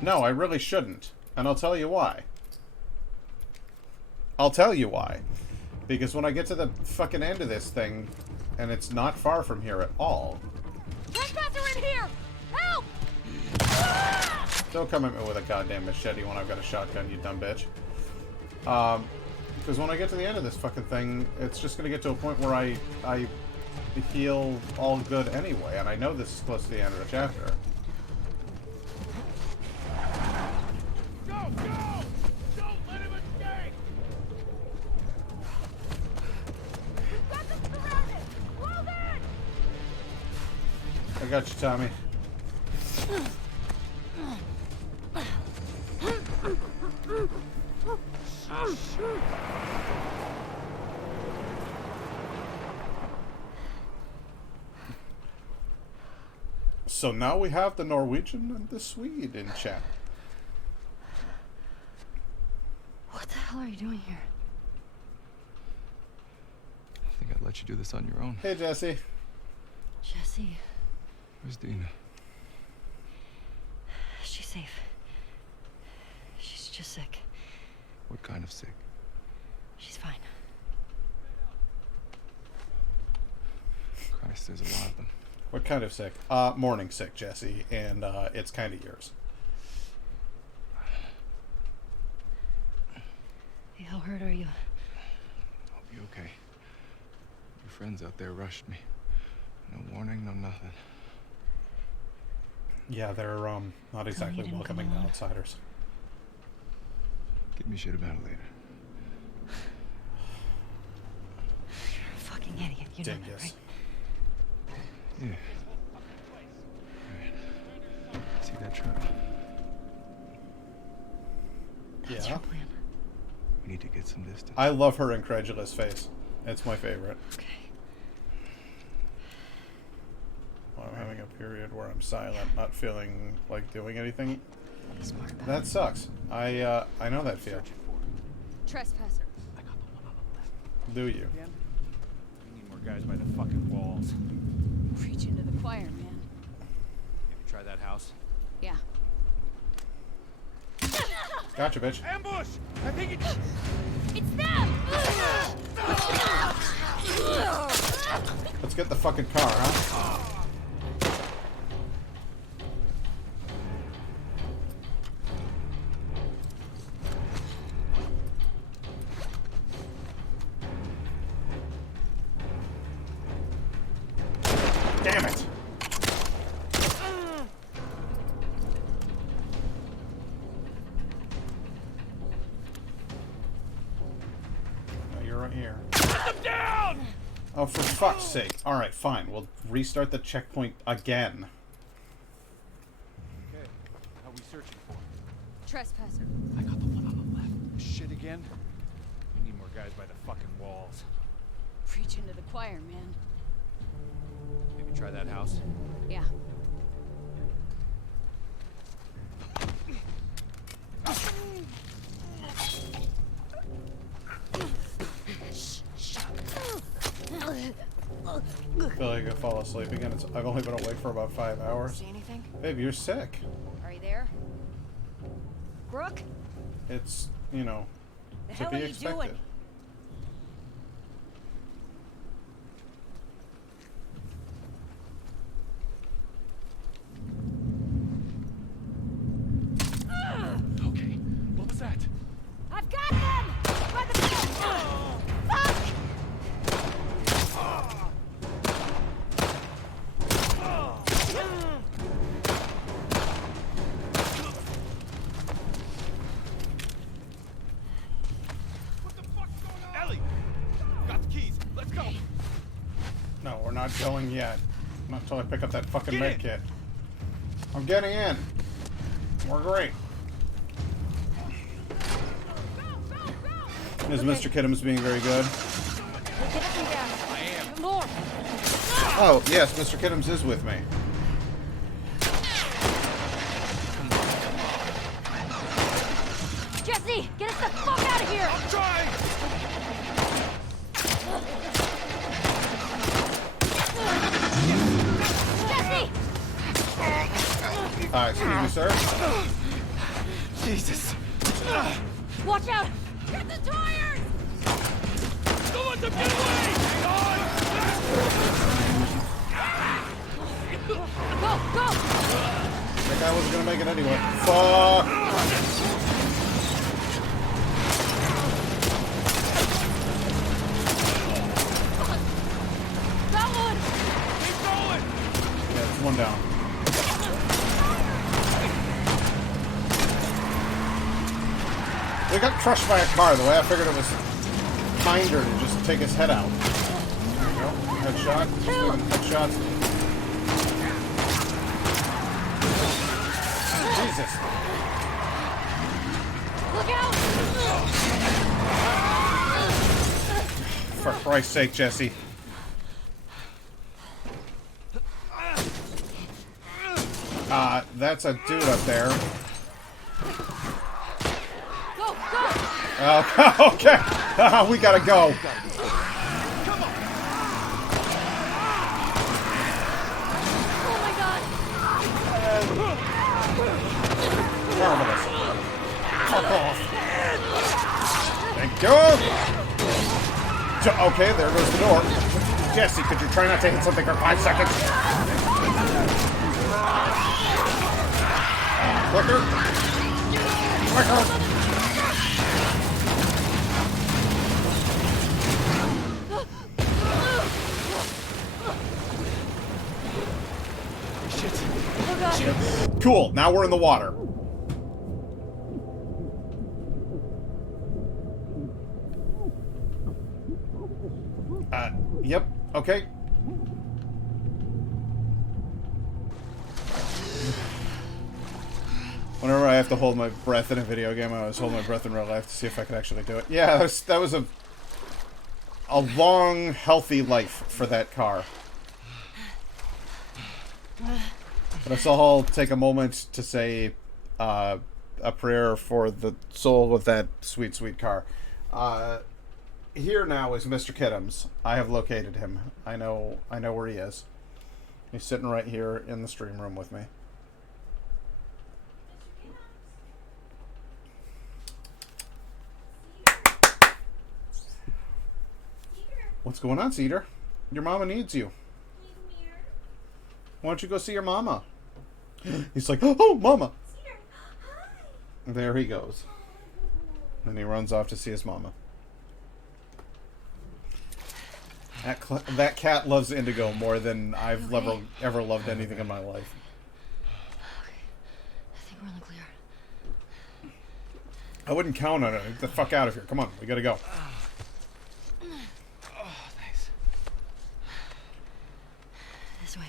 No, I really shouldn't. And I'll tell you why. I'll tell you why. Because when I get to the fucking end of this thing, and it's not far from here at all. Trespasser in here! Help! Don't come at me with a goddamn machete when I've got a shotgun, you dumb bitch. Because when I get to the end of this fucking thing, it's just going to get to a point where I heal all good anyway, and I know this is close to the end of the chapter. Go! Go! Don't let him escape! We've got them surrounded! Close in! I got you, Tommy. So now we have the Norwegian and the Swede in chat. What the hell are you doing here? I think I'd let you do this on your own. Hey, Jesse. Jesse, Where's Dina? she's safe. She's just sick. What kind of sick? She's fine. Christ, there's a lot of them. What kind of sick? Morning sick, Jesse, and it's kind of yours. Hey, how hurt are you? I'll be okay. Your friends out there rushed me. No warning, no nothing. Yeah, they're not exactly didn't welcoming come to on. outsiders. Give me shit about it later. You're a fucking idiot. You know that, Dingus. right? Yeah. Right. See that truck? That's Yeah. your plan. We need to get some distance. I love her incredulous face. It's my favorite. Okay. When I'm having a period where I'm silent, not feeling like doing anything. Be smart about That it. sucks. I know that feel. Trespasser. Do you? We need more guys by the fucking walls. Preaching to the choir, man. Have you tried that house? Yeah. Gotcha, bitch. Ambush! I think it's... It's them! Let's get the fucking car, huh? Damn it! Oh, you're right here. Down! Oh, for fuck's sake. Alright, fine. We'll restart the checkpoint again. Okay, how we searching for? Trespasser. I got the one on the left. Shit again? We need more guys by the fucking walls. Preaching to the choir, man. Maybe try that house. Yeah. I feel like I fall asleep again. I've only been awake for about 5 hours. See anything? Babe, you're sick. Are you there? Brooke? It's, you know, The to hell be are you expected. doing? Okay, what was that? I've got them! By the fuck! What the fuck's going on? Ellie! Got the keys. Let's go. No, we're not going yet. Not until I pick up that fucking Get med in. kit. I'm getting in. We're great. Is Mr. Kiddom's being very good? We'll get up and down. I am. More! Oh, yes, Mr. Kiddom's is with me. Jesse! Get us the fuck out of here! I'm trying! Jesse! Excuse me, sir. Jesus. Watch out! Get the tires! Don't let them get away! Hang on! Go! Go! That guy wasn't gonna make it anyway. Fuck! That one! Keep going! Yeah, it's one down. We got crushed by a car. The way I figured it was kinder to just take his head out. There you go. Headshot. Just doing headshots. Jesus. Look out! For Christ's sake, Jesse. That's a dude up there. Go! Go! Okay. We gotta go. Oh my god! Marvelous. Fuck off. Thank you. Okay, there goes the door. Jesse, could you try not to hit something for 5 seconds? Clicker. Clicker. Oh god! Cool, now we're in the water. Yep, okay. Whenever I have to hold my breath in a video game, I always hold my breath in real life to see if I can actually do it. Yeah, that was a long, healthy life for that car. But let's all take a moment to say a prayer for the soul of that sweet, sweet car. Here now is Mr. Kiddom's. I have located him. I know where he is. He's sitting right here in the stream room with me. What's going on, Cedar? Your mama needs you. Why don't you go see your mama? He's like, oh, mama. There he goes. And he runs off to see his mama. That cat loves Indigo more than I've ever loved anything in my life. Okay. I think we're on the clear. I wouldn't count on it. Get the fuck out of here. Come on, we gotta go. Oh, thanks. This way.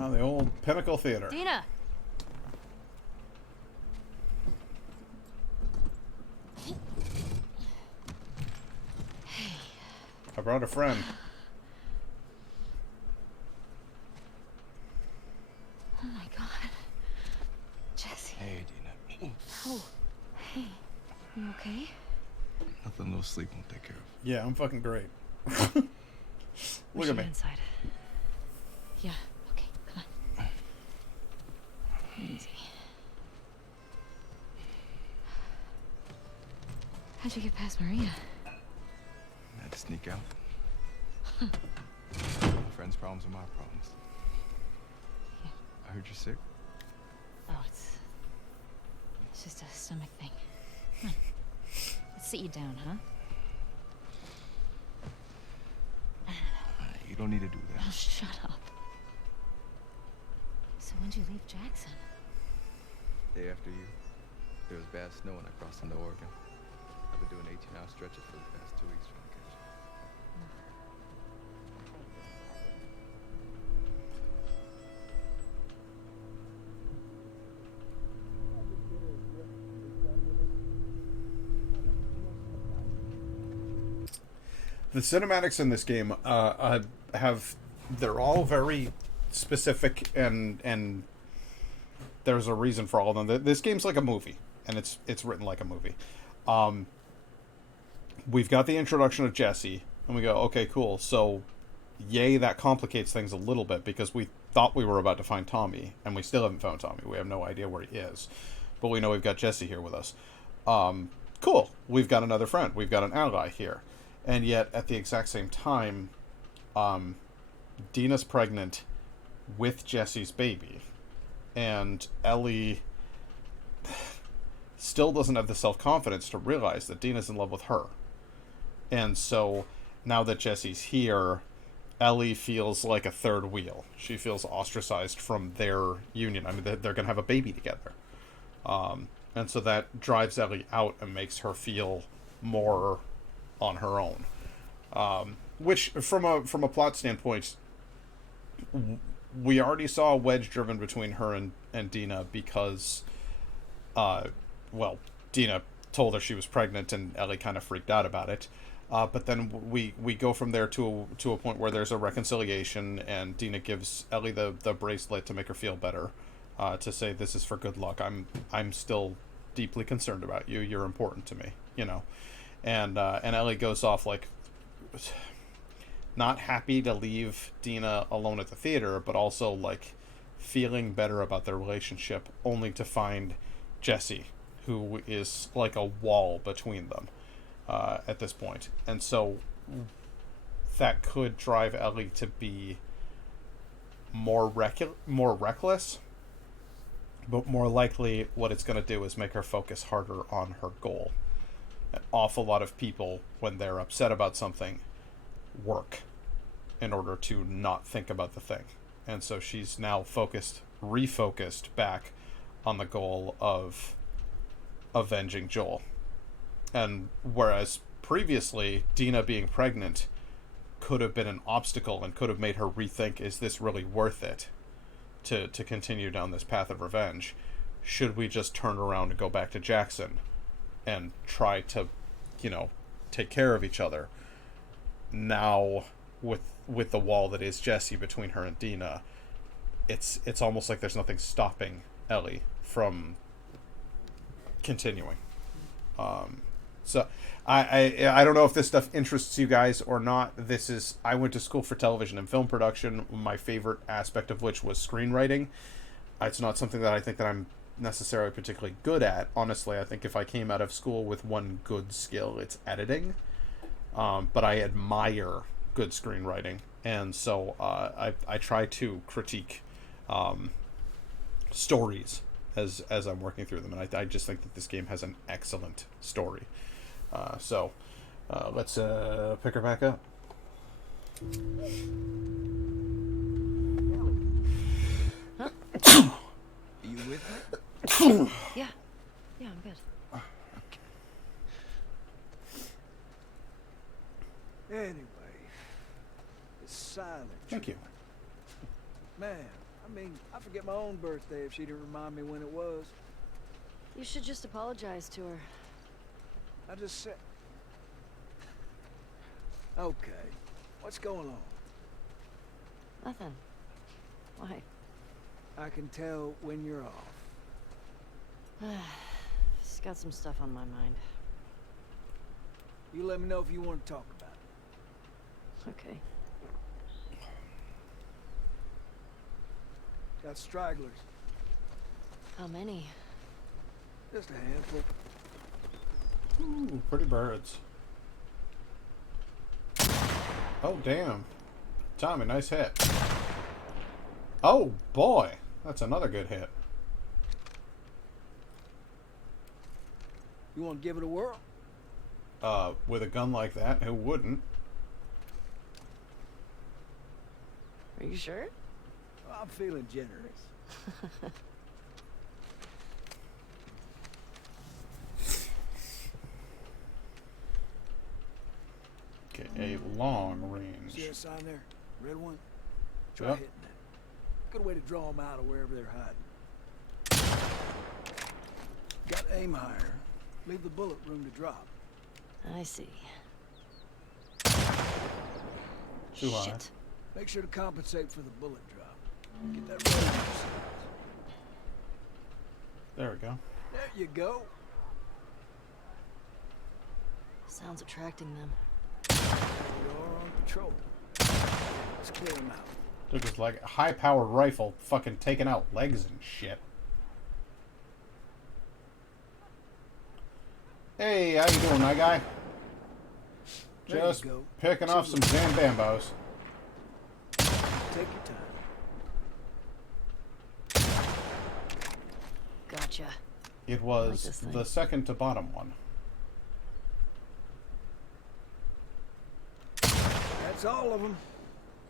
Oh, the old Pinnacle Theater. Dina! I brought a friend. Oh my god. Jesse. Hey, Dina. Oh. Hey. You okay? Nothing, no sleep won't take care of. Yeah, I'm fucking great. Look at me. Inside. Yeah. Okay. Come on. Easy. How'd you get past Maria? I had to sneak out. Friends' problems are my problems. Yeah. I heard you're sick. Oh, it's just a stomach thing. Come on. Let's sit you down, huh? You don't need to do that. Oh, shut up. So when'd you leave Jackson? Day after you, there was bad snow and I crossed into Oregon. I've been doing 18-hour stretches for the past 2 weeks trying to catch you. The cinematics in this game they're all very specific and there's a reason for all of them. This game's like a movie, and it's written like a movie. We've got the introduction of Jesse, and we go, okay, cool. So, yay, that complicates things a little bit because we thought we were about to find Tommy, and we still haven't found Tommy. We have no idea where he is, but we know we've got Jesse here with us. Cool. We've got another friend. We've got an ally here. And yet, at the exact same time, Dina's pregnant with Jesse's baby. And Ellie still doesn't have the self-confidence to realize that Dina's in love with her. And so, now that Jesse's here, Ellie feels like a third wheel. She feels ostracized from their union. I mean, they're going to have a baby together. And so that drives Ellie out and makes her feel more on her own, which from a plot standpoint, we already saw a wedge driven between her and Dina because Dina told her she was pregnant and Ellie kind of freaked out about it, but then we go from there to a point where there's a reconciliation and Dina gives Ellie the bracelet to make her feel better, to say this is for good luck. I'm still deeply concerned about you. You're important to me, you know. And Ellie goes off like not happy to leave Dina alone at the theater, but also like feeling better about their relationship, only to find Jesse, who is like a wall between them at this point. And so that could drive Ellie to be more reckless, but more likely what it's going to do is make her focus harder on her goal. An awful lot of people, when they're upset about something, work in order to not think about the thing. And so she's now refocused back on the goal of avenging Joel. And whereas previously, Dina being pregnant could have been an obstacle and could have made her rethink, is this really worth it to continue down this path of revenge? Should we just turn around and go back to Jackson and try to, take care of each other? Now, with the wall that is Jesse between her and Dina, it's almost like there's nothing stopping Ellie from continuing. So I don't know if this stuff interests you guys or not. I went to school for television and film production, my favorite aspect of which was screenwriting. It's not something that I think that I'm necessarily particularly good at. Honestly, I think if I came out of school with one good skill, it's editing. but I admire good screenwriting, and so I try to critique stories as I'm working through them, and I just think that this game has an excellent story. So let's pick her back up. Huh? Are you with me? Yeah. Yeah, I'm good. Anyway, it's silent. Thank you. Man, I mean, I forget my own birthday if she didn't remind me when it was. You should just apologize to her. I just said... Okay, what's going on? Nothing. Why? I can tell when you're off. Just got some stuff on my mind. You let me know if you want to talk about it. Okay. Got stragglers. How many? Just a handful. Ooh, pretty birds. Oh, damn. Tommy, nice hit. Oh, boy. That's another good hit. You want to give it a whirl? With a gun like that, who wouldn't? Are you sure? I'm feeling generous. Okay, a long range. See that sign there? Red one? Try Yep. hitting it. Good way to draw them out of wherever they're hiding. Got to aim higher. Leave the bullet room to drop. I see. Too high. Shit. Make sure to compensate for the bullet drop. Get that road in your sights. There we go. There you go. Sounds attracting them. You're on patrol. Let's clear them out. Took his like high-powered rifle, fucking taking out legs and shit. Hey, how you doing, night guy? There Just you go. picking off some Zambambos. Take your time. Gotcha. It like was this thing. the second to bottom one. That's all of them.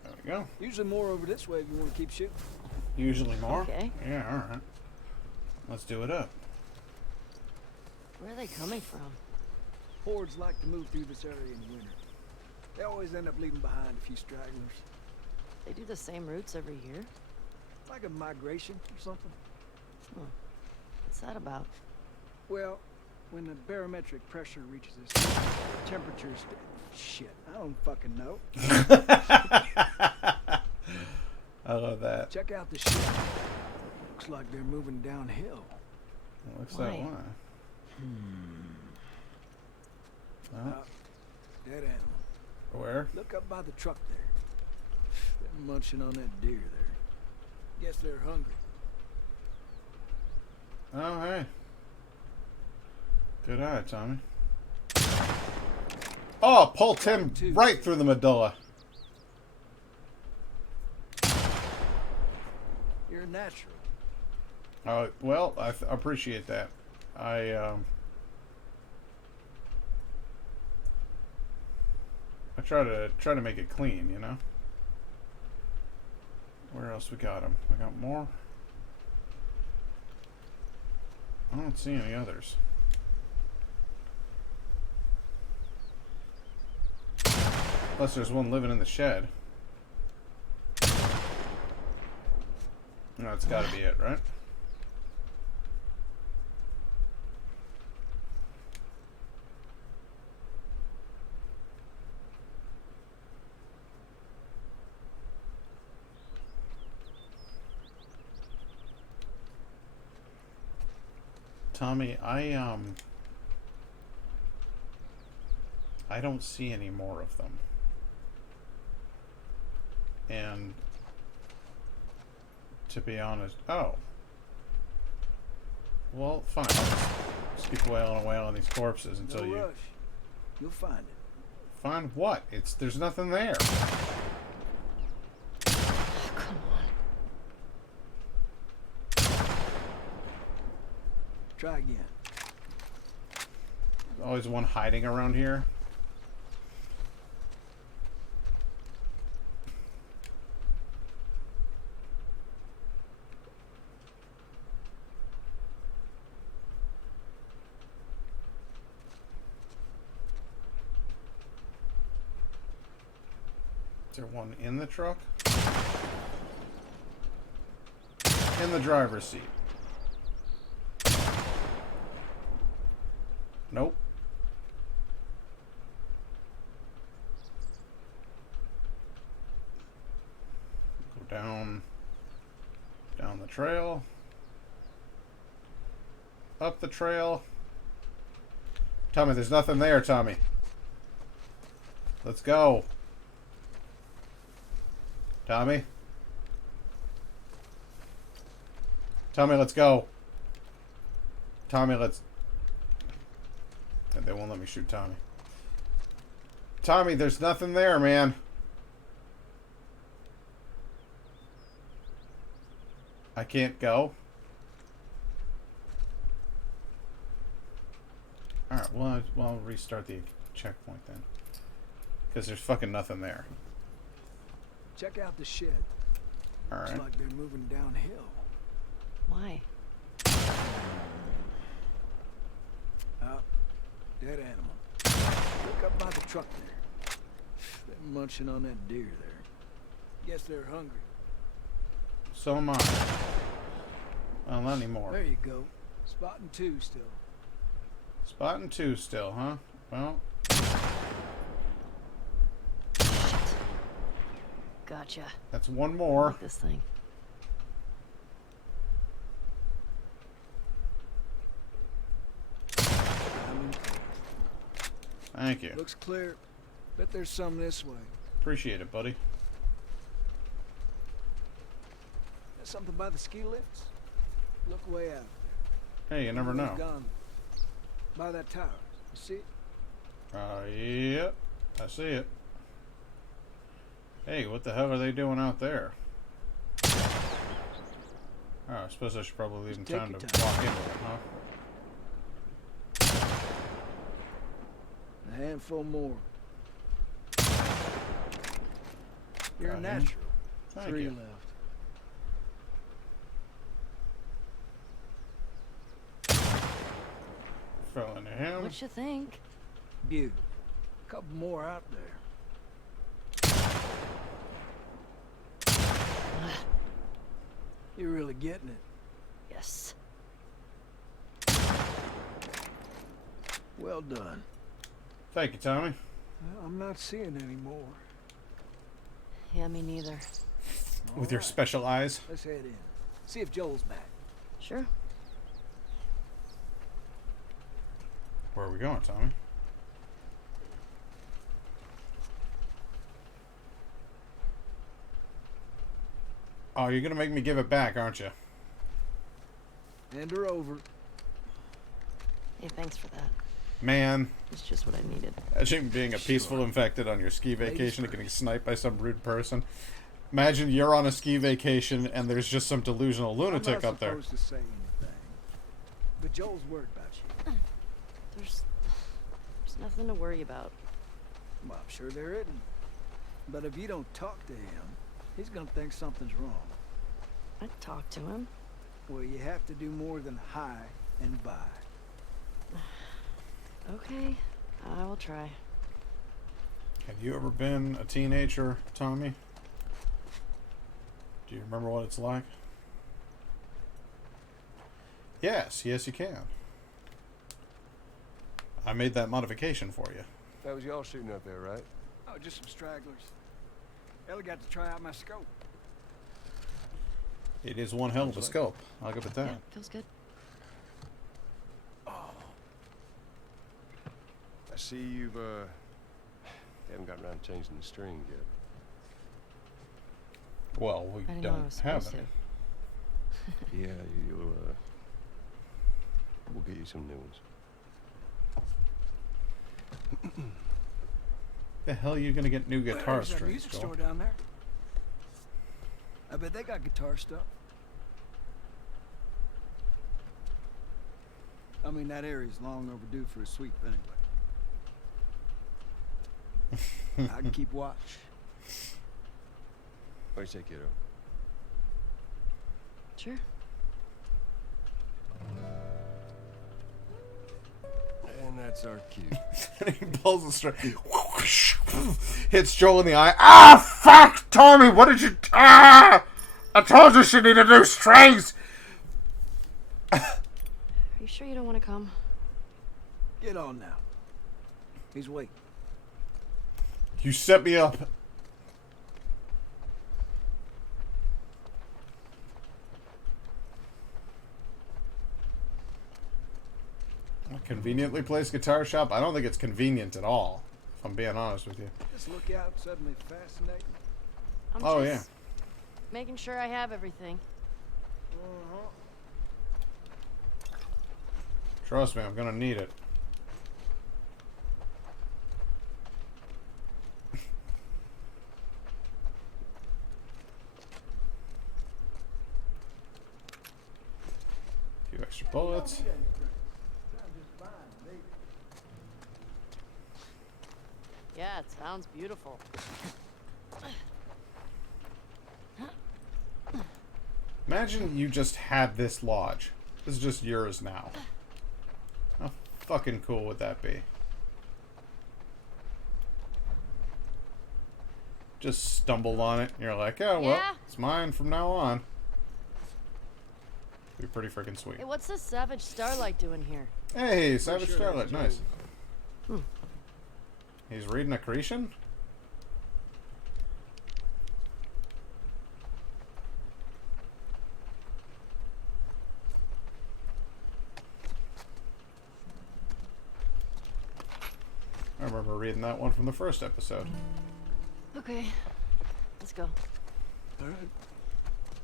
There we go. Usually more over this way if you want to keep shooting. Usually more. Okay. Yeah, alright. Let's do it up. Where are they coming from? Hordes like to move through this area in the winter. They always end up leaving behind a few stragglers. They do the same routes every year? Like a migration or something. What's that about? Well, when the barometric pressure reaches this, temperatures... Shit, I don't fucking know. I love that. Check out the ship. Looks like they're moving downhill. Looks Why? that way. Oh, Dead animal. where? Look up by the truck there. They're munching on that deer there. Guess they're hungry. Oh, hey. Good eye, Tommy. Oh, pulled him right through the medulla. You're a natural. Well, I appreciate that. I try to make it clean, you know. Where else we got them? We got more. I don't see any others. Unless there's one living in the shed. No, it's got to be it, right? Tommy, I don't see any more of them. And to be honest, oh. Well, fine. I'll just keep wailing away on these corpses until No you rush. You'll find it. Find what? There's nothing there. Come on. Try again. Always one hiding around here. Is there one in the truck? In the driver's seat. Nope. Go down the trail. Up the trail. Tommy, there's nothing there, Tommy. Let's go. Tommy? Tommy, let's go. Tommy, let's... They won't let me shoot Tommy. Tommy, there's nothing there, man. I can't go. Alright, well, I'll restart the checkpoint then. Because there's fucking nothing there. Check out the shed. Alright. Looks like they're moving downhill. Why? Dead animal. Look up by the truck there. They're munching on that deer there. Guess they're hungry. So am I. Well, not anymore. There you go. Spotting two still. Spotting two still, huh? Well. Gotcha. That's one more. I like this thing. Thank you. Looks clear. Bet there's some this way. Appreciate it, buddy. There's something by the ski lifts. Look way out. Hey, you never know. Gone. By that tower. You see it? Yep. I see it. Hey, what the hell are they doing out there? Oh, I suppose I should probably leave them time to walk into it, huh? A handful more. You're a Got him. natural. Thank 3 you. left. Fell into him. What you think? Beaut. Couple more out there. You're really getting it. Yes. Well done. Thank you, Tommy. Well, I'm not seeing any more. Yeah, me neither. With your special eyes. Let's head in. See if Joel's back. Sure. Where are we going, Tommy? Oh, you're gonna make me give it back, aren't you? Hand her over. Hey, thanks for that. Man. It's just what I needed. Imagine being a peaceful infected on your ski vacation and getting sniped by some rude person. Imagine you're on a ski vacation and there's just some delusional lunatic up there. I'm not supposed to say anything, but Joel's worried about you. There's nothing to worry about. Well, I'm sure there isn't. But if you don't talk to him, he's gonna think something's wrong. I'd talk to him. Well, you have to do more than hi and bye. Okay, I will try. Have you ever been a teenager, Tommy? Do you remember what it's like? Yes, yes you can. I made that modification for you. That was y'all shooting up there, right? Oh, just some stragglers. Ellie got to try out my scope. It is one hell of a scope. I'll give it that. Yeah, feels good. I see you've, haven't gotten around to changing the string yet. Well, we I didn't know I don't was have supposed any. Yeah, you'll, we'll get you some new ones. The hell are you gonna get new Well, guitar there's that strings, music Joel? store down there. I bet they got guitar stuff. I mean, that area's long overdue for a sweep anyway. I can keep watch. What do you say, kiddo? Sure. And that's our cue. He pulls the string. Hits Joel in the eye. Ah, fuck, Tommy! What did you? Ah! I told you she needed new strings. Are you sure you don't want to come? Get on now. He's waiting. You set me up. A conveniently placed guitar shop? I don't think it's convenient at all, if I'm being honest with you. This lookout suddenly fascinating. I'm Oh, just making sure I have everything. Trust me, I'm gonna need it. A few extra bullets. Yeah, it sounds beautiful. Imagine you just had this lodge. This is just yours now. How fucking cool would that be? Just stumbled on it and you're like, oh, well, Yeah. it's mine from now on. Be pretty freaking sweet. Hey, what's this Savage Starlight doing here? Hey, Savage sure Starlight, that's nice. He's reading Accretion? I remember reading that one from the first episode. Okay, let's go. All right.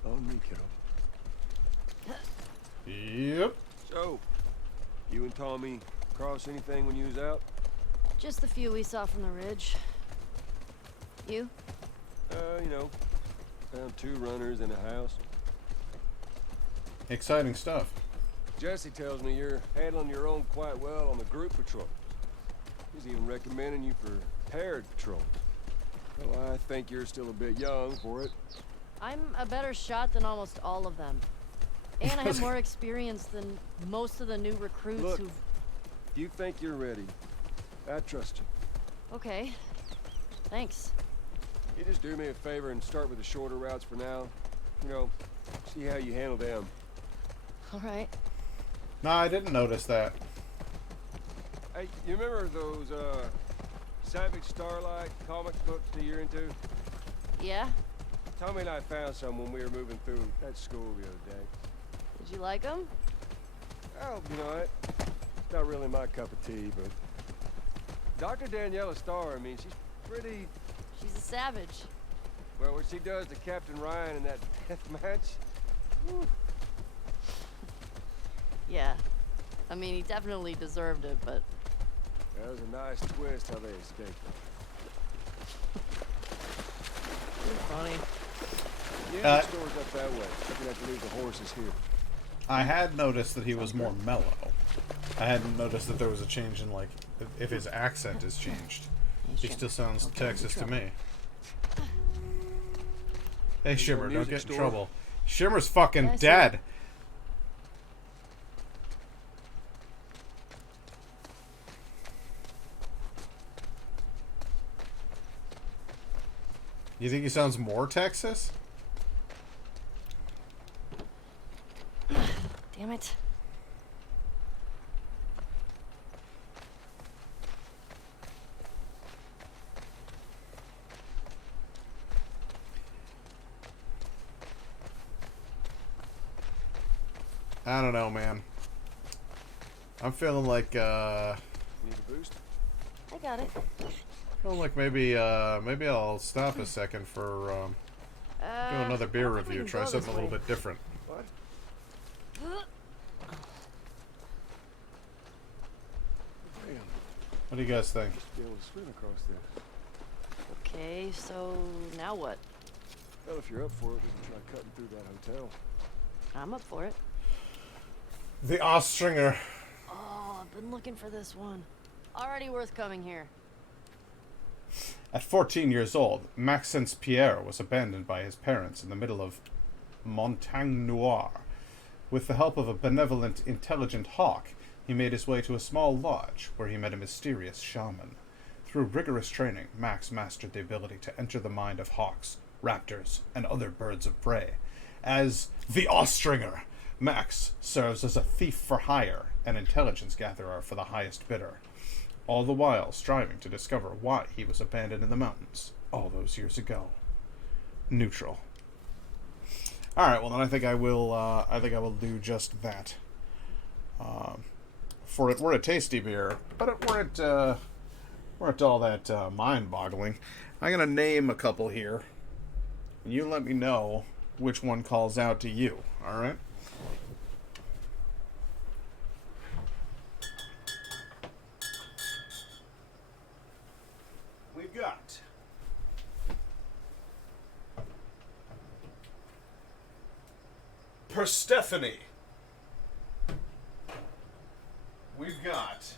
On me, kiddo. Yep. So, you and Tommy cross anything when you was out? Just the few we saw from the ridge. You? You know, found 2 runners in a house. Exciting stuff. Jesse tells me you're handling your own quite well on the group patrols. He's even recommending you for paired patrols. Well, I think you're still a bit young for it. I'm a better shot than almost all of them. And I have more experience than most of the new recruits Look, who've... if you think you're ready, I trust you. Okay. Thanks. You just do me a favor and start with the shorter routes for now. You know, see how you handle them. Alright. No, I didn't notice that. Hey, you remember those, Savage Starlight comic books that you're into? Yeah? Tommy and I found some when we were moving through that school the other day. Did you like them? Oh, you know what? It's not really my cup of tea, but... Dr. Daniela Starr, I mean, she's pretty... She's a savage. Well, what she does to Captain Ryan in that death match... Whew. Yeah. I mean, he definitely deserved it, but... That was a nice twist how they escaped. You're funny. Yeah, the store's up that way. You're gonna have to leave the horses here. I had noticed that he was more mellow. I hadn't noticed that there was a change in, like, if his accent is changed. He still sounds Texas to me. Hey, Shimmer, don't get in trouble. Shimmer's fucking dead. You think he sounds more Texas? Damn it. I don't know, man. I'm feeling like, Need a boost? I got it. feeling like maybe I'll stop a second for, do another beer review. Try something a little bit different. What? What do you guys think? Be able to swim across there. Okay, so now what? Well, if you're up for it, we can try cutting through that hotel. I'm up for it. The Austringer. Oh, I've been looking for this one. Already worth coming here. At 14 years old, Maxence Pierre was abandoned by his parents in the middle of Montagne Noire. With the help of a benevolent, intelligent hawk, he made his way to a small lodge where he met a mysterious shaman. Through rigorous training, Max mastered the ability to enter the mind of hawks, raptors, and other birds of prey. As the Austringer, Max serves as a thief for hire, an intelligence gatherer for the highest bidder, all the while striving to discover why he was abandoned in the mountains all those years ago. Neutral. All right, well then I think I will do just that. For it were a tasty beer, but it weren't all that mind-boggling. I'm gonna name a couple here, and you let me know which one calls out to you. All right. We've got Persephone. We've got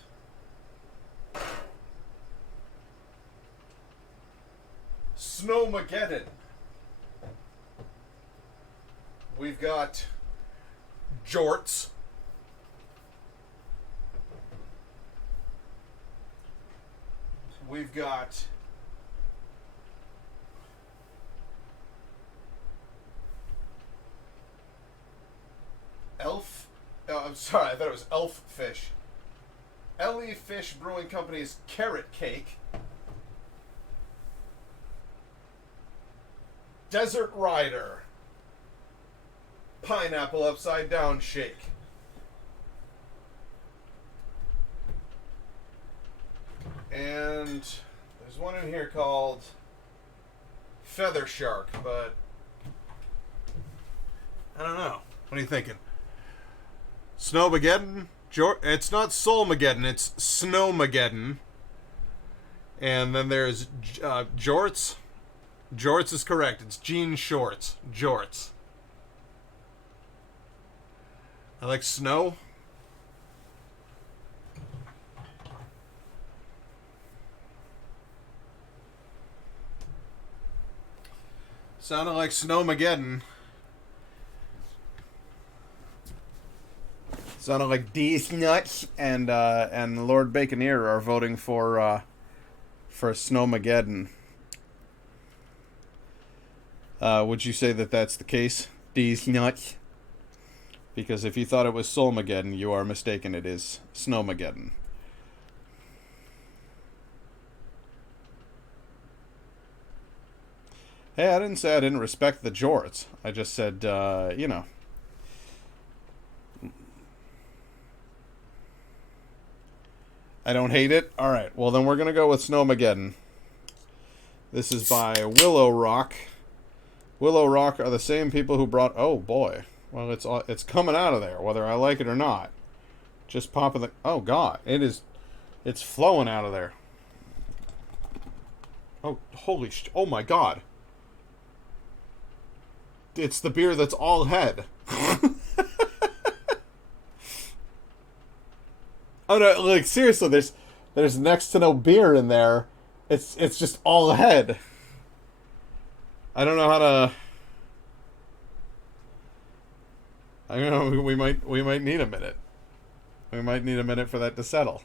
Snowmageddon. We've got Jorts. We've got Elf. Oh, I'm sorry, I thought it was Elf Fish. Ellie Fish Brewing Company's Carrot Cake. Desert Rider. Pineapple Upside Down Shake. And there's one in here called Feather Shark, but I don't know. What are you thinking? Snowmageddon? It's not Soulmageddon, it's Snowmageddon. And then there's Jorts. Jorts is correct. It's jean shorts. Jorts. I like snow. Sounded like Snowmageddon. Sounded like D's Nuts and Lord Baconeer are voting for Snowmageddon. Would you say that that's the case, D's Nuts? Because if you thought it was Soulmageddon, you are mistaken. It is Snowmageddon. Hey, I didn't say I didn't respect the jorts. I just said, you know. I don't hate it? Alright, well then we're going to go with Snowmageddon. This is by Willow Rock. Willow Rock are the same people who brought... Oh, boy. Well, it's coming out of there, whether I like it or not. Just popping the... Oh, God. It's flowing out of there. Oh, holy sh... Oh, my God. It's the beer that's all head. Oh no! Like seriously, there's next to no beer in there. It's just all head. I don't know how to. I don't know. We might need a minute. We might need a minute for that to settle.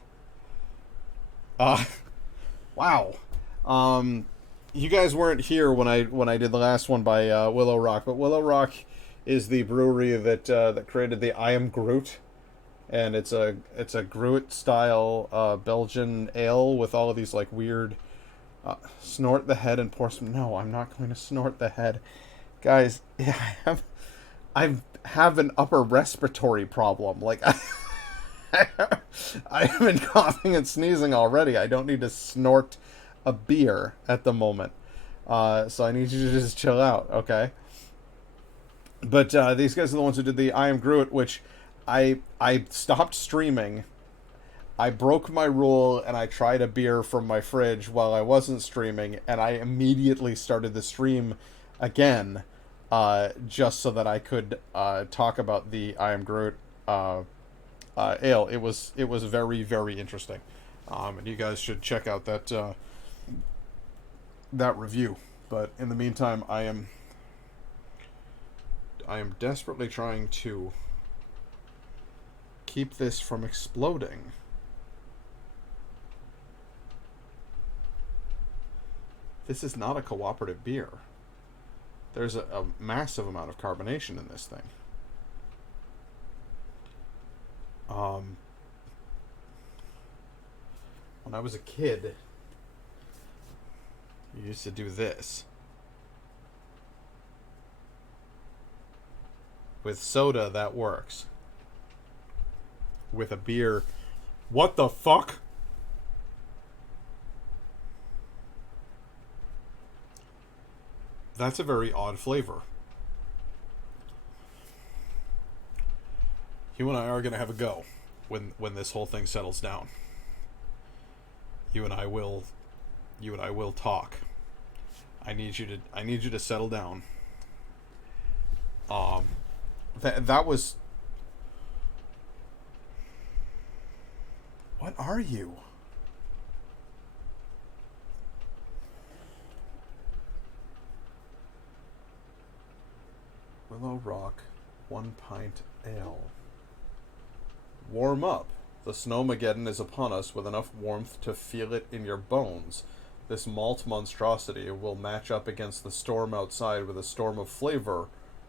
Wow. You guys weren't here when I did the last one by Willow Rock, but Willow Rock is the brewery that created the I Am Groot, and it's a Groot style Belgian ale with all of these like weird snort the head and pour some. No, I'm not going to snort the head, guys. Yeah, I have an upper respiratory problem. Like I have been coughing and sneezing already. I don't need to snort a beer at the moment, so I need you to just chill out, okay? But these guys are the ones who did the I Am Groot, which I stopped streaming I broke my rule and I tried a beer from my fridge while I wasn't streaming, and I immediately started the stream again, just so that I could talk about the I Am Groot ale. It was very, very interesting, and you guys should check out that review. But in the meantime, I am desperately trying to keep this from exploding. This is not a cooperative beer. There's a massive amount of carbonation in this thing. When I was a kid, you used to do this. With soda, that works. With a beer, what the fuck? That's a very odd flavor. You and I are going to have a go when this whole thing settles down. You and I will talk. I need you to settle down. That was... What are you? Willow Rock 1 pint ale. Warm up. The Snowmageddon is upon us with enough warmth to feel it in your bones. This malt monstrosity will match up against the storm outside with a storm of flavor,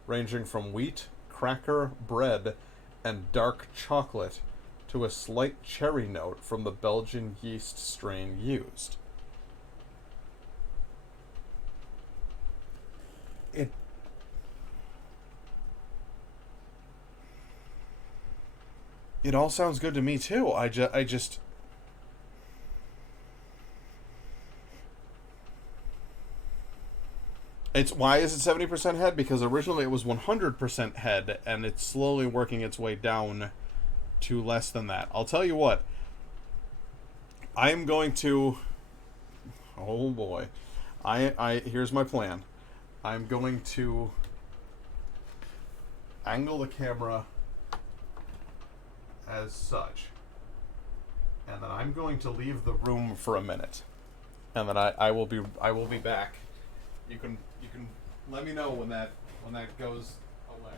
ranging from wheat, cracker, bread, and dark chocolate to a slight cherry note from the Belgian yeast strain used. It all sounds good to me too. I just It's why is it 70% head? Because originally it was 100% head, and it's slowly working its way down to less than that. I'll tell you what. I am going to... Oh boy. Here's my plan. I'm going to angle the camera as such. And then I'm going to leave the room for a minute. And then I will be back. You can let me know when that goes away.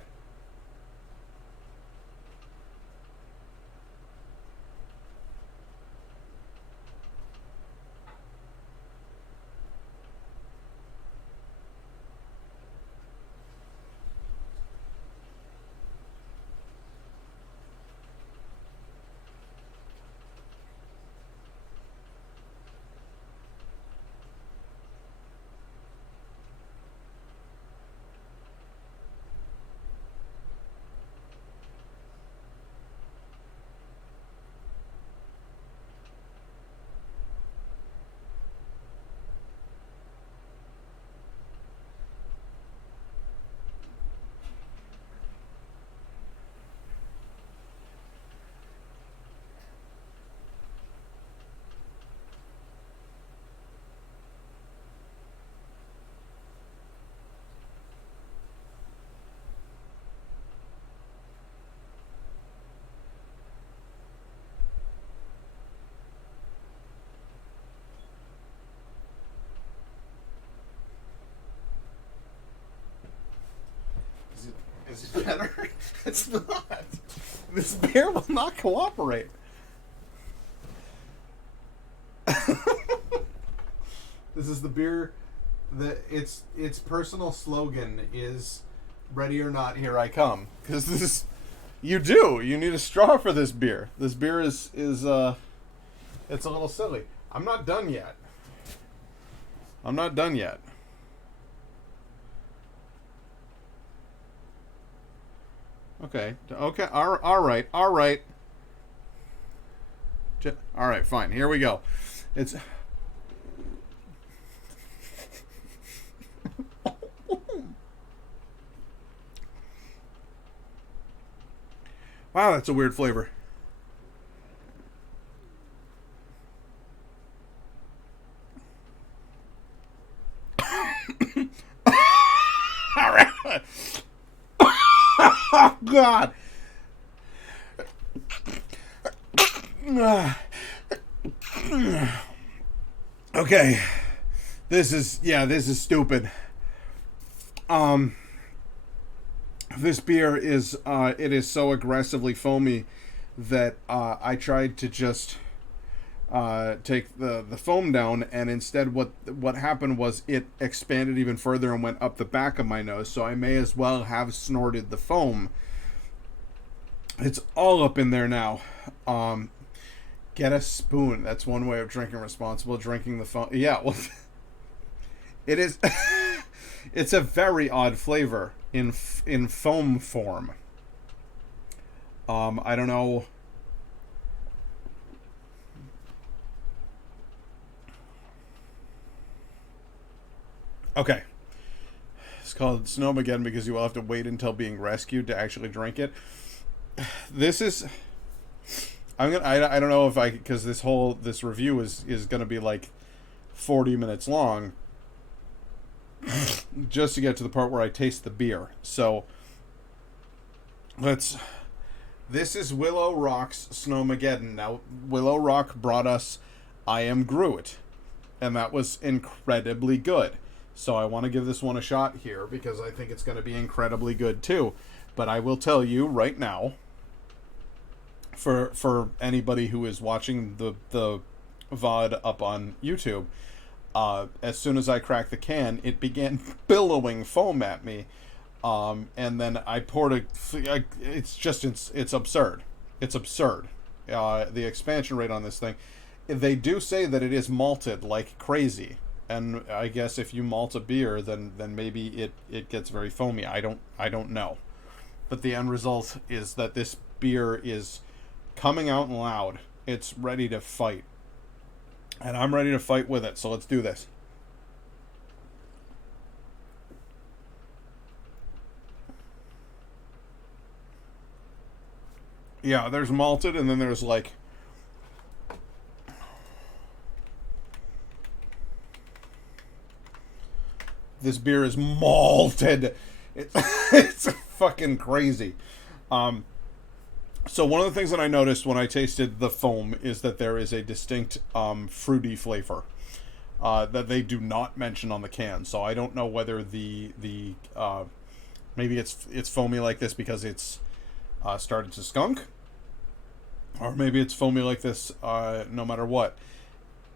Is it better? It's not. This beer will not cooperate. This is the beer that its personal slogan is "Ready or not, here I come." Because this, you need a straw for this beer. This beer is it's a little silly. I'm not done yet. Okay. All right. All right. Fine. Here we go. It's. Wow, that's a weird flavor. God. Okay. This is stupid. This beer is it is so aggressively foamy that I tried to just take the foam down, and instead what happened was it expanded even further and went up the back of my nose, so I may as well have snorted the foam. It's all up in there now. Get a spoon. That's one way of drinking responsible. Drinking the foam. Yeah, well, it is. It's a very odd flavor in foam form. I don't know. Okay. It's called Snowmageddon because you will have to wait until being rescued to actually drink it. This is... I don't know if because this review is gonna be like 40 minutes long just to get to the part where I taste the beer. So this is Willow Rock's Snowmageddon. Now, Willow Rock brought us I Am Groot, and that was incredibly good. So I want to give this one a shot here because I think it's going to be incredibly good too. But I will tell you right now, for anybody who is watching the VOD up on YouTube, as soon as I cracked the can, it began billowing foam at me. And then I poured it's absurd. It's absurd. The expansion rate on this thing, they do say that it is malted like crazy. And I guess if you malt a beer, then maybe it gets very foamy. I don't know. But the end result is that this beer is coming out loud. It's ready to fight. And I'm ready to fight with it, so let's do this. Yeah, there's malted, and then there's like... This beer is malted. It's fucking crazy. So one of the things that I noticed when I tasted the foam is that there is a distinct fruity flavor that they do not mention on the can. So I don't know whether the maybe it's foamy like this because it's started to skunk, or maybe it's foamy like this no matter what.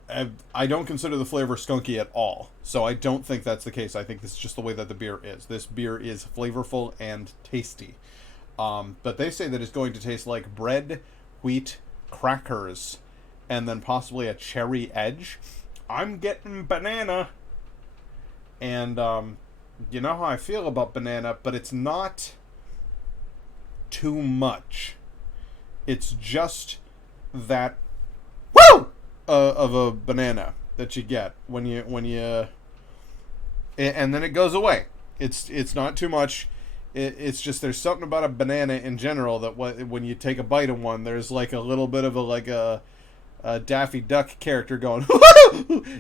I don't consider the flavor skunky at all, so I don't think that's the case. I think this is just the way that the beer is. This beer is flavorful and tasty. But they say that it's going to taste like bread, wheat, crackers, and then possibly a cherry edge. I'm getting banana. And you know how I feel about banana, but it's not too much. It's just that of a banana that you get when you and then it goes away. It's not too much. It's just there's something about a banana in general that when you take a bite of one, there's like a little bit of a Daffy Duck character going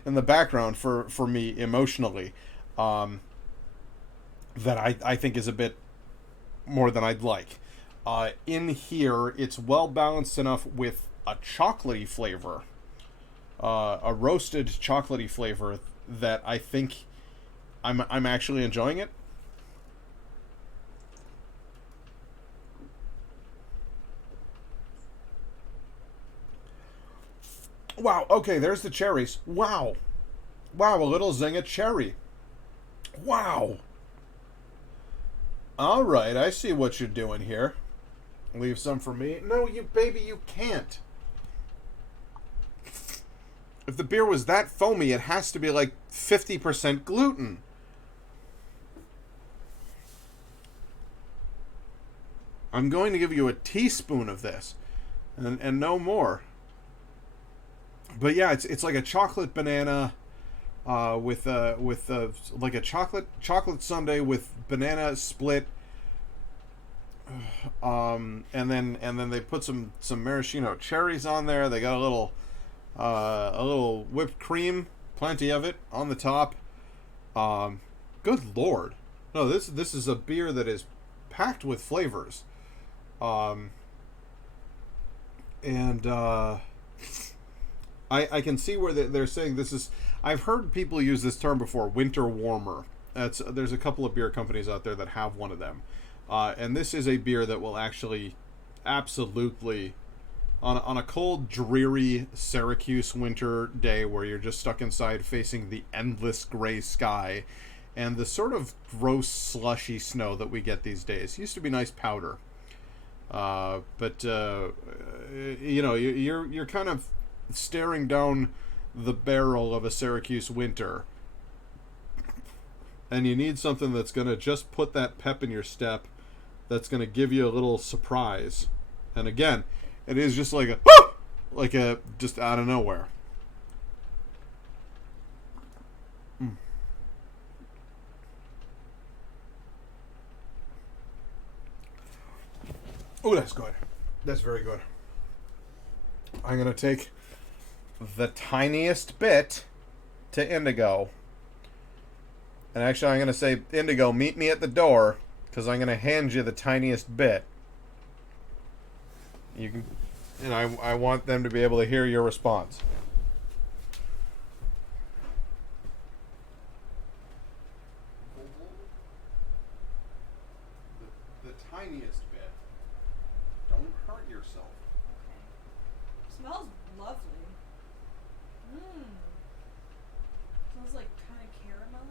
in the background for me emotionally, that I think is a bit more than I'd like. In here, it's well balanced enough with a chocolatey flavor, a roasted chocolatey flavor that I think I'm actually enjoying it. Wow, okay, there's the cherries. Wow. Wow, a little zing of cherry. Wow. Alright, I see what you're doing here. Leave some for me. No, you can't. If the beer was that foamy, it has to be like 50% gluten. I'm going to give you a teaspoon of this, and no more. But yeah, it's like a chocolate banana with like a chocolate sundae with banana split, and then they put some maraschino cherries on there. They got a little whipped cream, plenty of it on the top. Good Lord, no, this is a beer that is packed with flavors. And I can see where they're saying this is. I've heard people use this term before, winter warmer. There's a couple of beer companies out there that have one of them, and this is a beer that will actually, absolutely, on a cold, dreary Syracuse winter day where you're just stuck inside facing the endless gray sky, and the sort of gross slushy snow that we get these days. It used to be nice powder, but you know, you're kind of staring down the barrel of a Syracuse winter, and you need something that's going to just put that pep in your step, that's going to give you a little surprise. And again, it is just like a just out of nowhere. Oh, that's good. That's very good. I'm going to take the tiniest bit to Indigo. And actually, I'm going to say, Indigo, meet me at the door, because I'm going to hand you the tiniest bit. You can, and I want them to be able to hear your response. The tiniest bit. Don't hurt yourself. Okay. Smells lovely. Smells like kind of caramelly.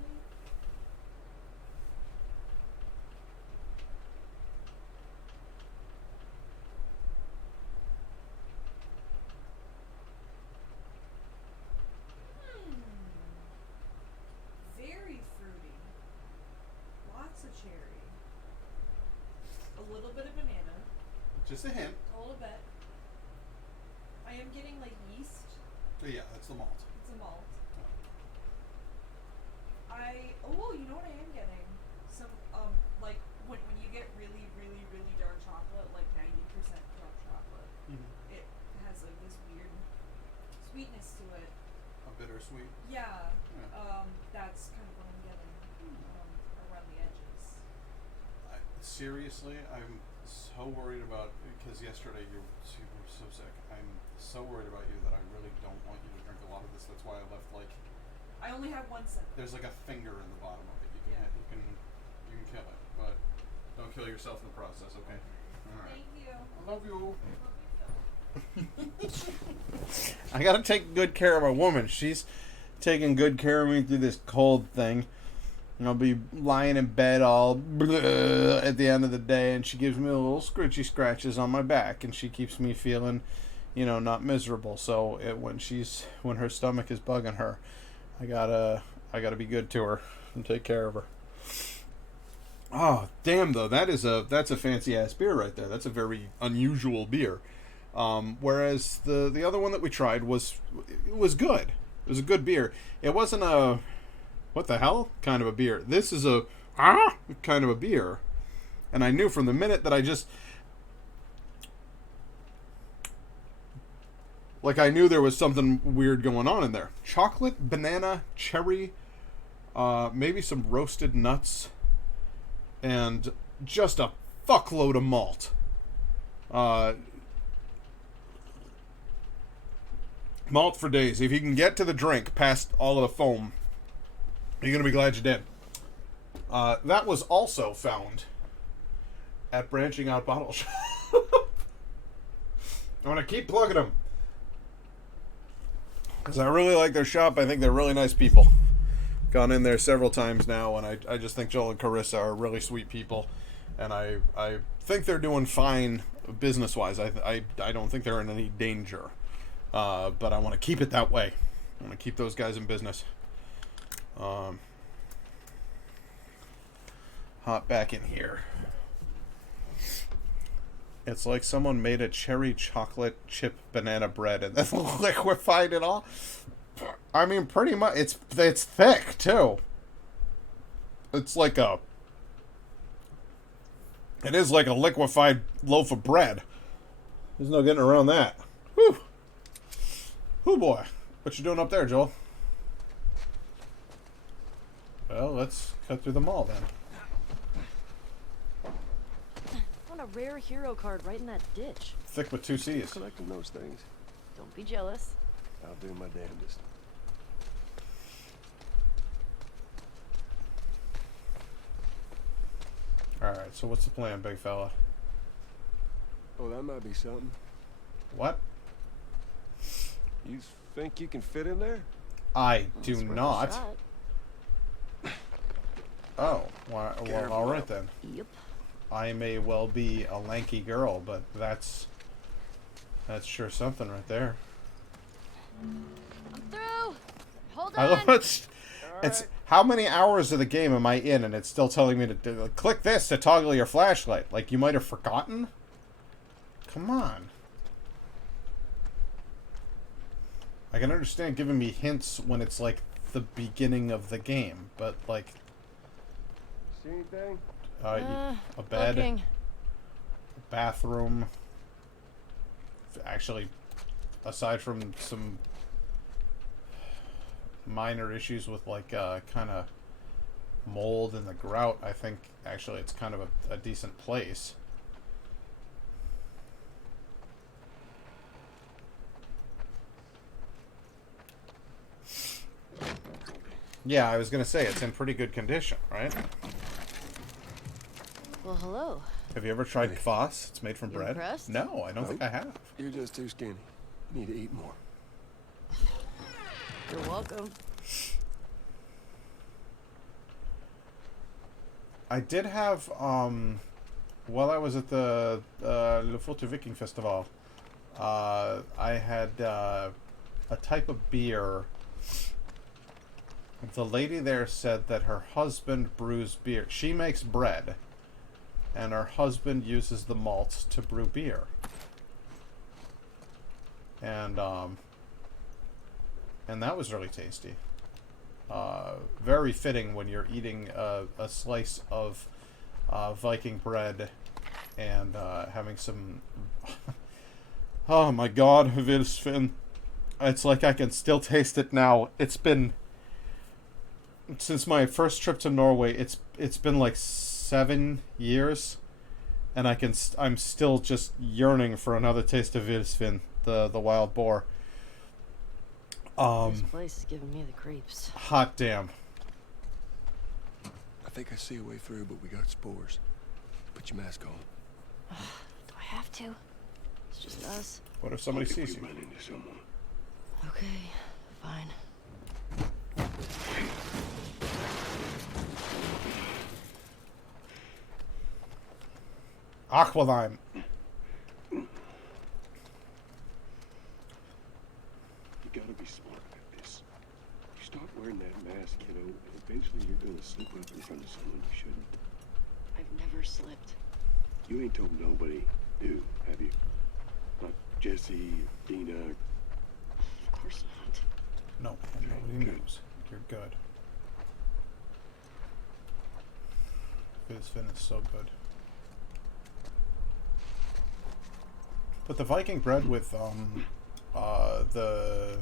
Very fruity. Lots of cherry. A little bit of banana. Just a hint. A little bit. I am getting like yeast. Oh, yeah, that's the malt. It's a malt. You know what I am getting? Some like when you get really, really, really dark chocolate, like 90% dark chocolate, it has like this weird sweetness to it. A bittersweet. Yeah. That's kind of what I'm getting around the edges. Seriously, I'm so worried about, because yesterday you were so sick. I'm so worried about you that I really don't want you to drink a lot of this. That's why I left like. I only have one sip. There's like a finger in the bottom of it. You can kill it, but don't kill yourself in the process. Okay. All right. Thank you. I love you. I gotta take good care of my woman. She's taking good care of me through this cold thing. And I'll be lying in bed all at the end of the day, and she gives me little scritchy scratches on my back, and she keeps me feeling, you know, not miserable. So when her stomach is bugging her, I gotta be good to her and take care of her. Oh, damn though, that's a fancy ass beer right there. That's a very unusual beer. Whereas the other one that we tried was good. It was a good beer. It wasn't a what the hell kind of a beer. This is a kind of a beer. And I knew from the minute that I knew there was something weird going on in there. Chocolate, banana, cherry, maybe some roasted nuts, and just a fuckload of malt. Malt for days. If you can get to the drink past all of the foam, you're going to be glad you did. That was also found at Branching Out Bottle Shop. I'm going to keep plugging them, because I really like their shop. I think they're really nice people. Gone in there several times now, and I just think Joel and Carissa are really sweet people. And I think they're doing fine business-wise. I don't think they're in any danger. But I want to keep it that way. I want to keep those guys in business. Hop back in here. It's like someone made a cherry chocolate chip banana bread and then liquefied it all. I mean, pretty much. It's thick too. It's like it is like a liquefied loaf of bread. There's no getting around that. Whew. Oh boy. What you doing up there, Joel? Well, let's cut through the mall then. Found a rare hero card right in that ditch. Thick with 2 C's. Collecting those things. Don't be jealous. I'll do my damnedest. Alright, so what's the plan, big fella? Oh, that might be something. What? You think you can fit in there? I do It's worth a not. shot. Oh, well, Careful alright now. then. Yep. I may well be a lanky girl, but that's sure something right there. I'm through. Hold I on. love it's how many hours of the game am I in, and it's still telling me to click this to toggle your flashlight. Like you might have forgotten. Come on. I can understand giving me hints when it's like the beginning of the game, but like See anything? a bed, Looking. a bathroom. Actually, aside from some minor issues with like kind of mold in the grout, I think actually it's kind of a decent place. Yeah, I was gonna say it's in pretty good condition, right? Well, hello. Have you ever tried kvass? It's made from You bread. impressed? No, I don't think I have. You're just too skinny. You need to eat more. You're welcome. I did have, while I was at the Le Forte Viking Festival, I had a type of beer. The lady there said that her husband brews beer. She makes bread, and her husband uses the malts to brew beer. And that was really tasty. Very fitting when you're eating a slice of Viking bread and having some... Oh my god, Vilsvin. It's like I can still taste it now. It's been... Since my first trip to Norway, it's been like 7 years, and I'm still just yearning for another taste of Vilsvin, the wild boar. This place is giving me the creeps. Hot damn. I think I see a way through, but we got spores. Put your mask on. Do I have to? It's just us. What if somebody sees you? Run into someone. Okay, fine. Aqualime. You gotta be smart at this. You start wearing that mask, kiddo, and eventually you're gonna slip up in front of someone you shouldn't. I've never slipped. You ain't told nobody, who, have you? Not Jesse, Dina. Of course not. No, nobody knows. You're good. Vilsvin is so good. But the Viking bread with the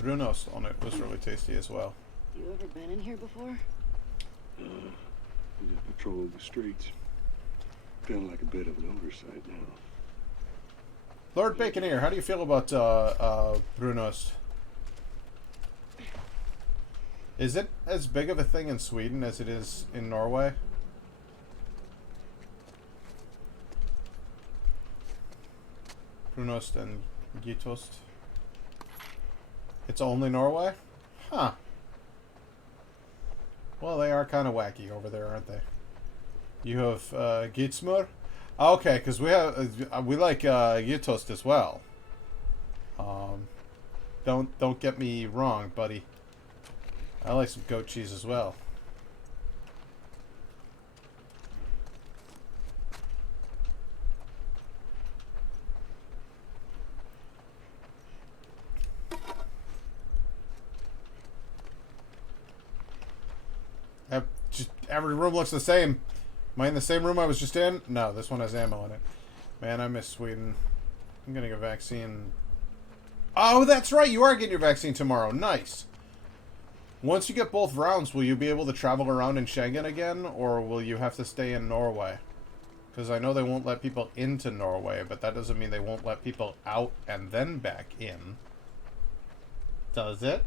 brunost on it was really tasty as well. You ever been in here before? We just patrol the streets. Feeling like a bit of an oversight now. Lord Baconeer, how do you feel about brunost? Is it as big of a thing in Sweden as it is in Norway? Brunost and Gytost. It's only Norway? Huh. Well, they are kind of wacky over there, aren't they? You have Gytsmur? Okay, because we like Gytost as well. Don't get me wrong, buddy. I like some goat cheese as well. Every room looks the same. Am I in the same room I was just in? No, this one has ammo in it. Man, I miss Sweden. I'm getting a vaccine. Oh, that's right. You are getting your vaccine tomorrow. Nice. Once you get both rounds, will you be able to travel around in Schengen again, or will you have to stay in Norway? Because I know they won't let people into Norway, but that doesn't mean they won't let people out and then back in. Does it?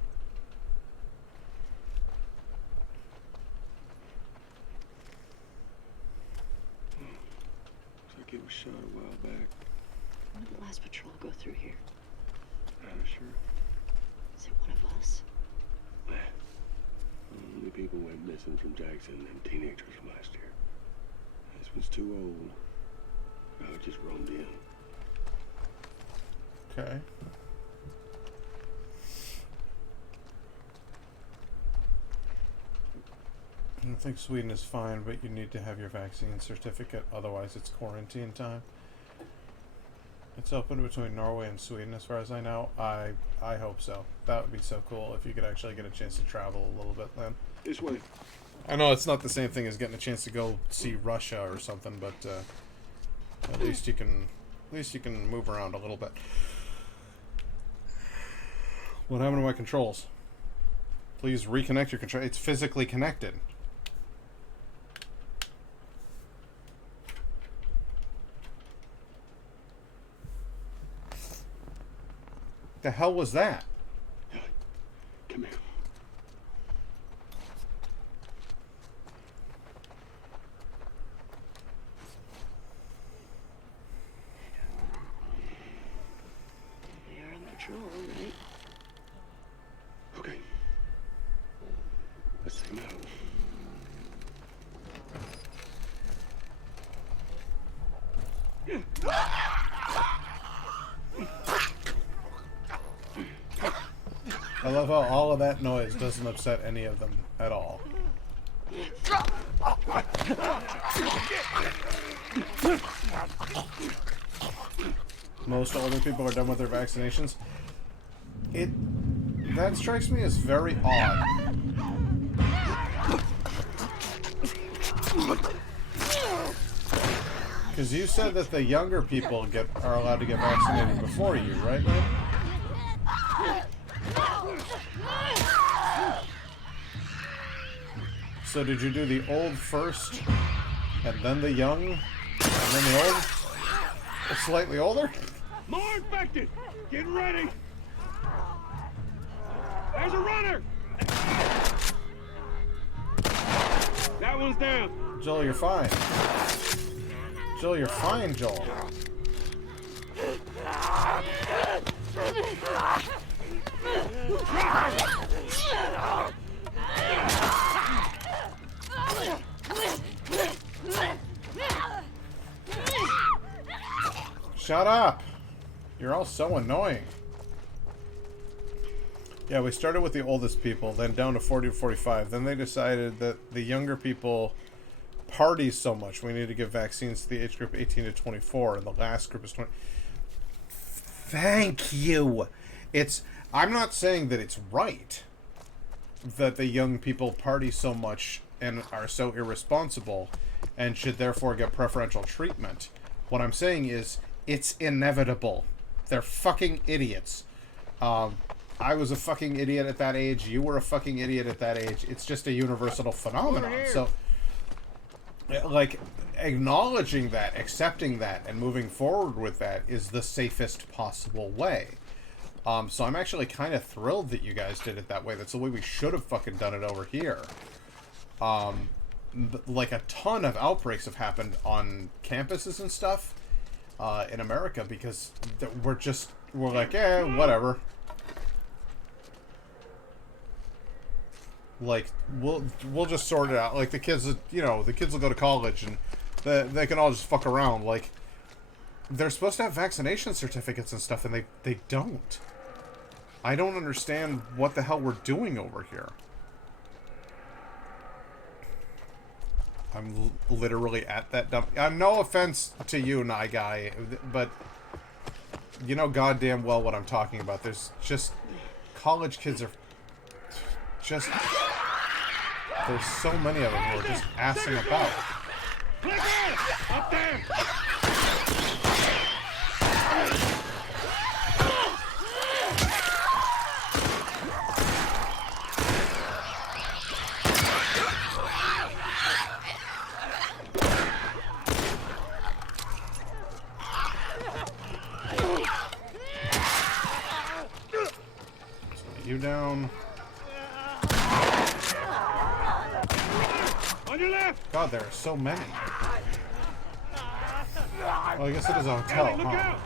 Looks like it was shot a while back. When did the last patrol go through here? Not sure. Is it one of us? Only people went missing from Jackson and them teenagers from last year. This one's too old. Now it just roamed in. Okay. I think Sweden is fine, but you need to have your vaccine certificate, otherwise it's quarantine time. It's open between Norway and Sweden, as far as I know. I hope so. That would be so cool if you could actually get a chance to travel a little bit then. This way. I know it's not the same thing as getting a chance to go see Russia or something, but at least you can move around a little bit. What happened to my controls? Please reconnect your control. It's physically connected. The hell was that? Come here. They are on patrol, right? Okay. Let's see now. I love how all of that noise doesn't upset any of them at all. Most older people are done with their vaccinations. That strikes me as very odd. Because you said that the younger people are allowed to get vaccinated before you, right, man? So did you do the old first, and then the young, and then the old? Slightly older? More infected! Get ready! There's a runner! That one's down. Joel, you're fine. Joel, you're fine, Joel. Shut up! You're all so annoying. Yeah, we started with the oldest people, then down to 40 to 45. Then they decided that the younger people party so much, we need to give vaccines to the age group 18 to 24, and the last group is 20. Thank you! I'm not saying that it's right that the young people party so much and are so irresponsible and should therefore get preferential treatment. What I'm saying is, it's inevitable. They're fucking idiots. I was a fucking idiot at that age. You were a fucking idiot at that age. It's just a universal phenomenon. So, like, acknowledging that, accepting that, and moving forward with that is the safest possible way. So I'm actually kind of thrilled that you guys did it that way. That's the way we should have fucking done it over here. Like, a ton of outbreaks have happened on campuses and stuff in America because we're like, whatever. Like, we'll just sort it out. Like, the kids will go to college and they can all just fuck around. Like, they're supposed to have vaccination certificates and stuff, and they don't. I don't understand what the hell we're doing over here. I'm literally at that dump. No offense to you, Nye Guy, but you know goddamn well what I'm talking about. There's just... college kids are just... there's so many of them who are just assing about. Up there! you down. On your left! God, there are so many. Well, I guess it is a hotel, Ellie, look huh? out!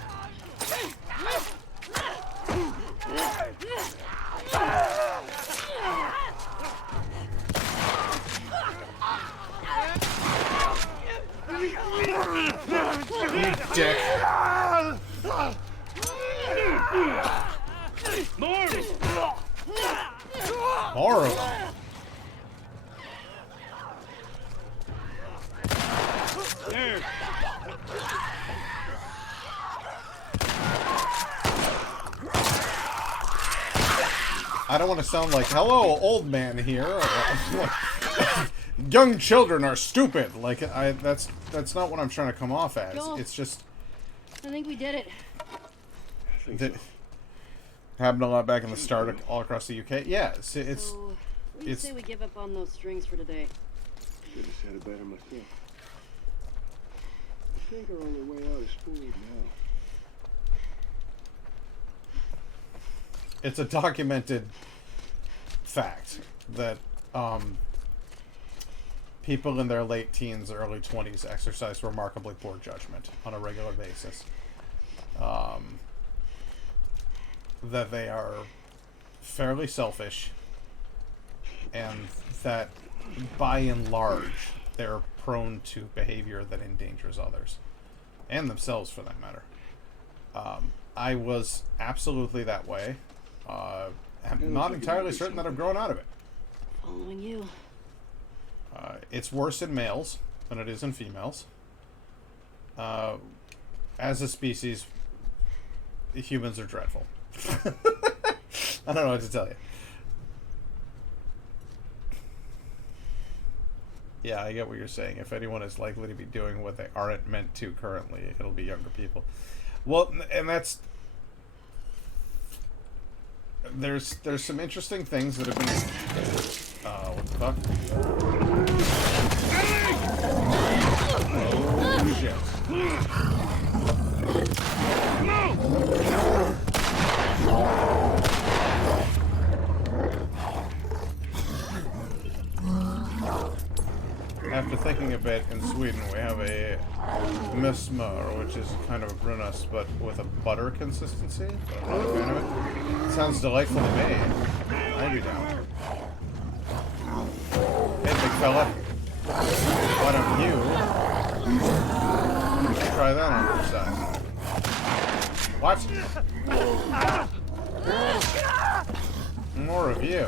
You dick. More! More of them. There! I don't want to sound like, hello, old man here. Young children are stupid. Like, that's not what I'm trying to come off as. Joel. It's just I think we did it. that happened a lot back in the start, all across the UK. Yeah, it's So, what do you it's- say we give up on those strings for today? Should have said it better myself. I think our only way out is forward now. it's a documented fact that people in their late teens, early 20s exercise remarkably poor judgment on a regular basis. That they are fairly selfish, and that by and large they're prone to behavior that endangers others and themselves, for that matter. I was absolutely that way. I'm not entirely certain that I've grown out of it. Following you. It's worse in males than it is in females. As a species, humans are dreadful. I don't know what to tell you. Yeah, I get what you're saying. If anyone is likely to be doing what they aren't meant to currently, it'll be younger people. Well, and that's... There's some interesting things that have been... what the fuck? Oh, shit. After thinking a bit, in Sweden we have a musmör, which is kind of a brunast, but with a butter consistency. But I'm not a fan of it. It sounds delightful to me. I'd be down. Hey, big fella. Why don't you try that on your side? What? More of you.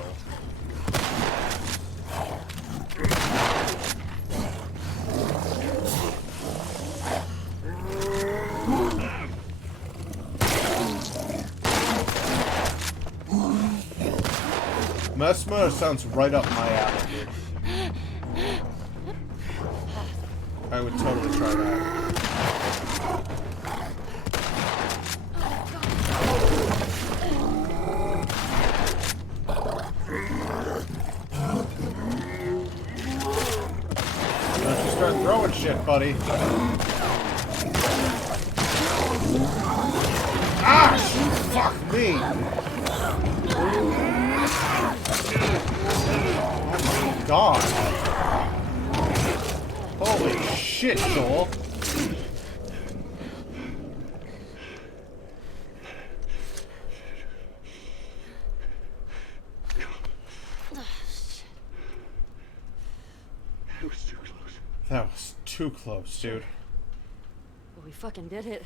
Musmör sounds right up my alley, dude. I would totally try that. Don't you start throwing shit, buddy. Ah! Fuck me! Oh my god. Holy shit, Joel. That was too close. That was too close, dude. But we fucking did it.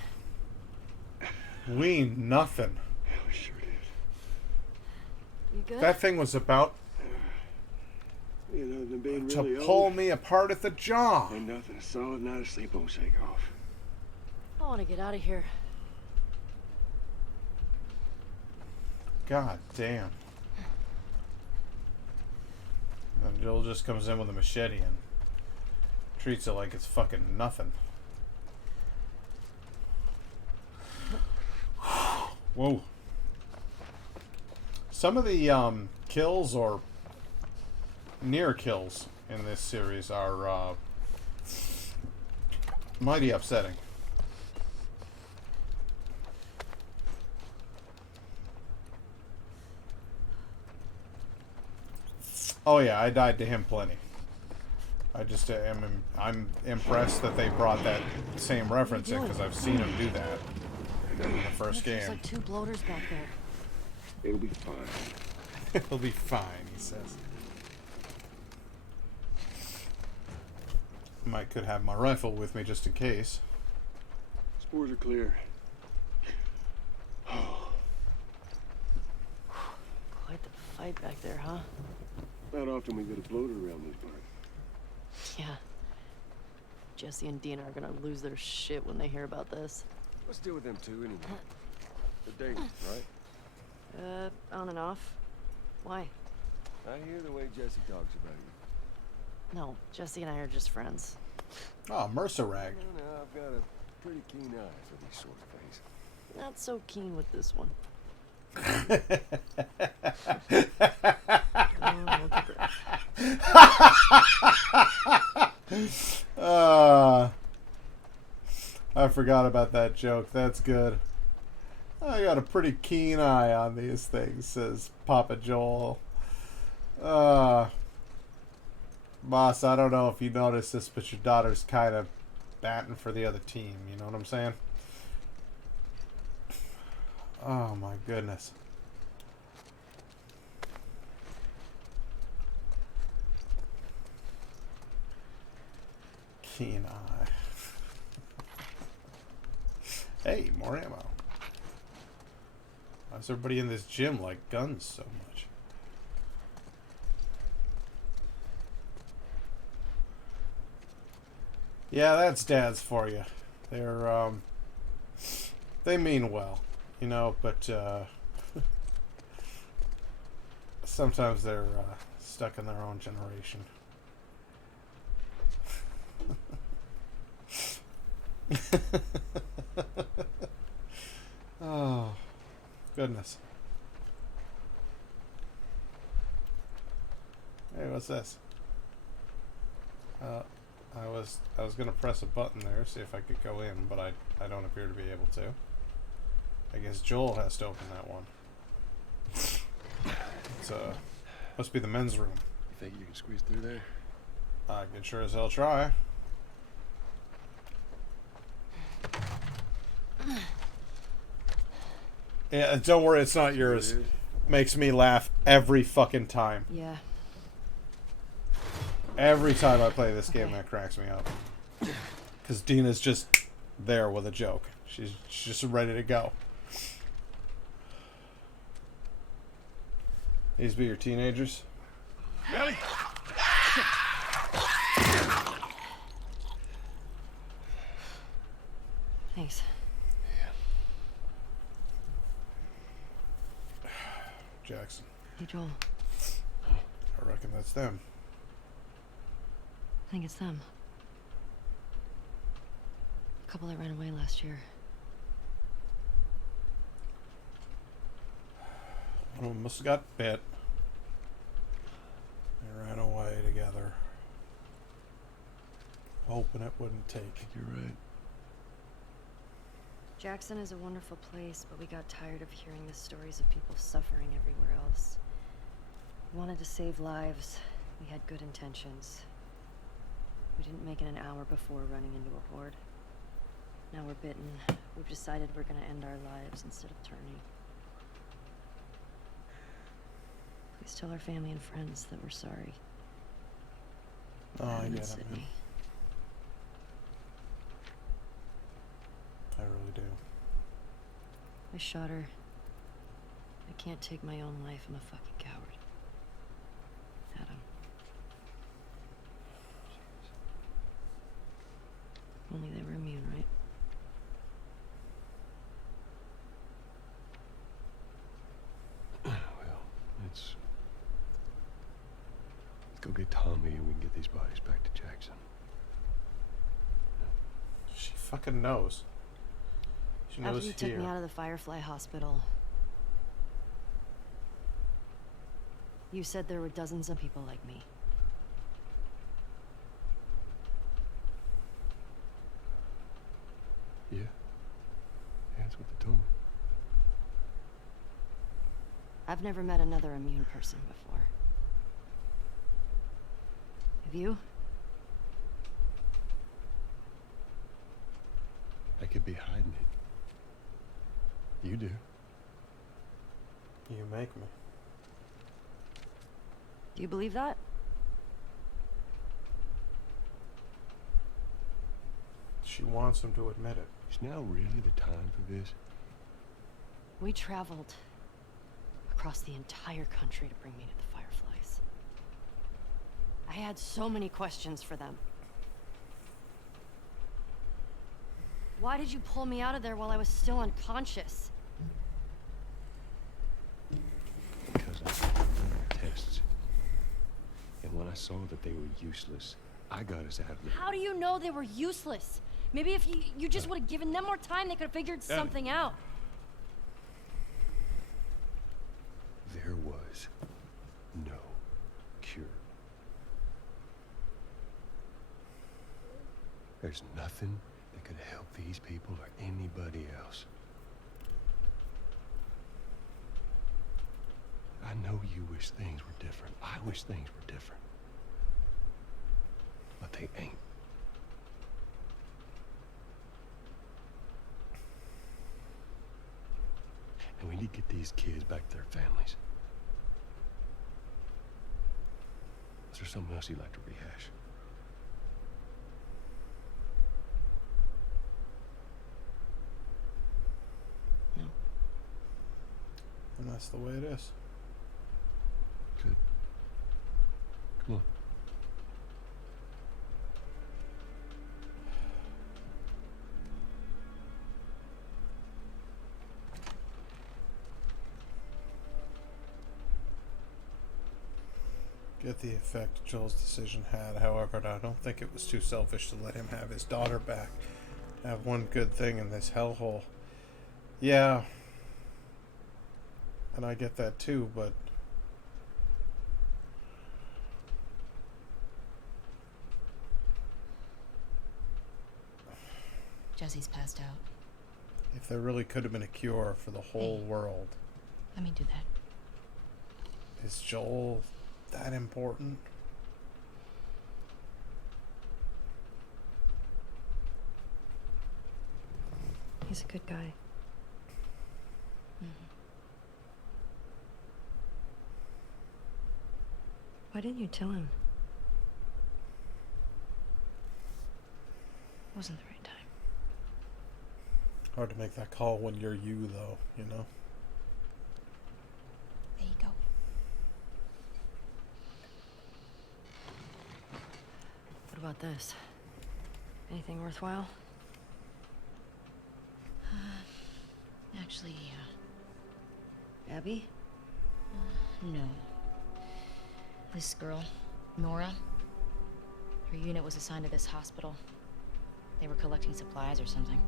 We nothing. We sure did. You good? That thing was about You know, than being to really pull old. me apart at the jaw. Ain't nothing. A solid night of sleep won't shake off. I want to get out of here. God damn. And Joel just comes in with a machete and treats it like it's fucking nothing. Whoa. Some of the kills or near kills in this series are mighty upsetting. Oh yeah, I died to him plenty. I just I'm impressed that they brought that same reference in because I've seen him do that in the first There's game. like 2 bloaters back there. It'll be fine. It'll be fine, he says. Might could have my rifle with me just in case. Spores are clear. Quite the fight back there, huh? Not often we get a bloater around these parts. Yeah. Jesse and Dina are gonna lose their shit when they hear about this. Let's deal with them too, anyway. They're dating, right? On and off. Why? I hear the way Jesse talks about you. No, Jesse and I are just friends. Oh, Mercer Rag. No, I've got a pretty keen eye for these sort of things. Not so keen with this one. I forgot about that joke. That's good. I got a pretty keen eye on these things, says Papa Joel. Boss, I don't know if you noticed this, but your daughter's kind of batting for the other team. You know what I'm saying? Oh my goodness. Keen eye. Hey, more ammo. Why does everybody in this gym like guns so much? Yeah, that's dads for you. They're, they mean well, you know, but, sometimes they're, stuck in their own generation. Oh, goodness. Hey, what's this? I was gonna press a button there, see if I could go in, but I don't appear to be able to. I guess Joel has to open that one. It's must be the men's room. You think you can squeeze through there? I can sure as hell try. Yeah, don't worry, it's not yours. Makes me laugh every fucking time. Yeah. Every time I play this game, that cracks me up. Because Dina's just there with a joke. She's just ready to go. These be your teenagers? Ellie! Thanks. Jackson. Hey, Joel. I reckon that's them. I think it's them. A couple that ran away last year. One of them must have got bit. They ran away together. Hoping it wouldn't take. You're right. Jackson is a wonderful place, but we got tired of hearing the stories of people suffering everywhere else. We wanted to save lives. We had good intentions. We didn't make it an hour before running into a horde. Now we're bitten. We've decided we're gonna end our lives instead of turning. Please tell our family and friends that we're sorry. Oh, I Adam and get it, man. Sydney. I really do. I shot her. I can't take my own life. I'm a fucking coward. Adam. Only they were immune, right? Well, let's go get Tommy and we can get these bodies back to Jackson. She fucking knows. She knows After you took here. me out of the Firefly Hospital, you said there were dozens of people like me. Yeah? Yeah, that's what they told me. I've never met another immune person before. Have you? I could be hiding it. You do. You make me. Do you believe that? She wants him to admit it. Is now really the time for this? We traveled across the entire country to bring me to the Fireflies. I had so many questions for them. Why did you pull me out of there while I was still unconscious? Because I was doing tests. And when I saw that they were useless, I got us out of there. How do you know they were useless? Maybe if you just would have given them more time, they could have figured something out. There was no cure. There's nothing that could help these people or anybody else. I know you wish things were different. I wish things were different. But they ain't. And we need to get these kids back to their families. Is there something else you'd like to rehash? No. And that's the way it is. Good. Come on. Get the effect Joel's decision had. However, I don't think it was too selfish to let him have his daughter back. Have one good thing in this hellhole. Yeah. And I get that too, but... Jesse's passed out. if there really could have been a cure for the whole world, Let me do that. is Joel that important? He's a good guy. Why didn't you tell him? Wasn't the right time. Hard to make that call when you're you, though, you know? There you go. What about this? Anything worthwhile? Actually, Abby? no. This girl, Nora, her unit was assigned to this hospital. They were collecting supplies or something.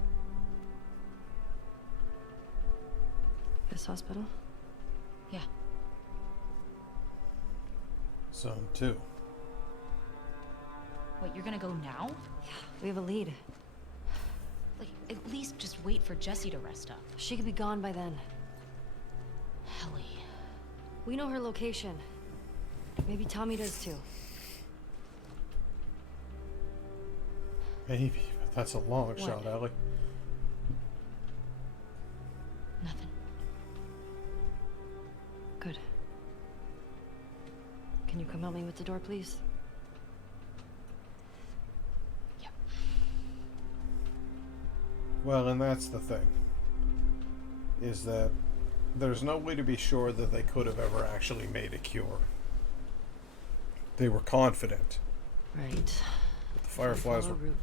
This hospital? Yeah. Zone 2. Wait, you're gonna go now? Yeah, we have a lead. Like, at least just wait for Jessie to rest up. She could be gone by then. Ellie. We know her location. Maybe Tommy does too. Maybe, but that's a long What? shot, Ellie. Nothing. Good. Can you come help me with the door, please? Yep. Well, and that's the thing. Is that there's no way to be sure that they could have ever actually made a cure. They were confident. Right. But the Fireflies Follow were Route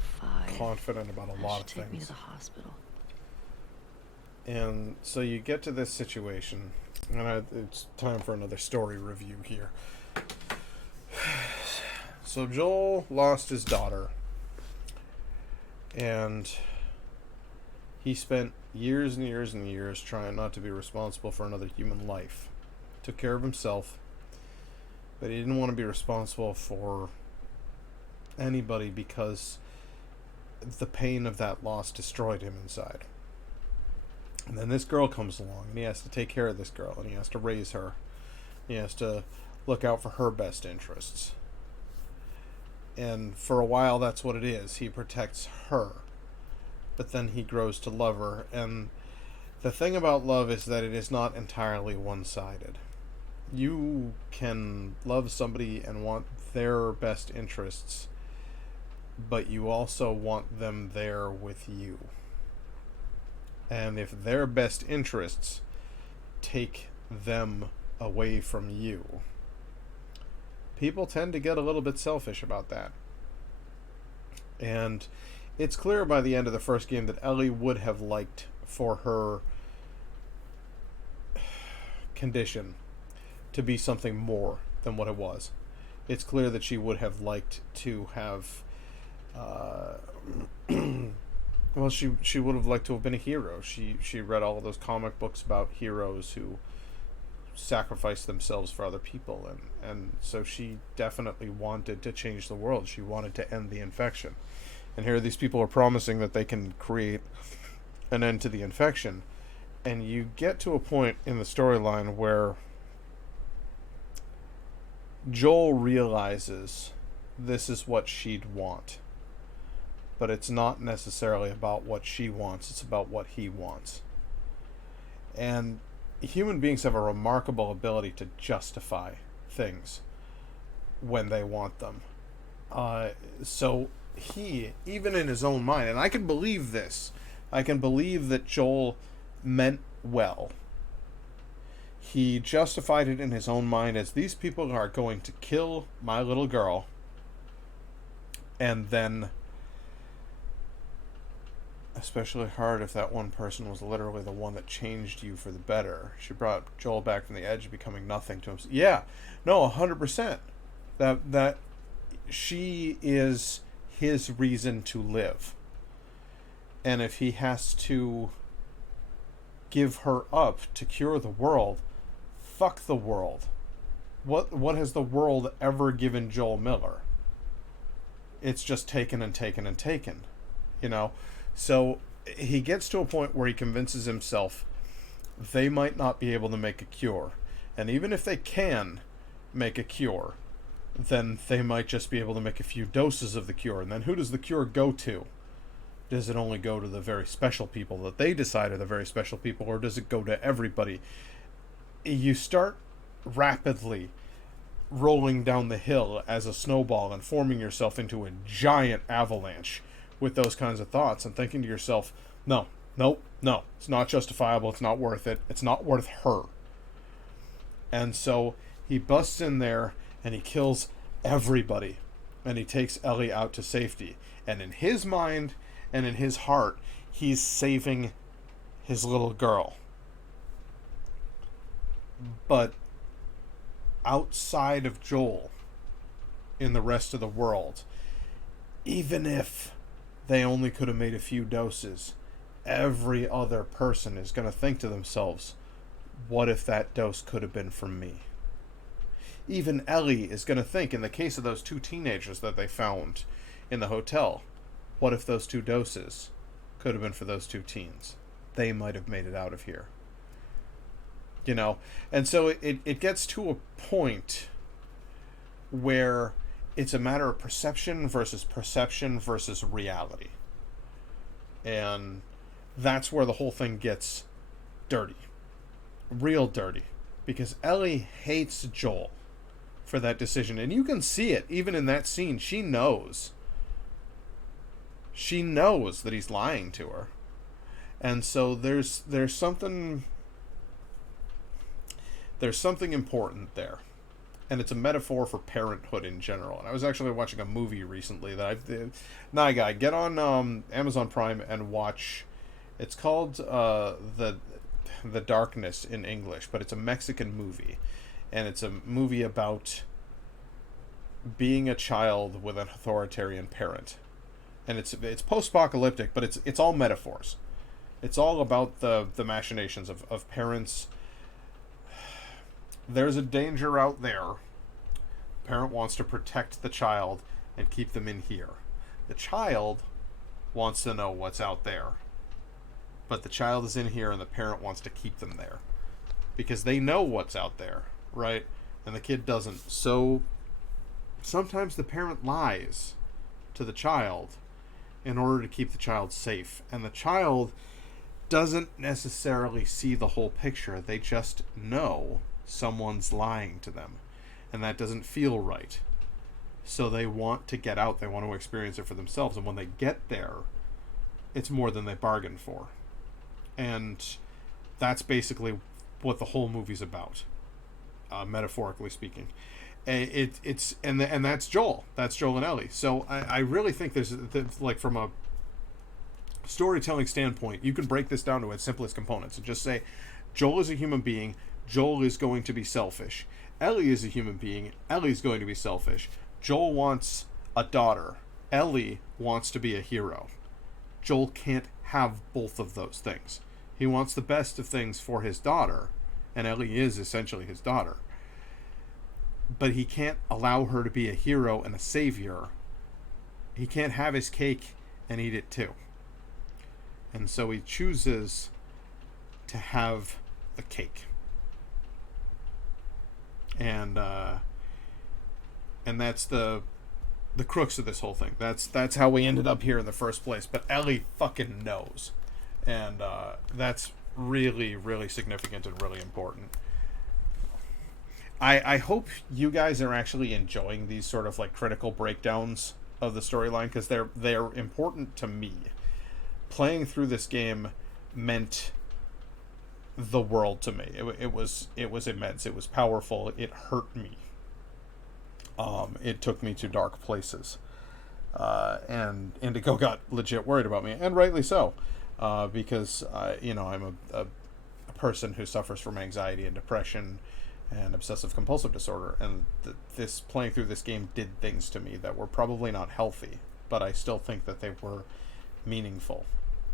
5. confident about a That lot should of take me to things. the hospital. And so you get to this situation, and it's time for another story review here. So Joel lost his daughter, and he spent years and years and years trying not to be responsible for another human life. Took care of himself, but he didn't want to be responsible for anybody because the pain of that loss destroyed him inside. And then this girl comes along, and he has to take care of this girl, and he has to raise her. He has to look out for her best interests. And for a while, that's what it is. He protects her. But then he grows to love her. And the thing about love is that it is not entirely one-sided. You can love somebody and want their best interests, but you also want them there with you. And if their best interests take them away from you, people tend to get a little bit selfish about that. And it's clear by the end of the first game that Ellie would have liked for her condition to be something more than what it was. It's clear that she would have liked to have well, she would have liked to have been a hero. She read all of those comic books about heroes who sacrifice themselves for other people, and so she definitely wanted to change the world. She wanted to end the infection. And here these people are promising that they can create an end to the infection. And you get to a point in the storyline where Joel realizes this is what she'd want. But it's not necessarily about what she wants, it's about what he wants. And human beings have a remarkable ability to justify things when they want them. So he, even in his own mind, and I can believe this, I can believe that Joel meant well. He justified it in his own mind as these people are going to kill my little girl, and then, especially hard if that one person was literally the one that changed you for the better. She brought Joel back from the edge, becoming nothing to him. Yeah, no, 100%. That she is his reason to live. And if he has to give her up to cure the world, fuck the world. What has the world ever given Joel Miller? It's just taken and taken and taken, you know? So he gets to a point where he convinces himself they might not be able to make a cure. And even if they can make a cure, then they might just be able to make a few doses of the cure. And then who does the cure go to? Does it only go to the very special people that they decide are the very special people, or does it go to everybody? You start rapidly rolling down the hill as a snowball and forming yourself into a giant avalanche with those kinds of thoughts and thinking to yourself, no, it's not justifiable, it's not worth it, it's not worth her. And so he busts in there and he kills everybody, and he takes Ellie out to safety. And in his mind and in his heart, he's saving his little girl. But outside of Joel, in the rest of the world, even if they only could have made a few doses, every other person is going to think to themselves, what if that dose could have been for me? Even Ellie is going to think, in the case of those two teenagers that they found in the hotel, what if those two doses could have been for those two teens? They might have made it out of here. You know? And so it gets to a point where it's a matter of perception versus reality. And that's where the whole thing gets dirty. Real dirty. Because Ellie hates Joel for that decision. And you can see it, even in that scene. She knows. She knows that he's lying to her. And so there's something important there. And it's a metaphor for parenthood in general. And I was actually watching a movie recently that get on Amazon Prime and watch. It's called The Darkness in English, but it's a Mexican movie, and it's a movie about being a child with an authoritarian parent. And it's post-apocalyptic, but it's all metaphors. It's all about the machinations of parents. There's a danger out there. The parent wants to protect the child and keep them in here. The child wants to know what's out there. But the child is in here and the parent wants to keep them there. Because they know what's out there, right? And the kid doesn't. So sometimes the parent lies to the child in order to keep the child safe. And the child doesn't necessarily see the whole picture. They just know someone's lying to them. And that doesn't feel right. So they want to get out. They want to experience it for themselves. And when they get there, it's more than they bargained for. And that's basically what the whole movie's about, metaphorically speaking. And that's Joel. That's Joel and Ellie. So I really think there's like, from a storytelling standpoint, you can break this down to its simplest components and just say, Joel is a human being. Joel is going to be selfish. Ellie is a human being. Ellie's going to be selfish. Joel wants a daughter. Ellie wants to be a hero. Joel can't have both of those things. He wants the best of things for his daughter, and Ellie is essentially his daughter. But he can't allow her to be a hero and a savior. He can't have his cake and eat it too. And so he chooses to have a cake. And that's the crux of this whole thing. That's how we ended up here in the first place. But Ellie fucking knows. And that's really, really significant and really important. I hope you guys are actually enjoying these sort of like critical breakdowns of the storyline, because they're important to me. Playing through this game meant the world to me. It was immense. It was powerful. It hurt me. It took me to dark places. And Indigo got legit worried about me, and rightly so. Because I'm a person who suffers from anxiety and depression and obsessive compulsive disorder, and this playing through this game did things to me that were probably not healthy, but I still think that they were meaningful,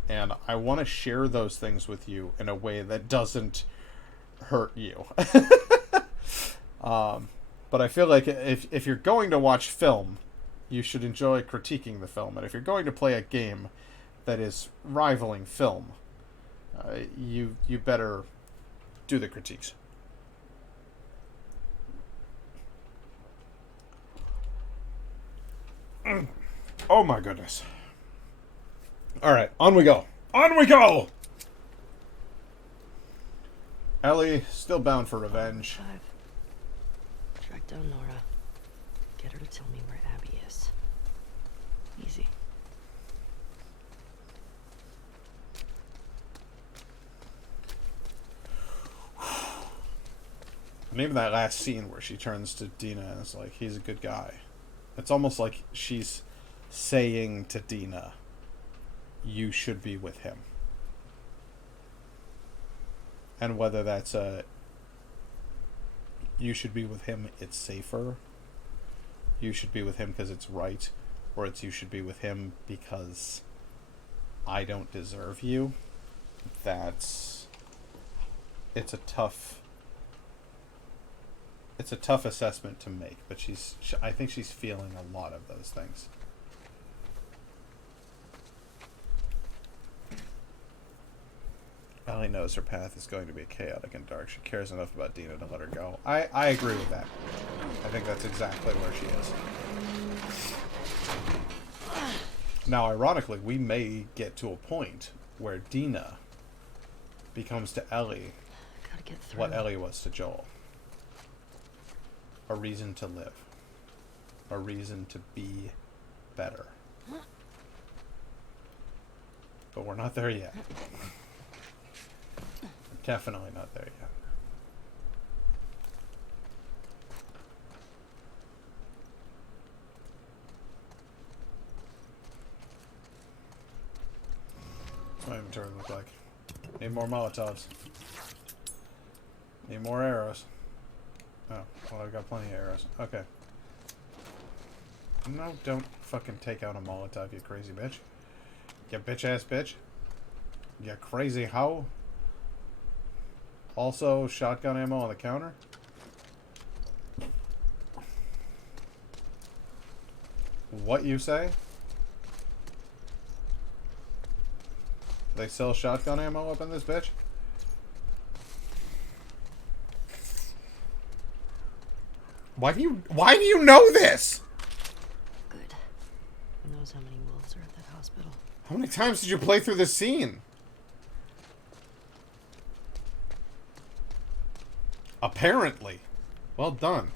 and I want to share those things with you in a way that doesn't hurt you. But I feel like if you're going to watch film, you should enjoy critiquing the film, and if you're going to play a game that is rivaling film, you better do the critiques. Oh my goodness. Alright, on we go. On we go! Ellie, still bound for revenge. Track down Nora. Get her to tell me where Abby is. Easy. And even that last scene where she turns to Dina and is like, he's a good guy. It's almost like she's saying to Dina, you should be with him. And whether that's you should be with him, it's safer. You should be with him because it's right. Or it's you should be with him because I don't deserve you. It's a tough assessment to make, but I think she's feeling a lot of those things. Ellie knows her path is going to be chaotic and dark. She cares enough about Dina to let her go. I agree with that. I think that's exactly where she is. Now, ironically, we may get to a point where Dina becomes to Ellie what Ellie was to Joel. A reason to live. A reason to be better. But we're not there yet. We're definitely not there yet. What's my inventory look like? Need more Molotovs. Need more arrows. Oh, well, I've got plenty of arrows. Okay. No, don't fucking take out a Molotov, you crazy bitch. You bitch-ass bitch. You crazy hoe. Also, shotgun ammo on the counter. What you say? They sell shotgun ammo up in this bitch? Why do you know this? Who knows how many wolves are at that hospital? How many times did you play through this scene? Apparently. Well done.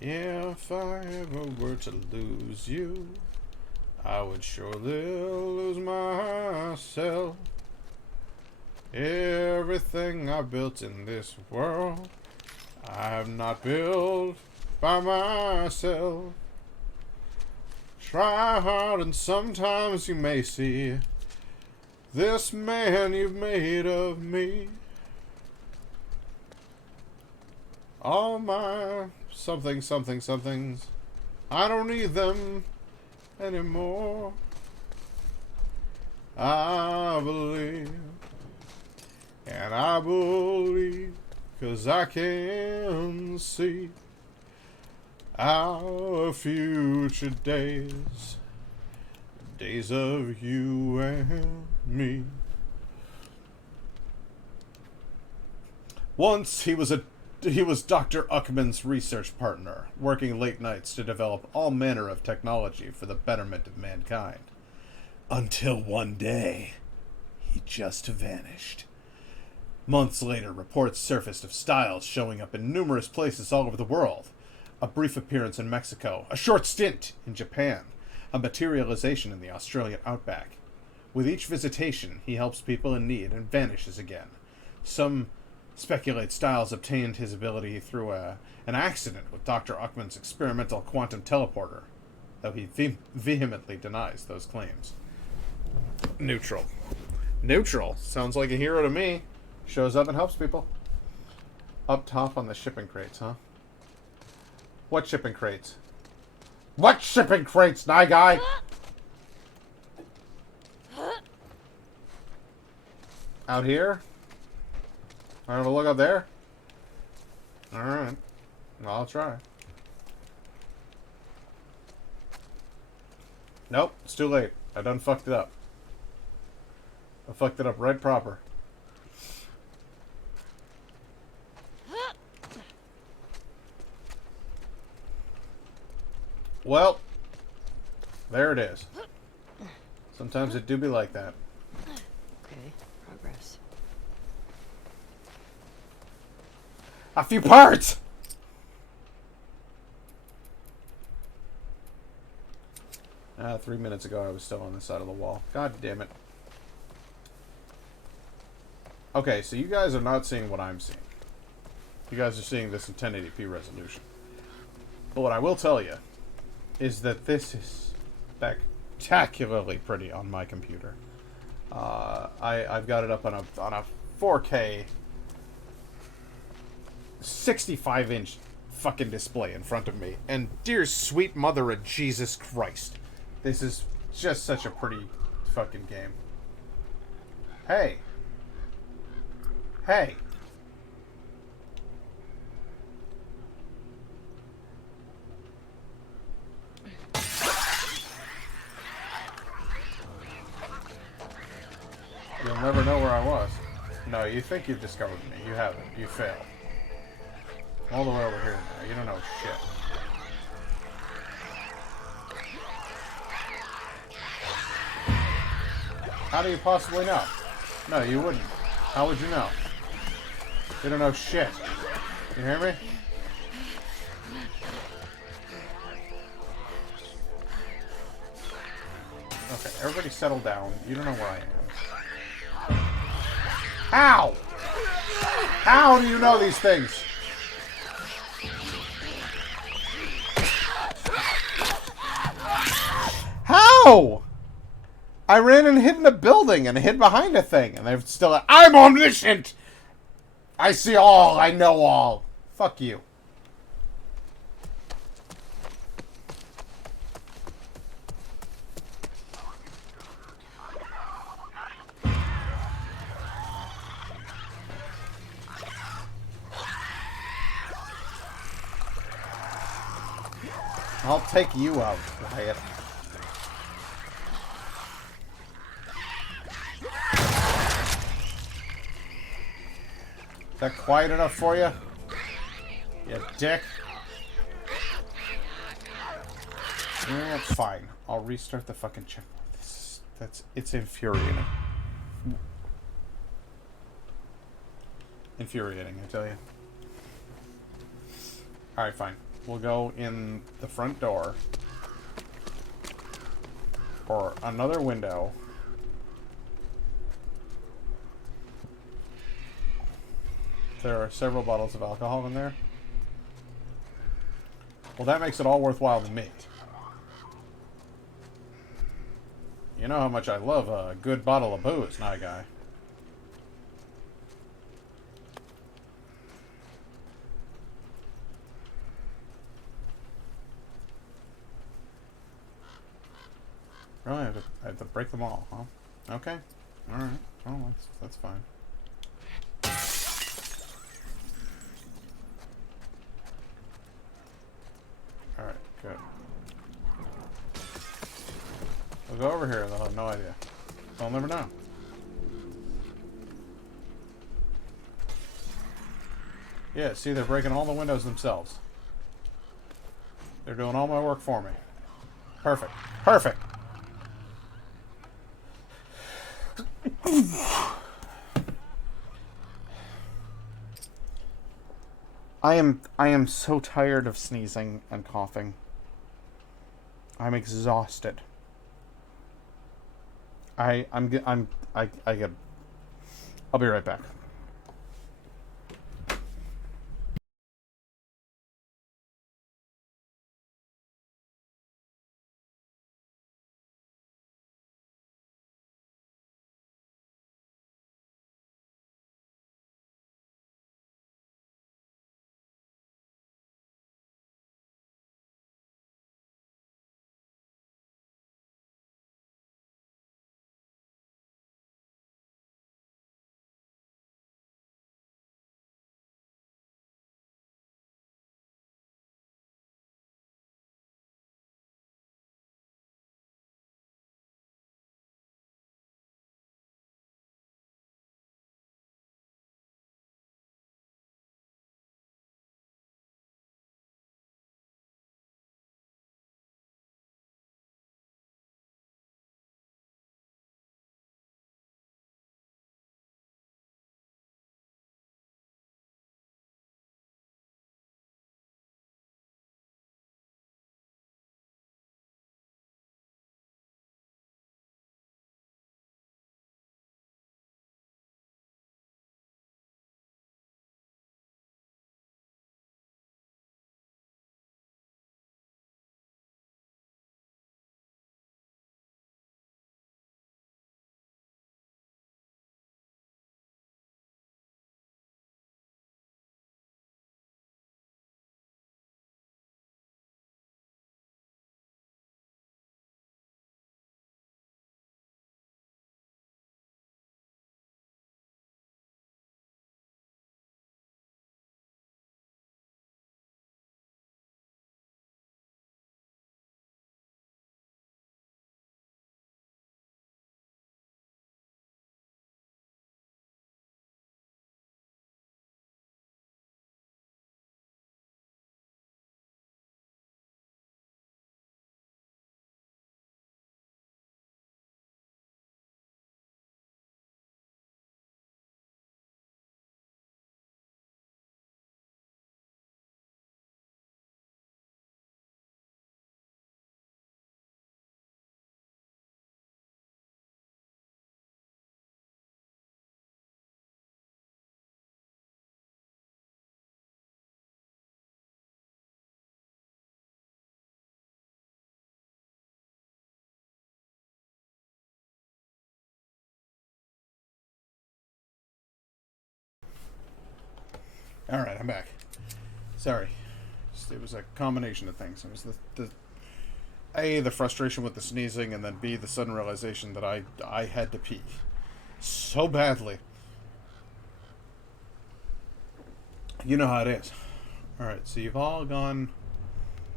If I ever were to lose you, I would surely lose myself. Everything I built in this world, I have not built by myself. Try hard and sometimes you may see this man you've made of me. All my somethings, I don't need them anymore. I believe, and I believe, 'cause I can see our future days, days of you and me. Once he was Dr. Uckman's research partner, working late nights to develop all manner of technology for the betterment of mankind. Until one day, he just vanished. Months later, reports surfaced of Styles showing up in numerous places all over the world. A brief appearance in Mexico, a short stint in Japan, a materialization in the Australian outback. With each visitation, he helps people in need and vanishes again. Some speculate Styles obtained his ability through an accident with Dr. Uckman's experimental quantum teleporter, though he vehemently denies those claims. Neutral. Neutral. Sounds like a hero to me. Shows up and helps people. Up top on the shipping crates, huh? What shipping crates? What shipping crates, Nye Guy? Out here? I have a look up there? Alright. Well, I'll try. Nope, it's too late. I done fucked it up. I fucked it up right proper. Well, there it is. Sometimes it do be like that. Okay, progress. A few parts! 3 minutes ago I was still on the side of the wall. God damn it. Okay, so you guys are not seeing what I'm seeing. You guys are seeing this in 1080p resolution. But what I will tell you is that this is spectacularly pretty on my computer. I've got it up on a 4K 65-inch fucking display in front of me. And dear sweet mother of Jesus Christ, this is just such a pretty fucking game. Hey. Hey. You'll never know where I was. No, you think you've discovered me. You haven't. You failed. All the way over here now. You don't know shit. How do you possibly know? No, you wouldn't. How would you know? You don't know shit. You hear me? Okay, everybody settle down. You don't know where I am. How? How do you know these things? How? I ran and hid in a building and hid behind a thing, and they're still. I'm omniscient. I see all. I know all. Fuck you. I'll take you out, Wyatt. Is that quiet enough for you? You dick. That's fine. I'll restart the fucking checkpoint. It's infuriating. Infuriating, I tell you. Alright, fine. We'll go in the front door. Or another window. There are several bottles of alcohol in there. Well, that makes it all worthwhile to me. You know how much I love a good bottle of booze, Night Guy. Really? I have to break them all, huh? Okay. Alright. Well, that's fine. Alright, good. We'll go over here, they'll have no idea. They'll never know. Yeah, see, they're breaking all the windows themselves. They're doing all my work for me. Perfect. Perfect! I am so tired of sneezing and coughing. I'm exhausted. I'll be right back. Alright, I'm back. Sorry. It was a combination of things. It was the A, the frustration with the sneezing, and then B, the sudden realization that I had to pee. So badly. You know how it is. Alright, so you've all gone,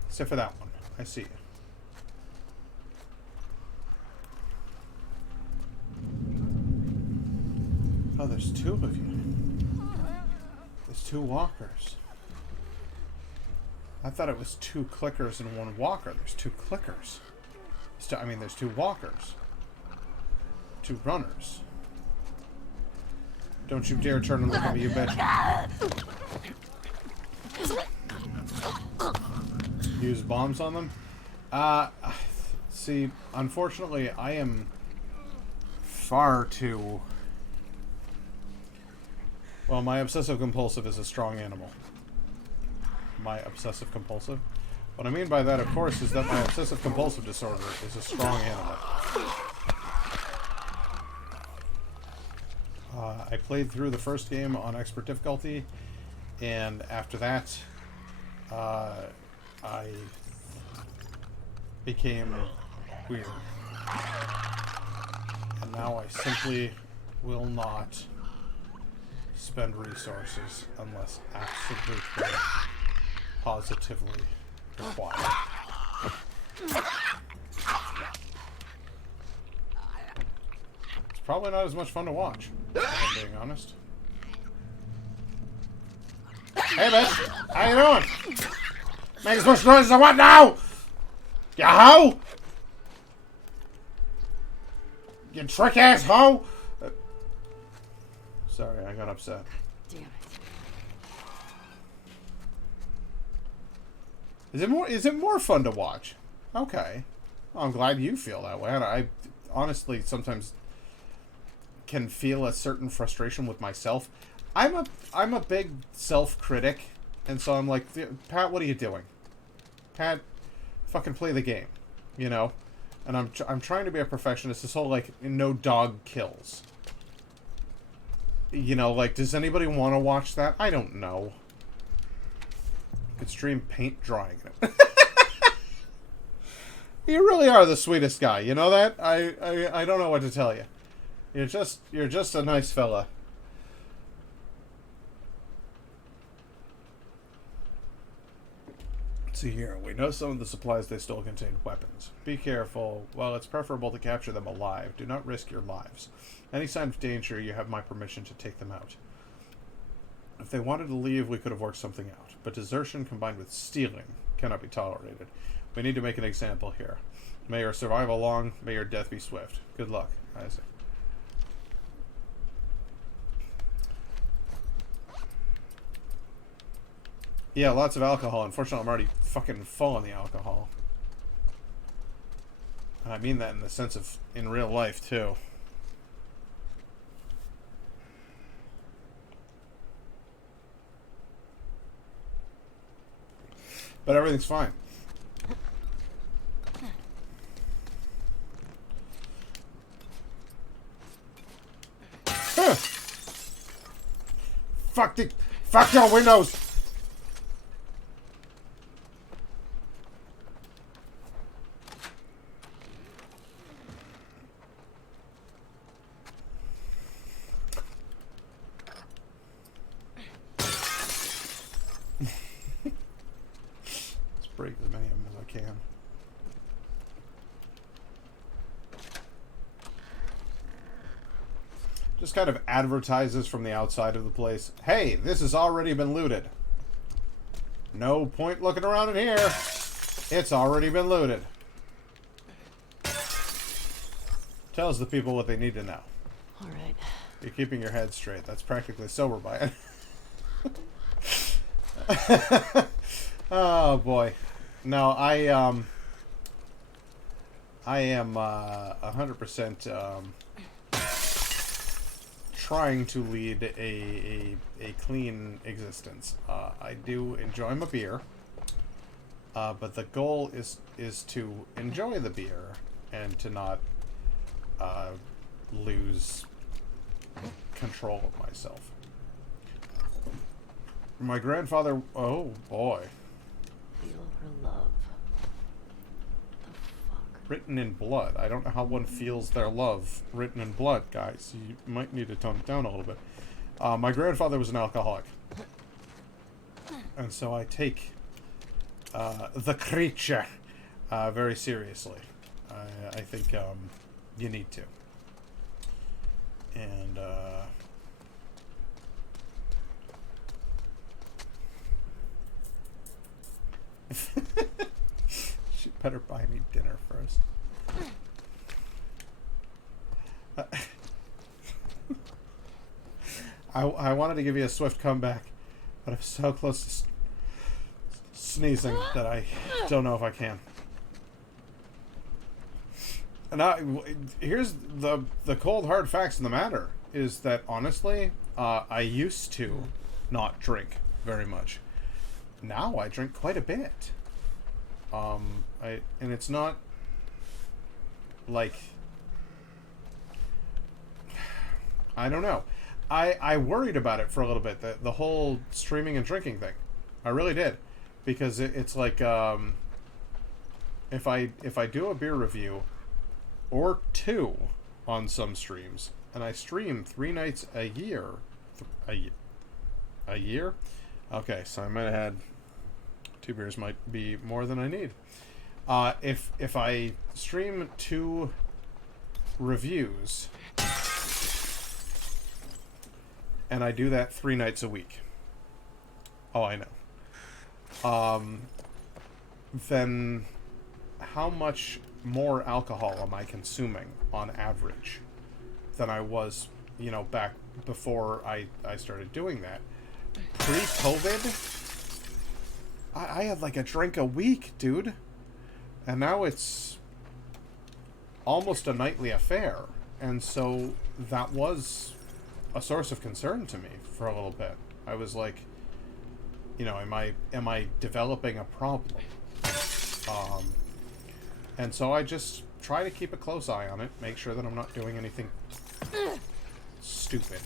except for that one. I see you. Oh, there's two of you. There's two walkers. I thought it was 2 clickers and 1 walker. There's 2 clickers. I mean, there's 2 walkers. 2 runners. Don't you dare turn and look at me, you bitch. Use bombs on them? See, unfortunately, I am far too... Well, my obsessive-compulsive is a strong animal. My obsessive-compulsive? What I mean by that, of course, is that my obsessive-compulsive disorder is a strong animal. I played through the first game on expert difficulty, and after that, I became weird. And now I simply will not spend resources unless absolutely, positively required. It's probably not as much fun to watch, if I'm being honest. Hey, bitch! How you doing? Make as much noise as I want now! You hoe! You trick-ass hoe! Sorry, I got upset. Damn it. Is it more fun to watch? Okay. Well, I'm glad you feel that way. I honestly sometimes can feel a certain frustration with myself. I'm a big self-critic, and so I'm like, Pat, what are you doing? Pat, fucking play the game, you know? And I'm trying to be a perfectionist. This whole, like, no dog kills. You know, like, does anybody want to watch that? I don't know. Could stream paint drying it. You really are the sweetest guy. You know that? I don't know what to tell you. You're just a nice fella. Let's see here. We know some of the supplies they stole contained weapons. Be careful. While it's preferable to capture them alive, do not risk your lives. Any sign of danger, you have my permission to take them out. If they wanted to leave, we could have worked something out. But desertion combined with stealing cannot be tolerated. We need to make an example here. May your survival long, may your death be swift. Good luck, Isaac. Yeah, lots of alcohol. Unfortunately, I'm already fucking full on the alcohol. And I mean that in the sense of in real life, too. But everything's fine. Huh. Fuck your windows! Break as many of them as I can. Just kind of advertises from the outside of the place. Hey, this has already been looted. No point looking around in here. It's already been looted. Tells the people what they need to know. All right. You're keeping your head straight. That's practically sober by it. Oh boy. No, I am 100% trying to lead a clean existence. I do enjoy my beer, but the goal is to enjoy the beer and to not lose control of myself. My grandfather, oh boy. Feel her love. The fuck? Written in blood. I don't know how one feels their love written in blood, guys. You might need to tone it down a little bit. My grandfather was an alcoholic. And so I take the creature very seriously. I think you need to. And She better buy me dinner first. I wanted to give you a swift comeback, but I'm so close to sneezing that I don't know if I can. And here's the cold hard facts of the matter is that honestly, I used to not drink very much. Now I drink quite a bit. And it's not like, I don't know. I worried about it for a little bit, the whole streaming and drinking thing. I really did, because it's like if I do a beer review or 2 on some streams, and I stream 3 nights a year, a year? Okay, so I might have had 2 beers might be more than I need. If I stream 2 reviews, and I do that 3 nights a week. Oh, I know. Then how much more alcohol am I consuming on average than I was, back before I started doing that? Pre-COVID, I had like a drink a week, dude. And now it's almost a nightly affair. And so that was a source of concern to me for a little bit. I was like, am I developing a problem? And so I just try to keep a close eye on it, make sure that I'm not doing anything stupid.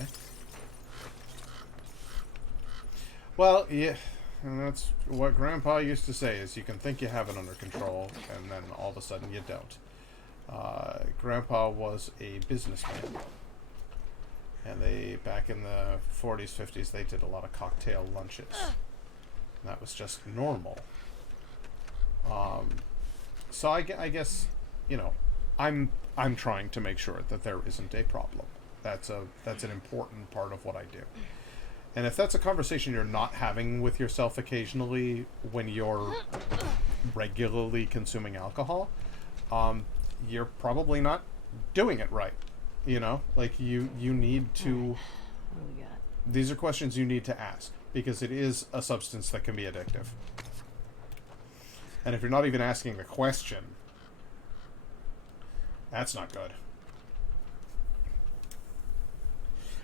Well, yeah, and that's what Grandpa used to say, is you can think you have it under control, and then all of a sudden you don't. Grandpa was a businessman. And back in the 40s, 50s, they did a lot of cocktail lunches. And that was just normal. So I guess, I'm trying to make sure that there isn't a problem. That's an important part of what I do. And if that's a conversation you're not having with yourself occasionally when you're regularly consuming alcohol, you're probably not doing it right. Like you need to. What do we got? These are questions you need to ask, because it is a substance that can be addictive. And if you're not even asking the question, that's not good.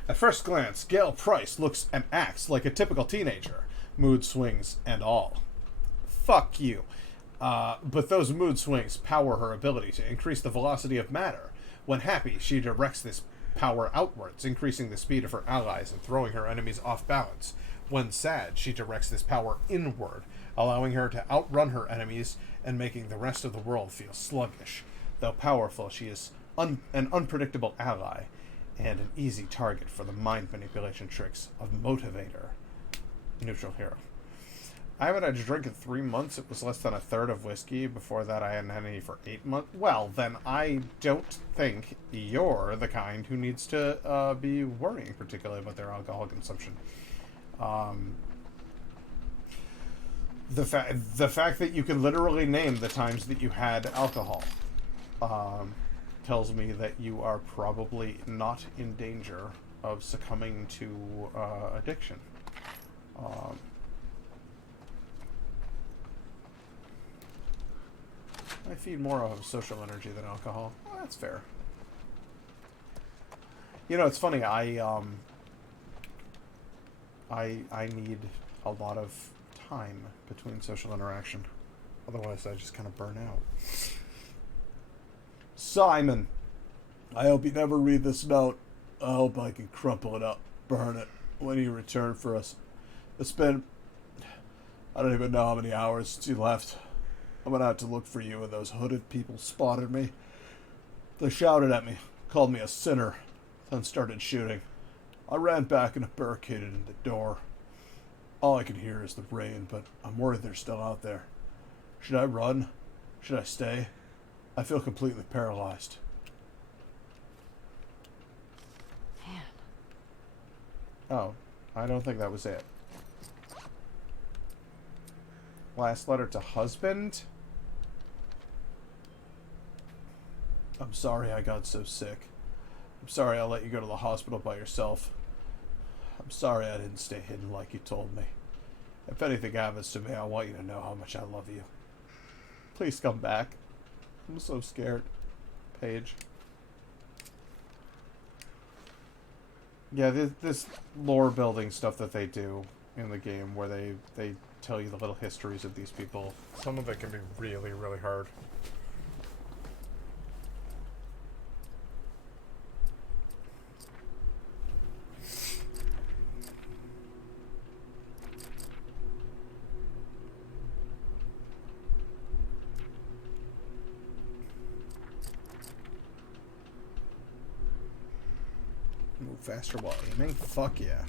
At first glance, Gail Price looks and acts like a typical teenager, mood swings and all. Fuck you. But those mood swings power her ability to increase the velocity of matter. When happy, she directs this power outwards, increasing the speed of her allies and throwing her enemies off balance. When sad, she directs this power inward, allowing her to outrun her enemies and making the rest of the world feel sluggish. Though powerful, she is an unpredictable ally and an easy target for the mind manipulation tricks of Motivator. Neutral hero. I haven't had a drink in 3 months. It was less than a third of whiskey. Before that, I hadn't had any for 8 months. Well, then I don't think you're the kind who needs to be worrying particularly about their alcohol consumption. The fact that you can literally name the times that you had alcohol tells me that you are probably not in danger of succumbing to addiction. I feed more of social energy than alcohol. Well, that's fair. It's funny. I need a lot of time between social interaction. Otherwise, I just kind of burn out. Simon, I hope you never read this note. I hope I can crumple it up, burn it, when you return for us. It's been... I don't even know how many hours since you left. I'm gonna have to look for you, and those hooded people spotted me. They shouted at me, called me a sinner, then started shooting. I ran back and barricaded in the door. All I can hear is the rain, but I'm worried they're still out there. Should I run? Should I stay? I feel completely paralyzed. Man. Oh, I don't think that was it. Last letter to husband. I'm sorry I got so sick. I'm sorry I let you go to the hospital by yourself. I'm sorry I didn't stay hidden like you told me. If anything happens to me, I want you to know how much I love you. Please come back. I'm so scared. Paige. Yeah, this lore building stuff that they do in the game where they tell you the little histories of these people. Some of it can be really, really hard. Move faster while aiming? Fuck yeah.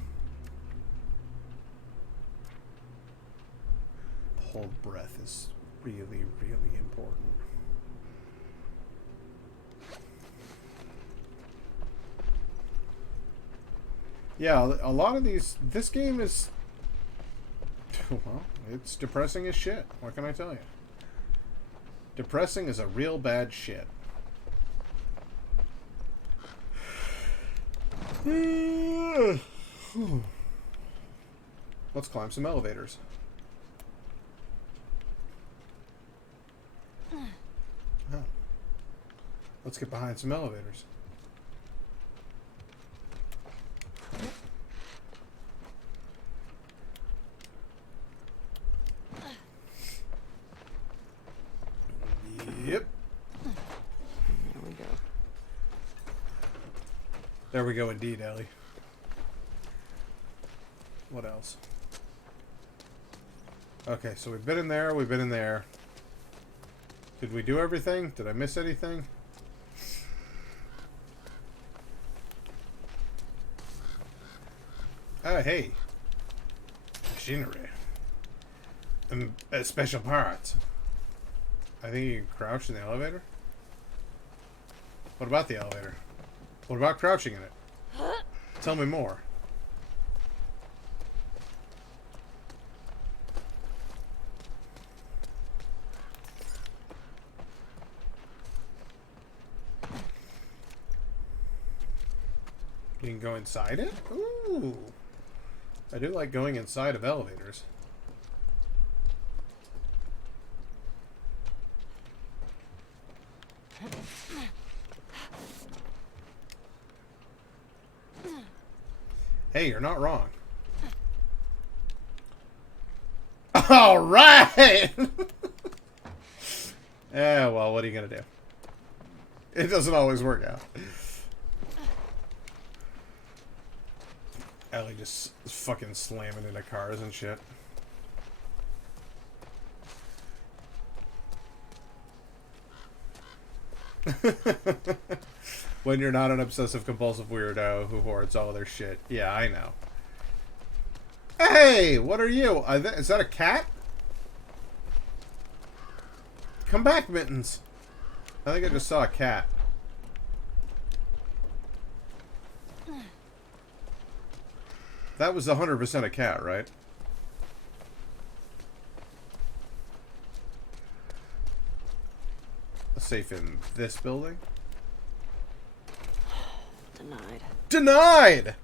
Hold breath is really, really important. Yeah, a lot of this game is, well, it's depressing as shit. What can I tell you? Depressing is a real bad shit. Let's climb some elevators. Oh. Let's get behind some elevators. Yep. There we go. There we go indeed, Ellie. What else? Okay, so we've been in there, we've been in there. Did we do everything? Did I miss anything? Oh, hey. Machinery. And special parts. I think you can crouch in the elevator? What about the elevator? What about crouching in it? Tell me more. You can go inside it? Ooh. I do like going inside of elevators. Hey, you're not wrong. All right. Yeah, well, what are you gonna do? It doesn't always work out. Ellie just fucking slamming into cars and shit. When you're not an obsessive compulsive weirdo who hoards all their shit. Yeah, I know. Hey, what are you? Is that a cat? Come back, Mittens. I think I just saw a cat. That was 100% a cat, right? A safe in this building? Denied. Denied!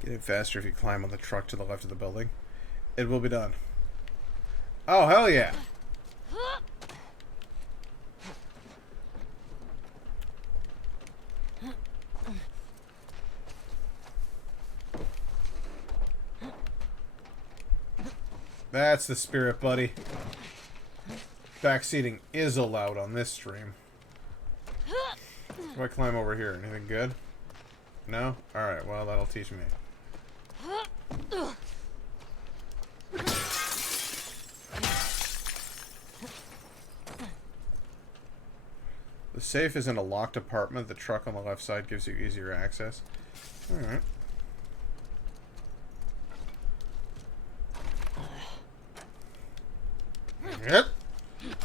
Get in faster if you climb on the truck to the left of the building. It will be done. Oh, hell yeah! That's the spirit, buddy. Backseating is allowed on this stream. If I climb over here, anything good? No? Alright, well, that'll teach me. The safe is in a locked apartment. The truck on the left side gives you easier access. Alright. Yep.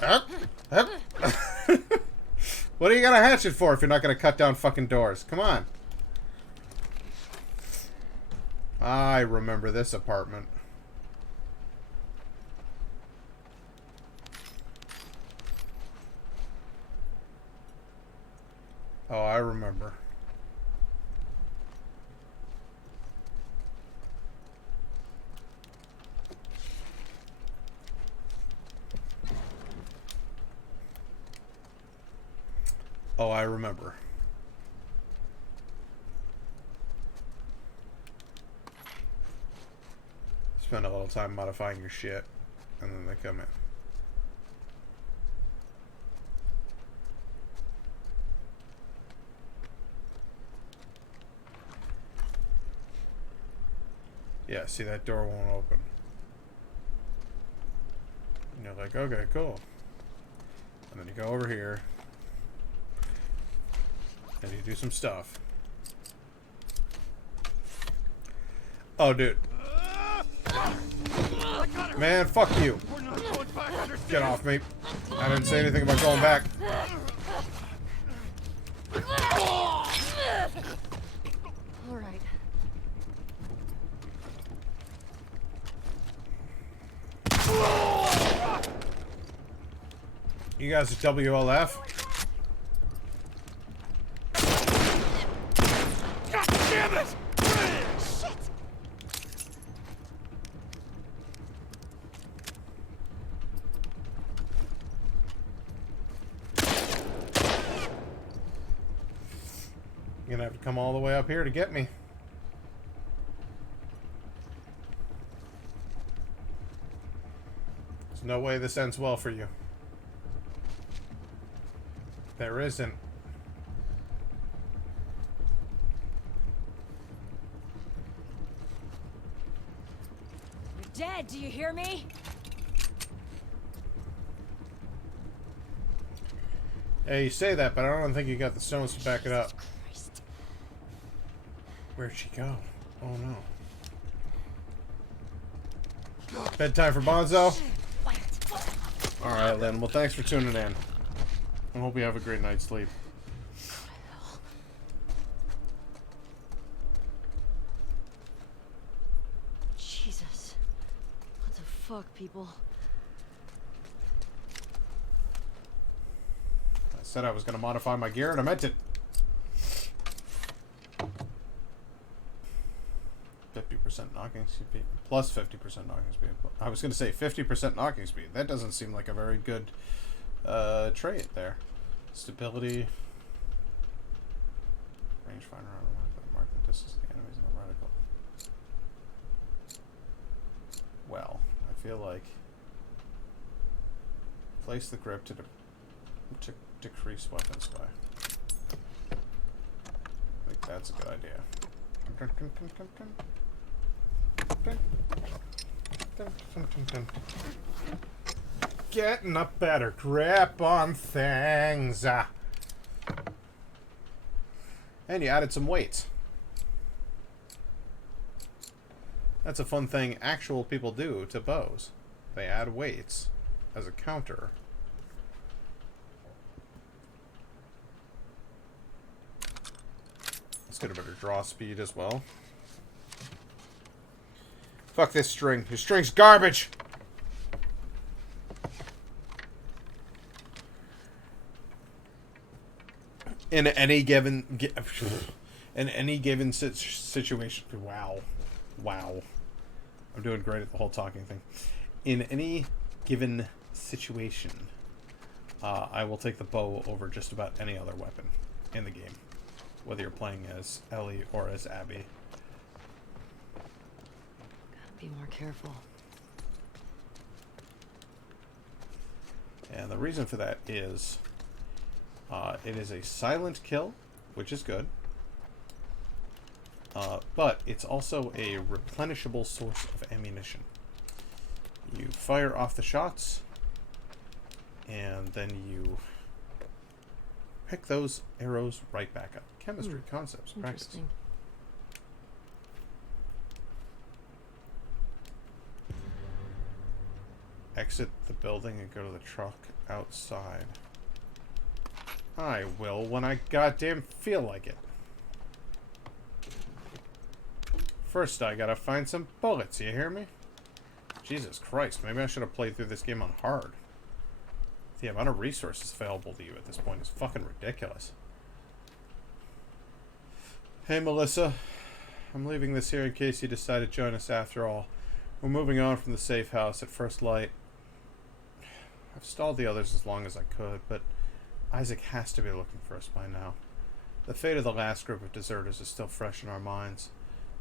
Yep. Yep. What are you gonna hatch it for if you're not gonna cut down fucking doors? Come on. I remember this apartment. Oh, I remember. Oh, I remember. Spend a little time modifying your shit, and then they come in. Yeah, see, that door won't open. And you're like, okay, cool. And then you go over here. And you do some stuff. Oh, dude. Man, fuck you. Get off me. I didn't say anything about going back. All right. You guys are WLF? God damn it! Shit! You're gonna have to come all the way up here to get me. There's no way this ends well for you. There isn't. You're dead, do you hear me? Hey, you say that, but I don't think you got the stones to back it up. Where'd she go? Oh no. Bedtime for Bonzo? Alright, Lynn. Well, thanks for tuning in. I hope you have a great night's sleep. Jesus. What the fuck, people? I said I was going to modify my gear, and I meant it. 50% knocking speed. Plus 50% knocking speed. I was going to say 50% knocking speed. That doesn't seem like a very good trait there. Stability. Rangefinder automatically mark the distance to the enemies in the reticle. Well, I feel like place the grip to decrease weapon sway. I think that's a good idea. Getting a better grip on things. And you added some weights. That's a fun thing actual people do to bows. They add weights as a counter. Let's get a better draw speed as well. Fuck this string. Your string's garbage! In any given situation, wow, I'm doing great at the whole talking thing. In any given situation, I will take the bow over just about any other weapon in the game, whether you're playing as Ellie or as Abby. Gotta be more careful. And the reason for that is it is a silent kill, which is good. But it's also a replenishable source of ammunition. You fire off the shots, and then you pick those arrows right back up. Chemistry, concepts, practice. Interesting. Exit the building and go to the truck outside. I will when I goddamn feel like it. First, I gotta find some bullets, you hear me? Jesus Christ, maybe I should have played through this game on hard. The amount of resources available to you at this point is fucking ridiculous. Hey, Melissa. I'm leaving this here in case you decide to join us after all. We're moving on from the safe house at first light. I've stalled the others as long as I could, but Isaac has to be looking for us by now. The fate of the last group of deserters is still fresh in our minds.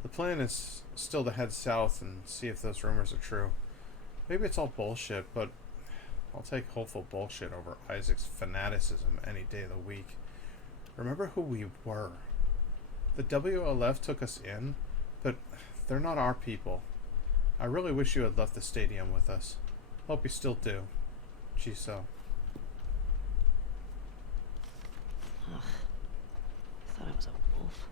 The plan is still to head south and see if those rumors are true. Maybe it's all bullshit, but I'll take hopeful bullshit over Isaac's fanaticism any day of the week. Remember who we were. The WLF took us in, but they're not our people. I really wish you had left the stadium with us. Hope you still do. Jiso. Ugh. I thought I was a wolf.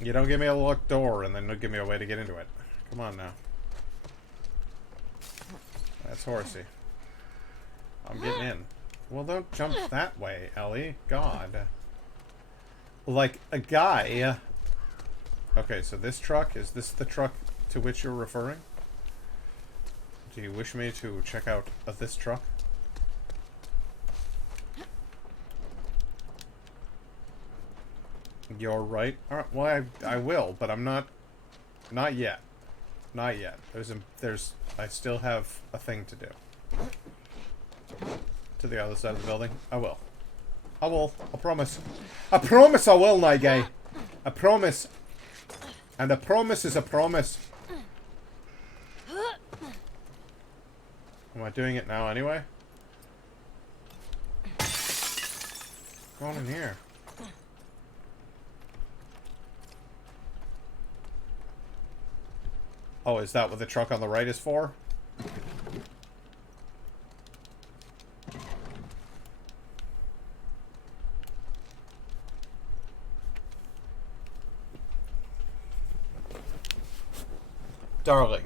You don't give me a locked door and then don't give me a way to get into it. Come on now. That's horsey. I'm getting in. Well, don't jump that way, Ellie. God. Like a guy. Okay, so this truck, is this the truck to which you're referring? Do you wish me to check out this truck? You're right. Alright, well, I will, but I'm not yet. Not yet. I still have a thing to do. To the other side of the building. I will. I will. I promise. I promise I will, Night Guy. I promise. And a promise is a promise. Am I doing it now anyway? Go on in here. Oh, is that what the truck on the right is for? Darling,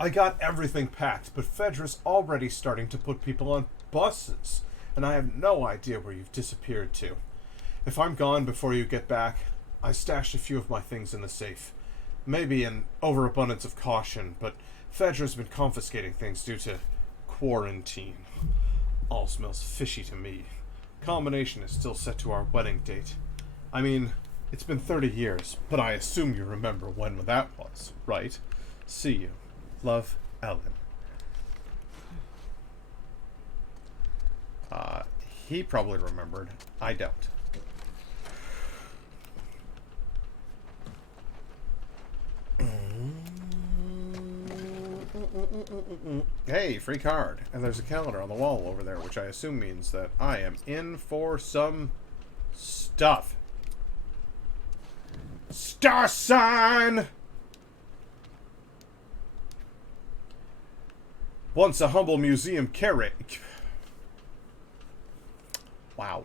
I got everything packed, but Fedra's already starting to put people on buses, and I have no idea where you've disappeared to. If I'm gone before you get back, I stashed a few of my things in the safe. Maybe an overabundance of caution, but Fedra's been confiscating things due to quarantine. All smells fishy to me. Combination is still set to our wedding date. I mean, it's been 30 years, but I assume you remember when that was, right? See you. Love, Ellen. He probably remembered. I don't. Hey, free card. And there's a calendar on the wall over there, which I assume means that I am in for some stuff. Star sign! Once a humble museum curator. Wow.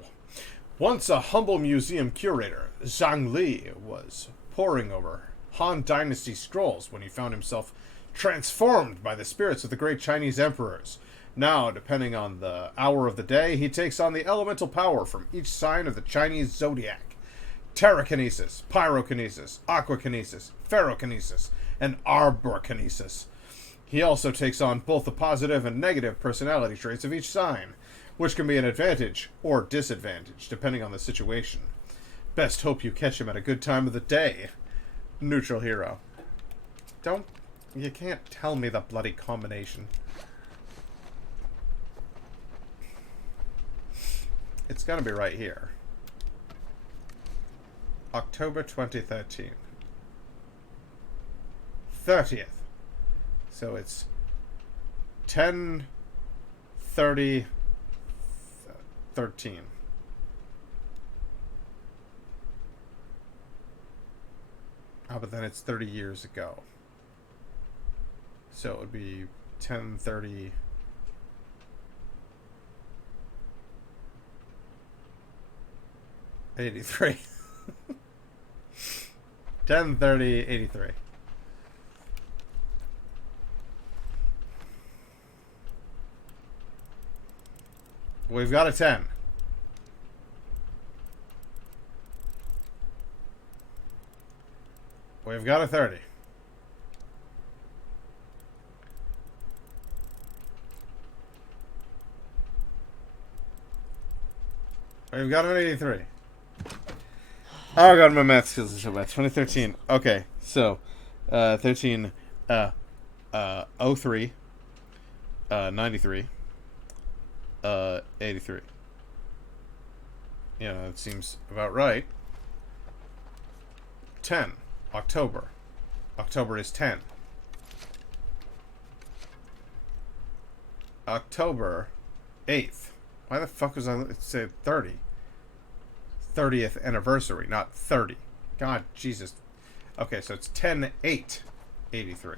Once a humble museum curator, Zhang Li was poring over Han Dynasty scrolls when he found himself transformed by the spirits of the great Chinese emperors. Now, depending on the hour of the day, he takes on the elemental power from each sign of the Chinese zodiac. Terrakinesis, Pyrokinesis, Aquakinesis, Ferrokinesis, and Arborikinesis. He also takes on both the positive and negative personality traits of each sign, which can be an advantage or disadvantage, depending on the situation. Best hope you catch him at a good time of the day. Neutral hero. You can't tell me the bloody combination. It's gonna be right here. October 2013. 30th. So it's 10/30/13. Oh, but then it's 30 years ago. So it would be 10/30. '83. 10/30/83. We've got a 10. We've got a 30. We've got an 83. Oh god, my math skills are so bad. 2013. Okay, so 13 03 93 83. Yeah, that seems about right. 10 October. October is 10. October 8th. Why the fuck was I say 30? 30th anniversary, not 30. God, Jesus. Okay, so it's 10/8/83.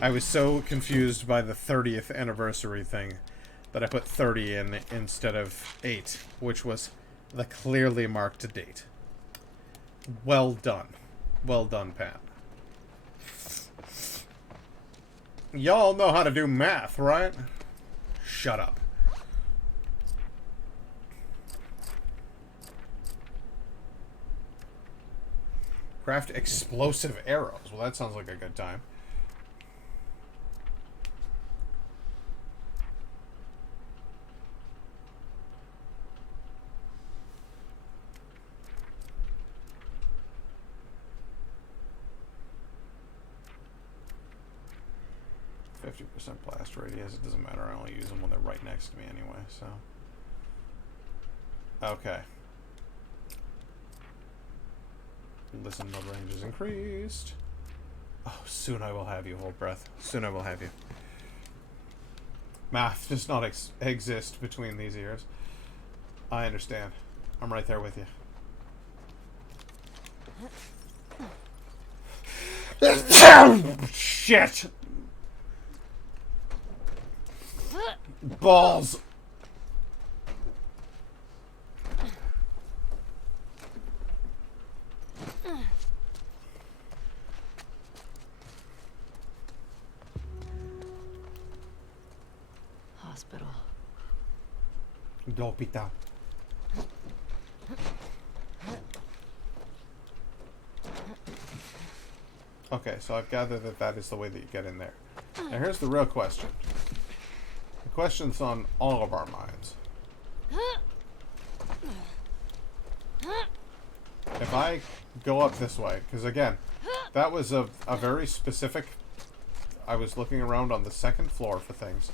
I was so confused by the 30th anniversary thing that I put 30 in instead of 8, which was the clearly marked date. Well done. Well done, Pat. Y'all know how to do math, right? Shut up. Craft explosive arrows. Well, that sounds like a good time. Blast radius. It doesn't matter. I only use them when they're right next to me anyway, so. Okay. Listen, the range is increased. Oh, soon I will have you. Hold breath. Soon I will have you. Math does not exist between these ears. I understand. I'm right there with you. Shit! Balls! Hospital. L'hôpital. Okay, so I've gathered that that is the way that you get in there. Now here's the real question. The question's on all of our minds. If I go up this way, because again, that was a very specific... I was looking around on the second floor for things.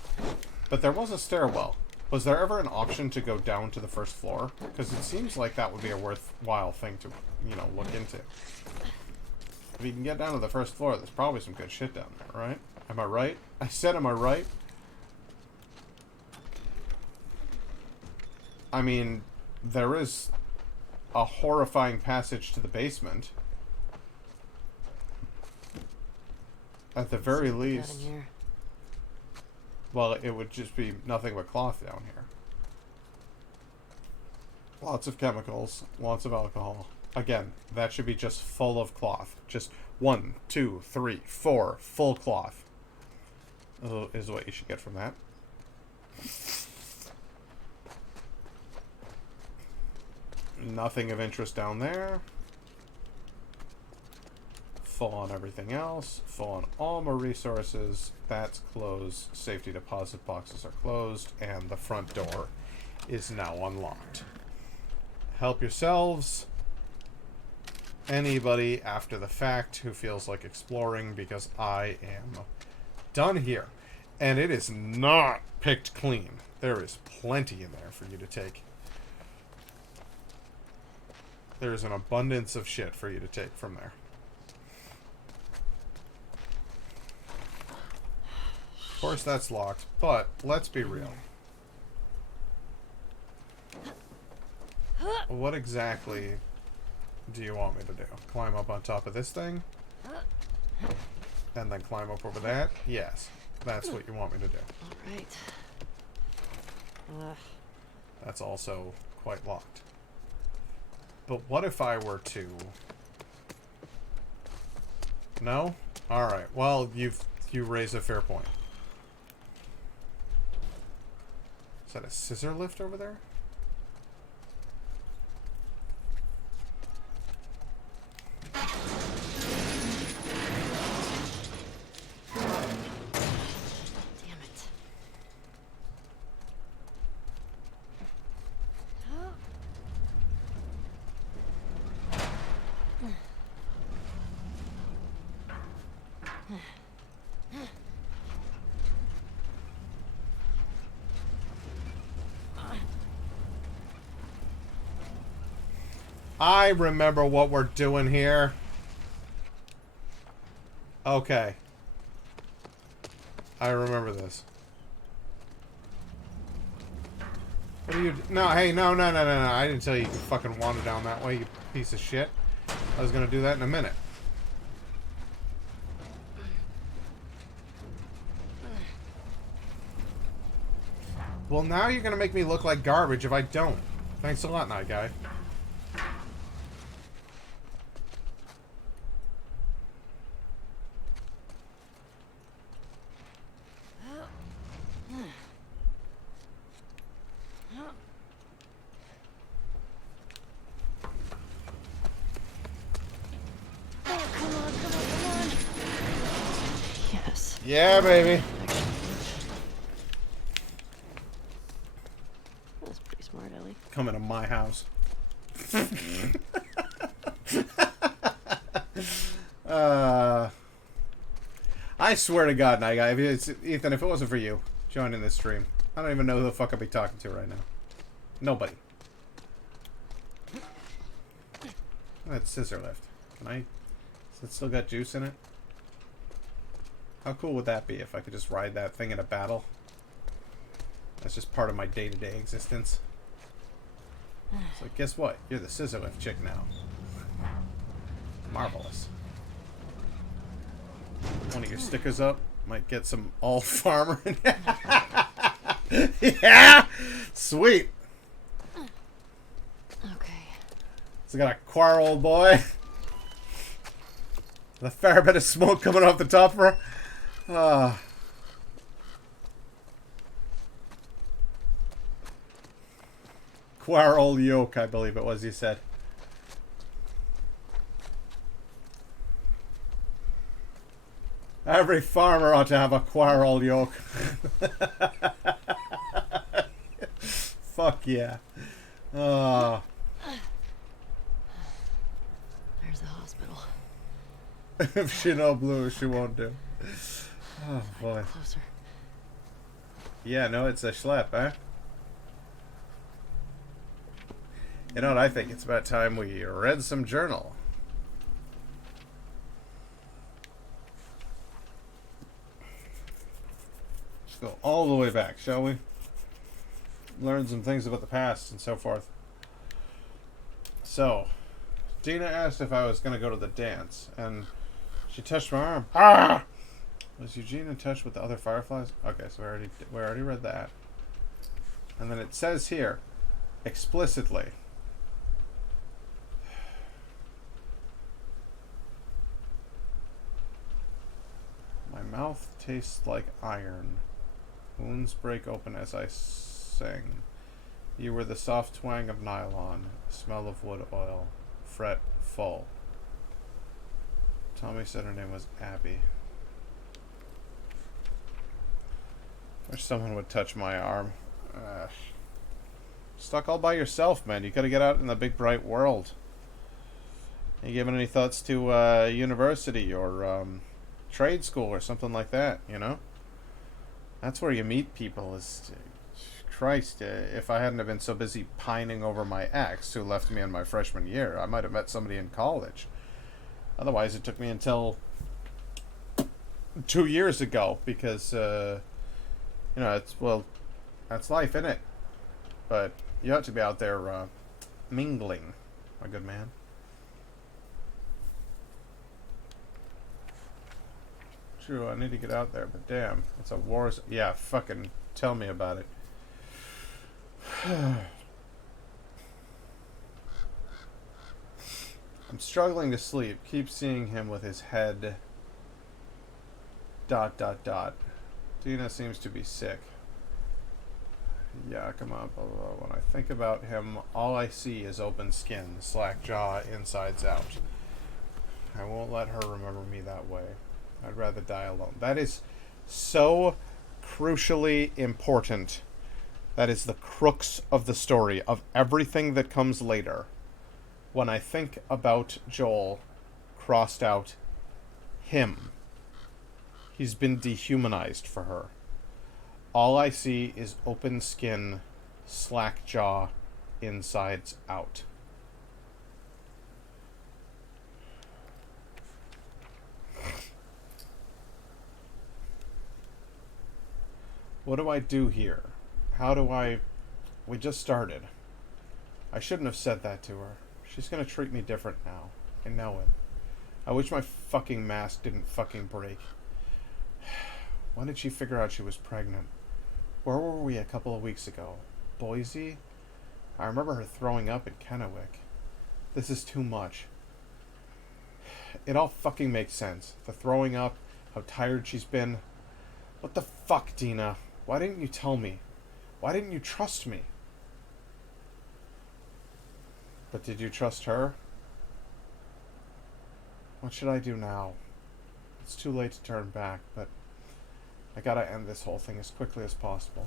But there was a stairwell. Was there ever an option to go down to the first floor? Because it seems like that would be a worthwhile thing to, you know, look into. If you can get down to the first floor, there's probably some good shit down there, right? Am I right? I said, am I right? I mean, there is a horrifying passage to the basement. At the very least. Well, it would just be nothing but cloth down here. Lots of chemicals, lots of alcohol. Again, that should be just full of cloth. Just 1, 2, 3, 4, full cloth. Is what you should get from that. Nothing of interest down there. Full on everything else. Full on all my resources. That's closed. Safety deposit boxes are closed. And the front door is now unlocked. Help yourselves. Anybody after the fact who feels like exploring, because I am done here. And it is not picked clean. There is plenty in there for you to take. There is an abundance of shit for you to take from there. Of course that's locked, but let's be real. What exactly do you want me to do? Climb up on top of this thing? And then climb up over that? Yes. That's what you want me to do. Alright. That's also quite locked. But what if I were to... No? Alright. Well, you raise a fair point. Is that a scissor lift over there? Damn it. I remember what we're doing here. Okay. I remember this. What are you... No, hey, no. I didn't tell you you could fucking wander down that way, you piece of shit. I was gonna do that in a minute. Well, now you're gonna make me look like garbage if I don't. Thanks a lot, night guy. Yes. Yeah, baby. That's pretty smart, Ellie. Coming to my house. I swear to God, night guy, Ethan, if it wasn't for you joining this stream, I don't even know who the fuck I'd be talking to right now. Nobody. That scissor lift. Can I... Has it still got juice in it? How cool would that be if I could just ride that thing in a battle? That's just part of my day-to-day existence. It's like, guess what? You're the scissor lift chick now. Marvelous. One of your stickers up. Might get some all farmer in yeah! Sweet! Okay. So got a choir old boy. With a fair bit of smoke coming off the top of her. Choir old yoke, I believe it was, he said. Every farmer ought to have a choir old yoke. Fuck yeah. There's the hospital. If she no blue, she won't do. Oh boy. Closer. Yeah, no, it's a schlep, eh? You know what I think? It's about time we read some journal. Let's go all the way back, shall we? Learn some things about the past and so forth. So, Dina asked if I was going to go to the dance, and she touched my arm. Ah! Was Eugene in touch with the other Fireflies? Okay, so we already read that. And then it says here, explicitly, my mouth tastes like iron. Wounds break open as I sing. You were the soft twang of nylon, smell of wood oil, fret full. Tommy said her name was Abby. Wish someone would touch my arm. Stuck all by yourself, man. You gotta get out in the big bright world. You given any thoughts to university or trade school or something like that, you know? That's where you meet people. Is Christ, if I hadn't have been so busy pining over my ex who left me in my freshman year, I might have met somebody in college. Otherwise, it took me until 2 years ago because, you know, that's life, isn't it? But you have to be out there mingling, my good man. true. I need to get out there, but damn, it's a war. Yeah, fucking tell me about it. I'm struggling to sleep. Keep seeing him with his head. ... Dina seems to be sick. Yeah, come on. Blah, blah, blah. When I think about him, all I see is open skin, slack jaw, insides out. I won't let her remember me that way. I'd rather die alone. That is so crucially important. That is the crux of the story, of everything that comes later. When I think about Joel, crossed out him. He's been dehumanized for her. All I see is open skin, slack jaw, insides out. What do I do here? How do I... We just started. I shouldn't have said that to her. She's gonna treat me different now. I know it. I wish my fucking mask didn't fucking break. When did she figure out she was pregnant? Where were we a couple of weeks ago? Boise? I remember her throwing up in Kennewick. This is too much. It all fucking makes sense. The throwing up, how tired she's been. What the fuck, Dina? Why didn't you tell me? Why didn't you trust me? But did you trust her? What should I do now? It's too late to turn back, but I gotta end this whole thing as quickly as possible.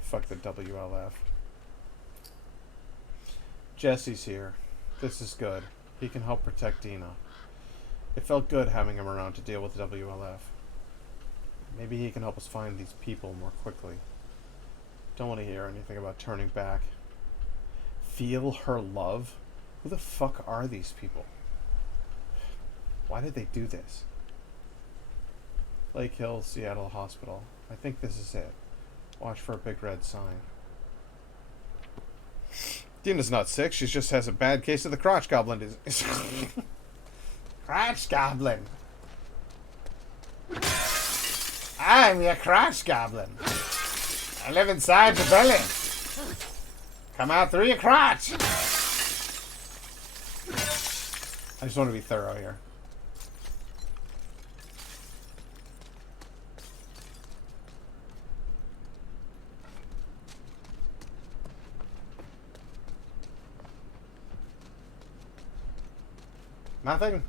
Fuck the WLF. Jesse's here. This is good. He can help protect Dina. It felt good having him around to deal with the WLF. Maybe he can help us find these people more quickly. Don't want to hear anything about turning back. Feel her love? Who the fuck are these people? Why did they do this? Lake Hill, Seattle Hospital. I think this is it. Watch for a big red sign. Dina's not sick. She just has a bad case of the crotch goblin disease. Crotch goblin. I'm your crotch goblin. I live inside the belly. Come out through your crotch. I just want to be thorough here. Nothing?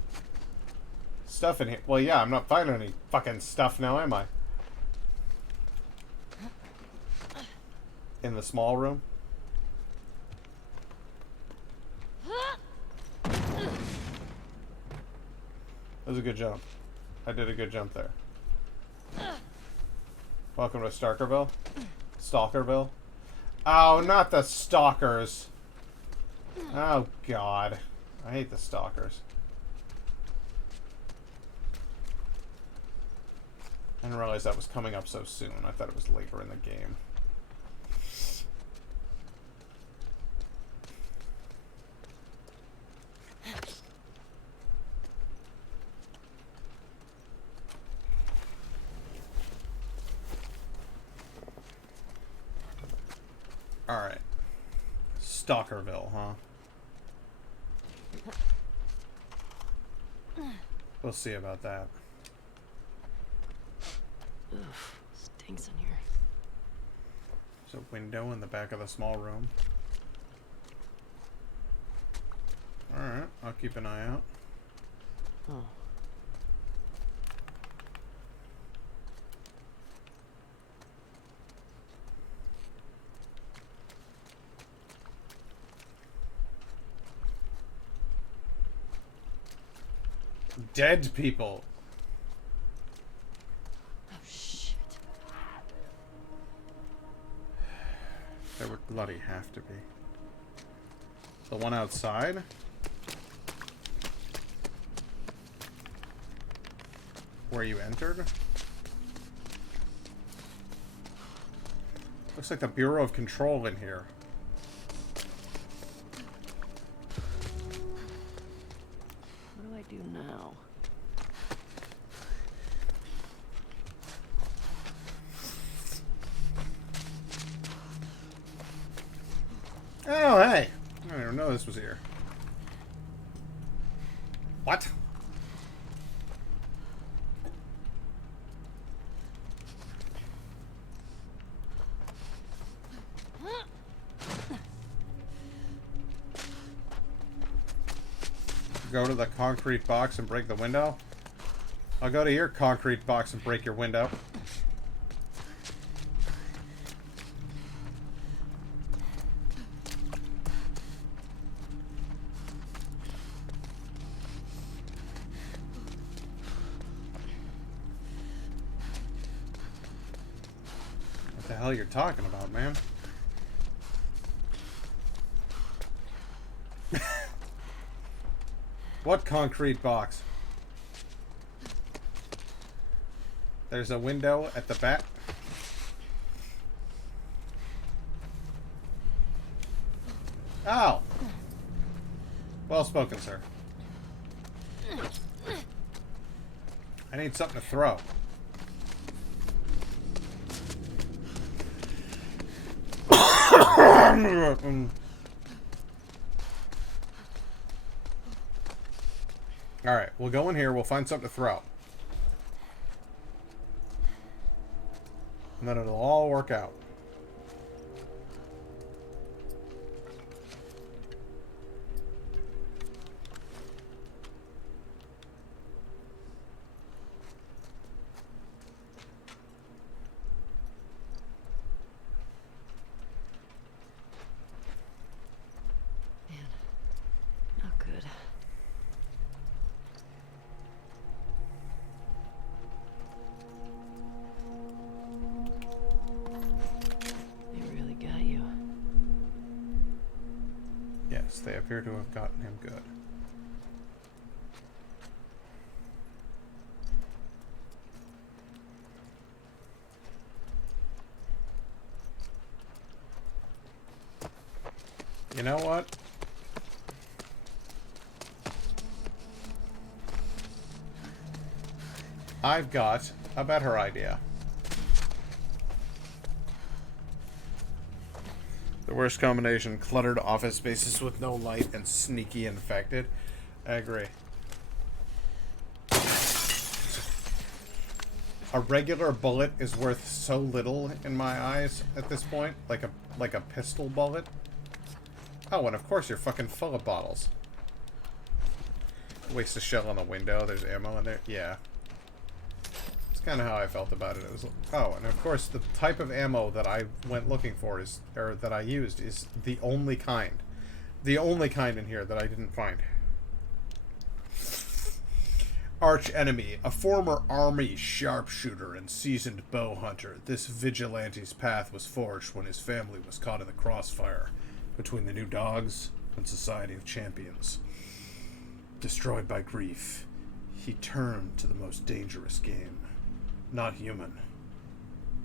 Stuff in here. Well, yeah, I'm not finding any fucking stuff now, am I? In the small room? That was a good jump. I did a good jump there. Welcome to Stalkerville. Stalkerville. Oh, not the stalkers. Oh, God. I hate the stalkers. I didn't realize that was coming up so soon. I thought it was later in the game. Alright. Stalkerville, huh? We'll see about that. Oof, stinks in here. There's a window in the back of the small room. Alright, I'll keep an eye out. Oh. Dead people. Oh, shit. There would bloody have to be. The one outside? Where you entered? Looks like the Bureau of Control in here. What do I do now? this was here. What? Go to the concrete box and break the window? I'll go to your concrete box and break your window. What the hell you're talking about, man? What concrete box? There's a window at the back. Oh! Well spoken, sir. I need something to throw. Alright, we'll go in here, we'll find something to throw. And then it'll all work out. Not good. They really got you. Yes, they appear to have gotten him good. You know what? I've got a better idea. The worst combination: cluttered office spaces with no light and sneaky infected. I agree. A regular bullet is worth so little in my eyes at this point, like a pistol bullet. Oh, and of course you're fucking full of bottles. Waste a shell on the window. There's ammo in there. Yeah. It's kind of how I felt about it. It was, oh, and of course the type of ammo that I went looking for is, or that I used, is the only kind. The only kind in here that I didn't find. Arch enemy, a former army sharpshooter and seasoned bow hunter. This vigilante's path was forged when his family was caught in the crossfire between the New Dogs and Society of Champions. Destroyed by grief, he turned to the most dangerous game. Not human,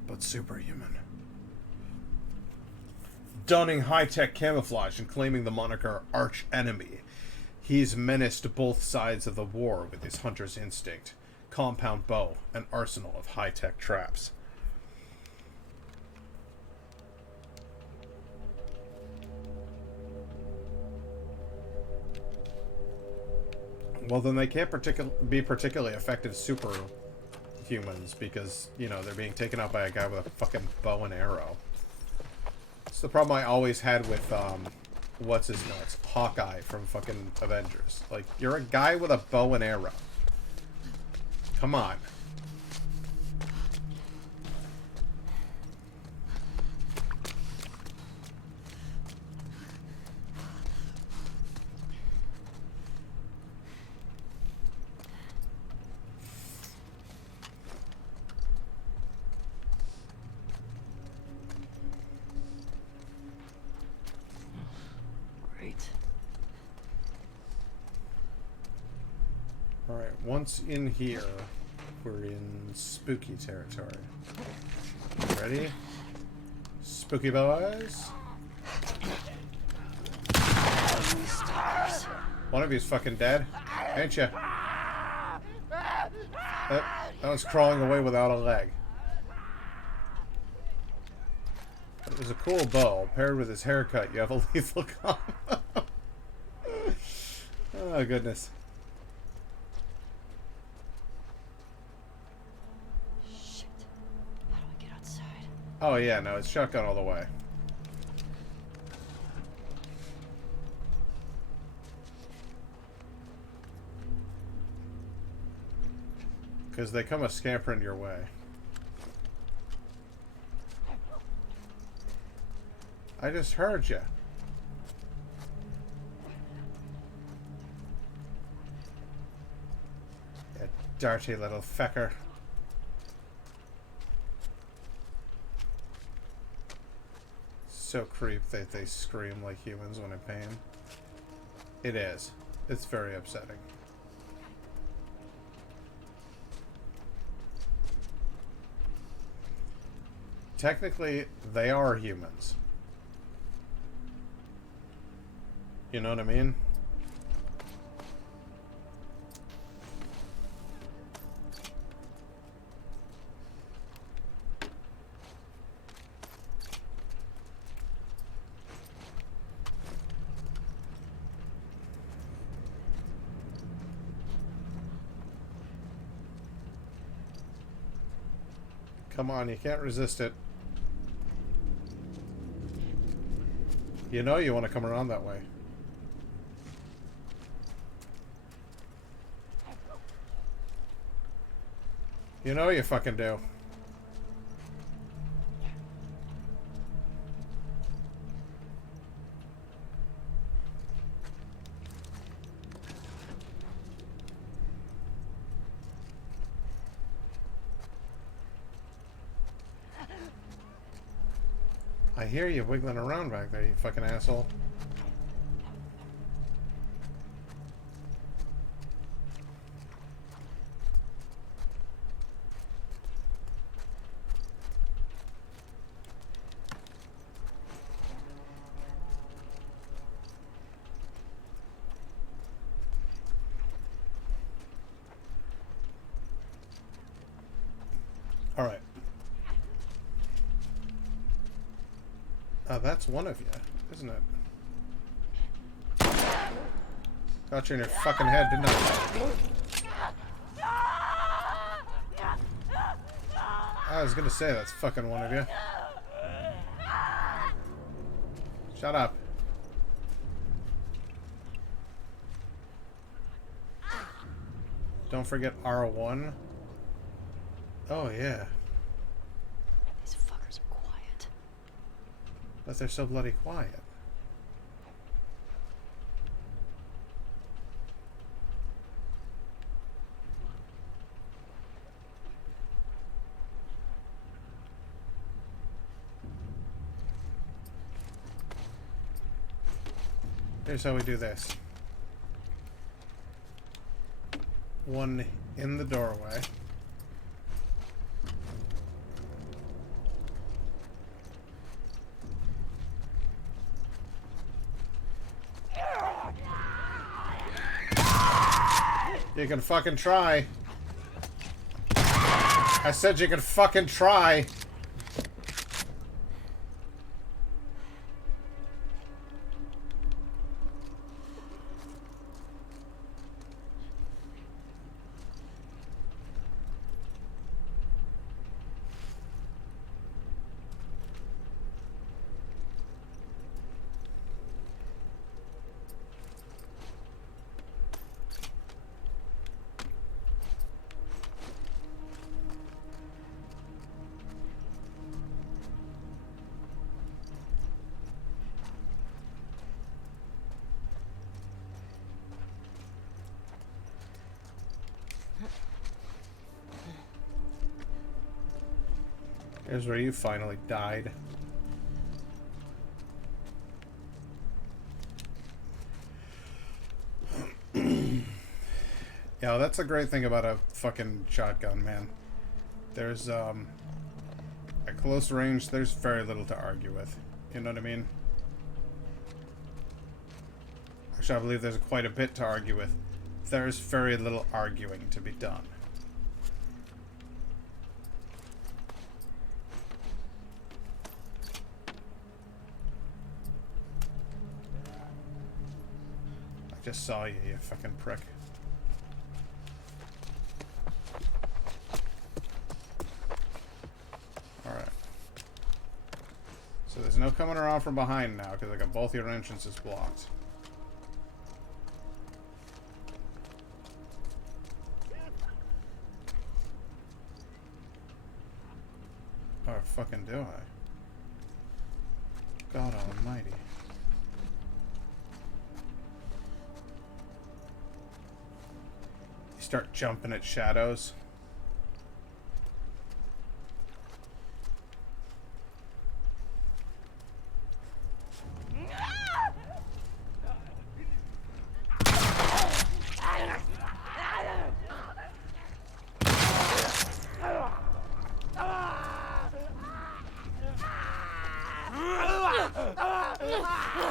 but superhuman. Donning high-tech camouflage and claiming the moniker Arch Enemy, he's menaced both sides of the war with his hunter's instinct, compound bow, and arsenal of high-tech traps. Well, then they can't be particularly effective superhumans because, you know, they're being taken out by a guy with a fucking bow and arrow. It's the problem I always had with, what's his nuts? Hawkeye from fucking Avengers. Like, you're a guy with a bow and arrow. Come on. Alright, once in here, we're in spooky territory. Ready? Spooky boys? One of you's fucking dead, ain't ya? That was crawling away without a leg. It was a cool bow. Paired with his haircut, you have a lethal combo. Oh, goodness. Shit. How do I get outside? Oh, yeah, no, it's shotgun all the way. Because they come a scampering your way. I just heard you. You dirty little fecker. So creep that they scream like humans when in pain. It is. It's very upsetting. Technically, they are humans. You know what I mean? Come on, you can't resist it. You know you want to come around that way. You know you fucking do. I hear you wiggling around back there, you fucking asshole. All right. That's one of you, isn't it? Got you in your fucking head, didn't I was gonna say that's fucking one of you. Shut up. Don't forget R1. Oh, yeah. These fuckers are quiet. But they're so bloody quiet. Here's how we do this. One in the doorway. You can fucking try. I said you can fucking try. Here's where you finally died. Yeah, that's a great thing about a fucking shotgun, man. There's, at close range, there's very little to argue with. You know what I mean? Actually, I believe there's quite a bit to argue with. There's very little arguing to be done. Just saw you, you fucking prick. Alright. So there's no coming around from behind now, because I got both your entrances blocked. Or fucking do I? God almighty. You start jumping at shadows.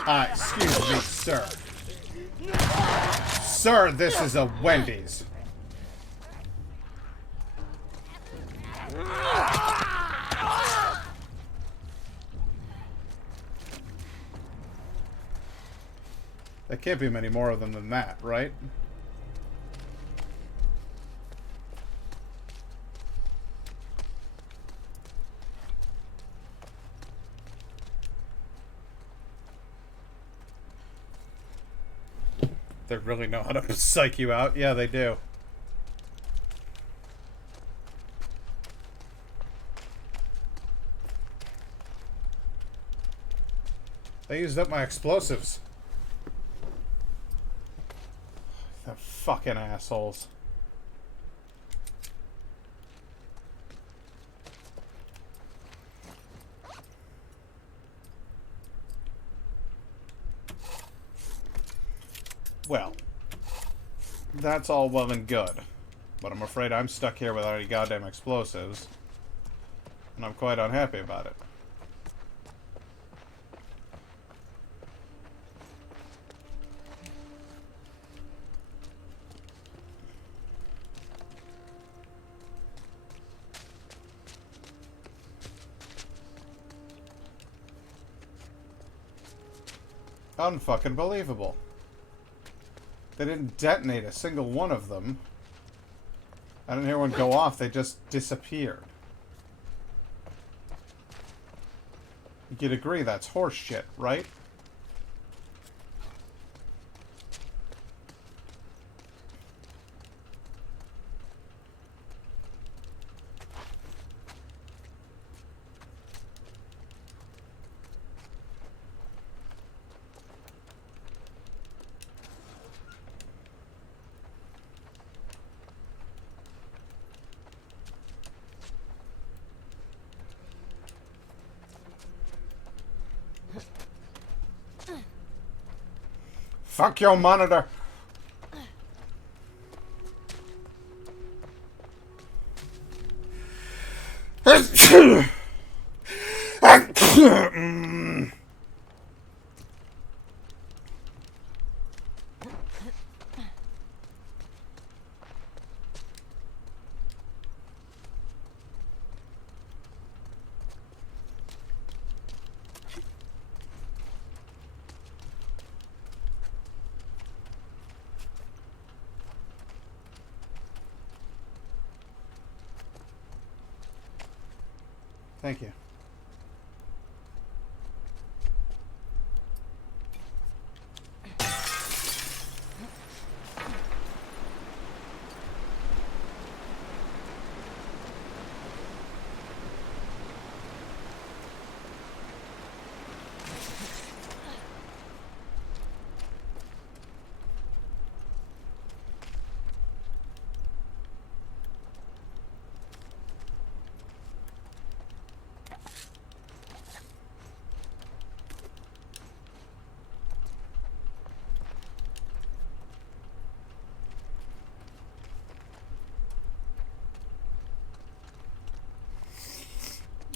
Excuse me, sir. Sir, this is a Wendy's. There can't be many more of them than that, right? They really know how to psych you out. Yeah, they do. They used up my explosives. The fucking assholes. Well, that's all well and good, but I'm afraid I'm stuck here without any goddamn explosives, and I'm quite unhappy about it. Unfucking believable. They didn't detonate a single one of them. I didn't hear one go off, they just disappeared. You could agree that's horse shit, right? Fuck your monitor. Thank you.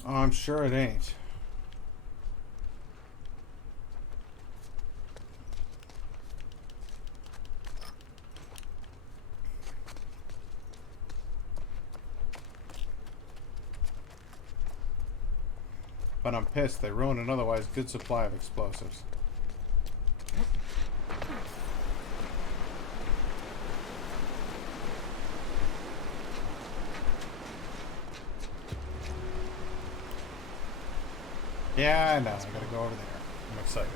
Oh, I'm sure it ain't. But I'm pissed. They ruined an otherwise good supply of explosives. Yeah, I know. I gotta go over there. I'm excited.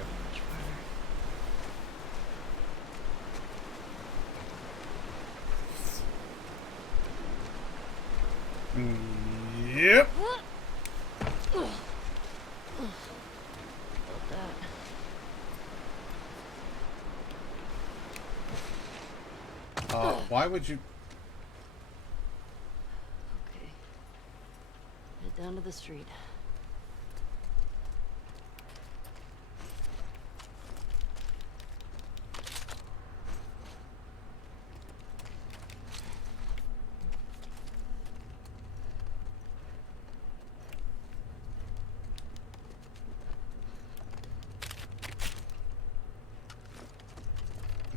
Yep. Why would you? Okay. Head down to the street.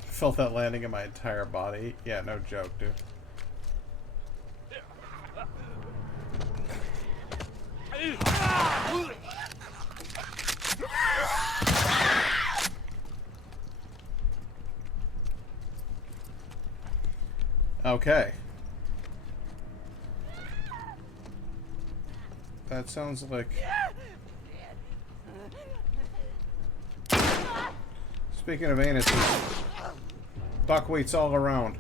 Felt that landing in my entire body. Yeah, no joke, dude. Okay. That sounds like... Speaking of anuses, buckwheats all around.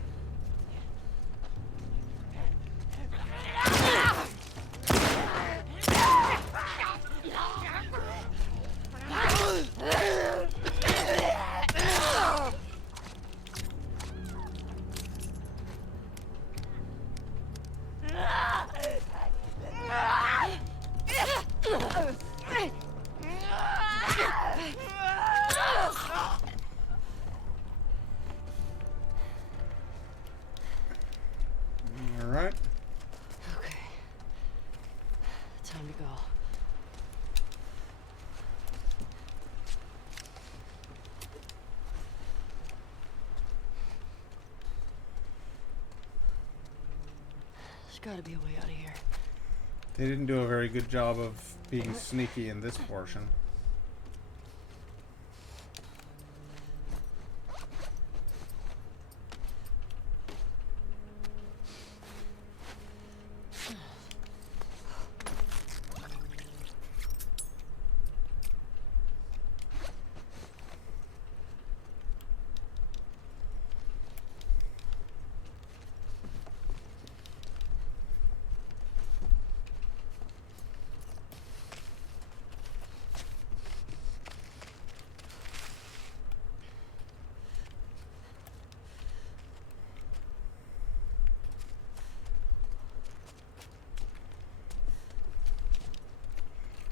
Alright. Okay. Time to go. There's gotta be a way out of here. They didn't do a very good job of being sneaky in this portion.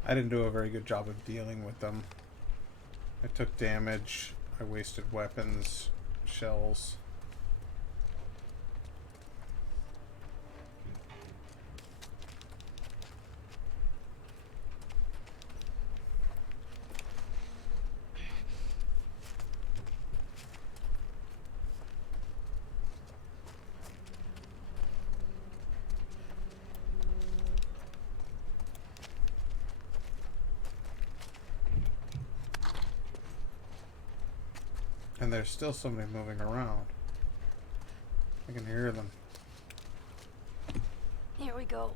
I didn't do a very good job of dealing with them. I took damage, I wasted weapons, shells. And there's still somebody moving around. I can hear them. Here we go.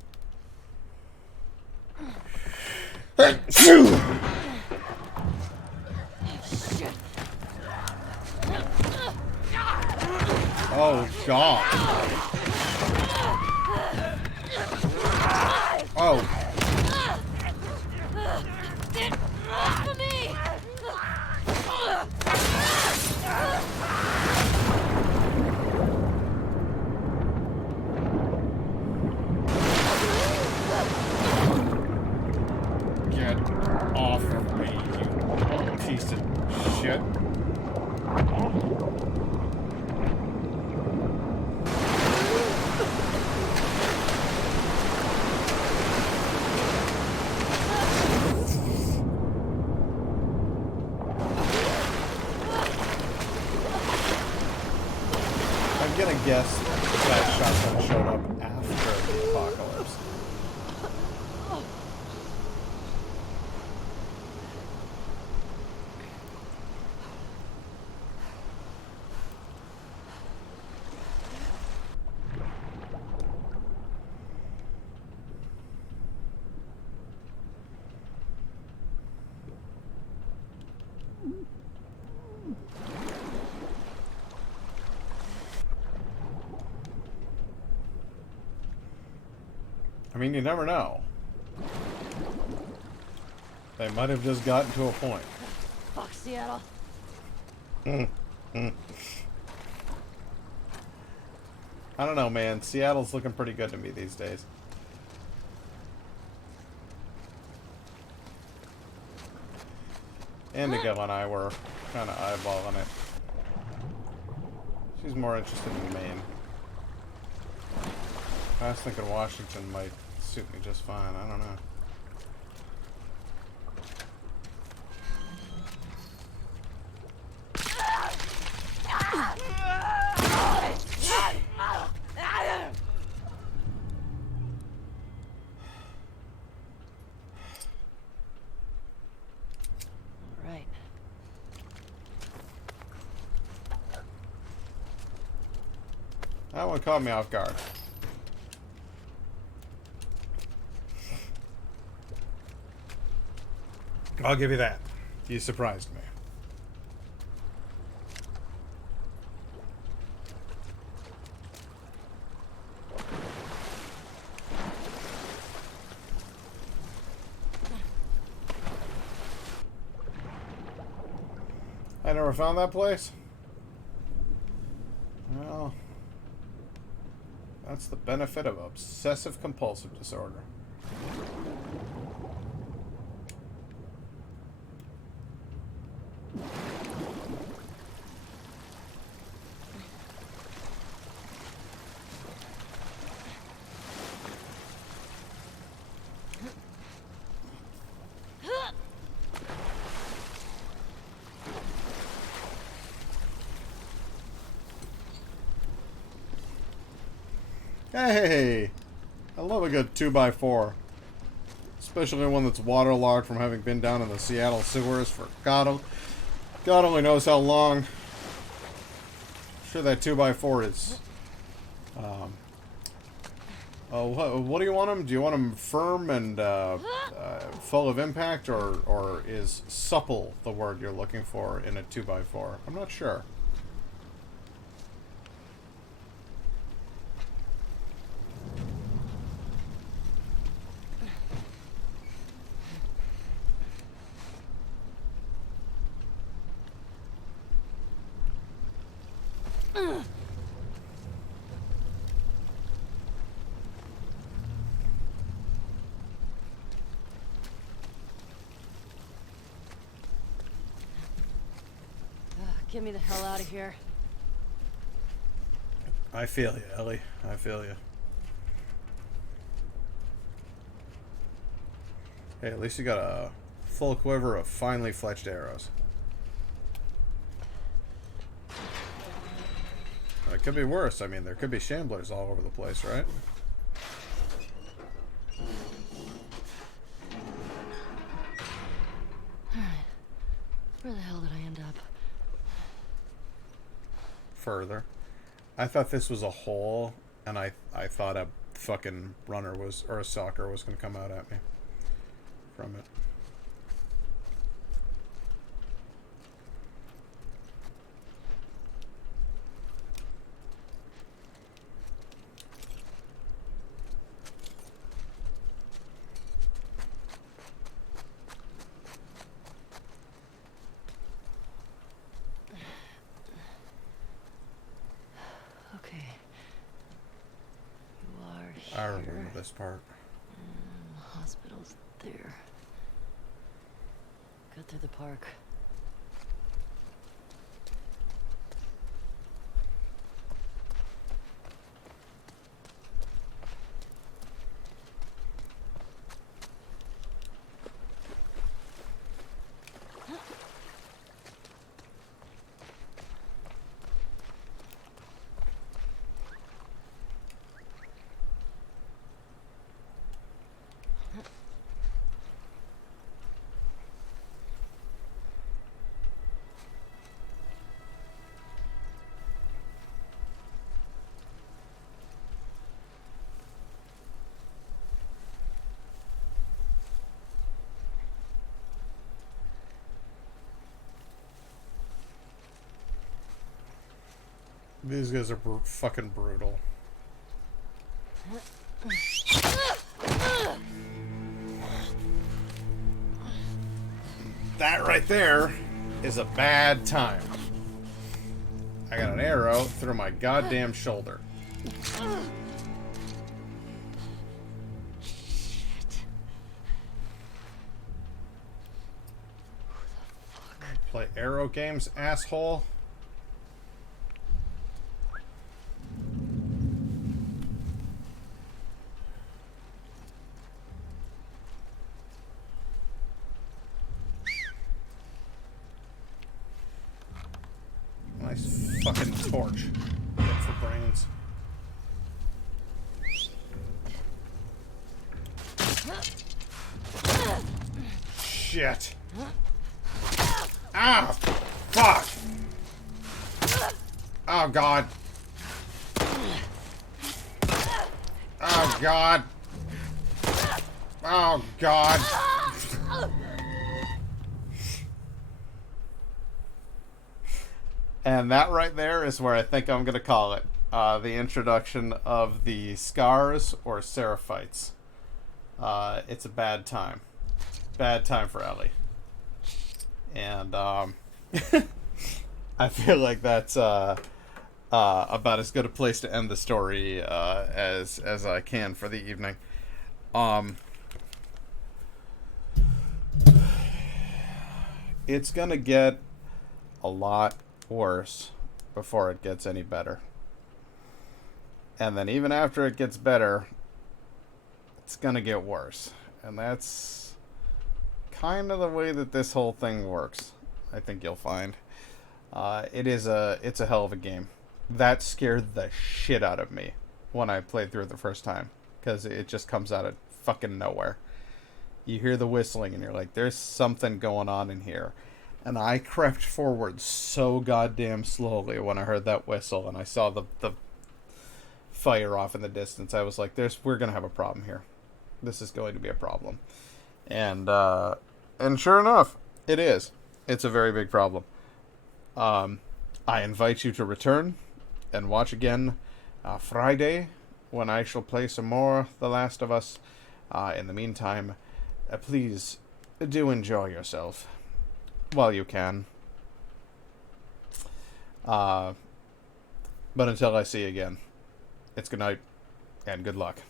Shoo! Oh God! Oh. Get off of me, you piece of shit. I'm gonna guess that shotgun showed up after the apocalypse. I mean, you never know. They might have just gotten to a point. Fuck Seattle. I don't know, man. Seattle's looking pretty good to me these days. Indigo and I were kind of eyeballing it. She's more interested in Maine. I was thinking Washington might suit me just fine. I don't know. Right. That one caught me off guard. I'll give you that. You surprised me. I never found that place. Well, that's the benefit of obsessive compulsive disorder. Hey, I love a good 2x4. Especially one that's waterlogged from having been down in the Seattle sewers for God only knows how long. I'm sure that 2x4 is... what do you want them? Do you want them firm and full of impact, or is supple the word you're looking for in a 2x4? I'm not sure. Get me the hell out of here. I feel you, Ellie. I feel you. Hey, at least you got a full quiver of finely fletched arrows. It could be worse. I mean, there could be shamblers all over the place, right? Alright. Where the hell did I end up? Further. I thought this was a hole, and I thought a fucking runner was, or a soccer was going to come out at me from it. I remember this part. The hospital's there. Got through the park. These guys are fucking brutal. That right there is a bad time. I got an arrow through my goddamn shoulder. Play arrow games, asshole. Nice fucking torch. Good for brains. Shit. Ah, fuck. Oh, God. Oh, God. Oh, God. And that right there is where I think I'm going to call it. The introduction of the Scars or Seraphites. It's a bad time. Bad time for Ellie. And I feel like that's about as good a place to end the story as I can for the evening. It's going to get a lot worse before it gets any better. And then even after it gets better, it's gonna get worse. And that's kind of the way that this whole thing works, I think you'll find. It's a hell of a game. That scared the shit out of me when I played through it the first time, because it just comes out of fucking nowhere. You hear the whistling and you're like, there's something going on in here. And I crept forward so goddamn slowly when I heard that whistle and I saw the fire off in the distance. I was like, we're going to have a problem here. This is going to be a problem. And sure enough, it is. It's a very big problem. I invite you to return and watch again Friday when I shall play some more The Last of Us. In the meantime, please do enjoy yourself while you can. But until I see you again, it's good night and good luck.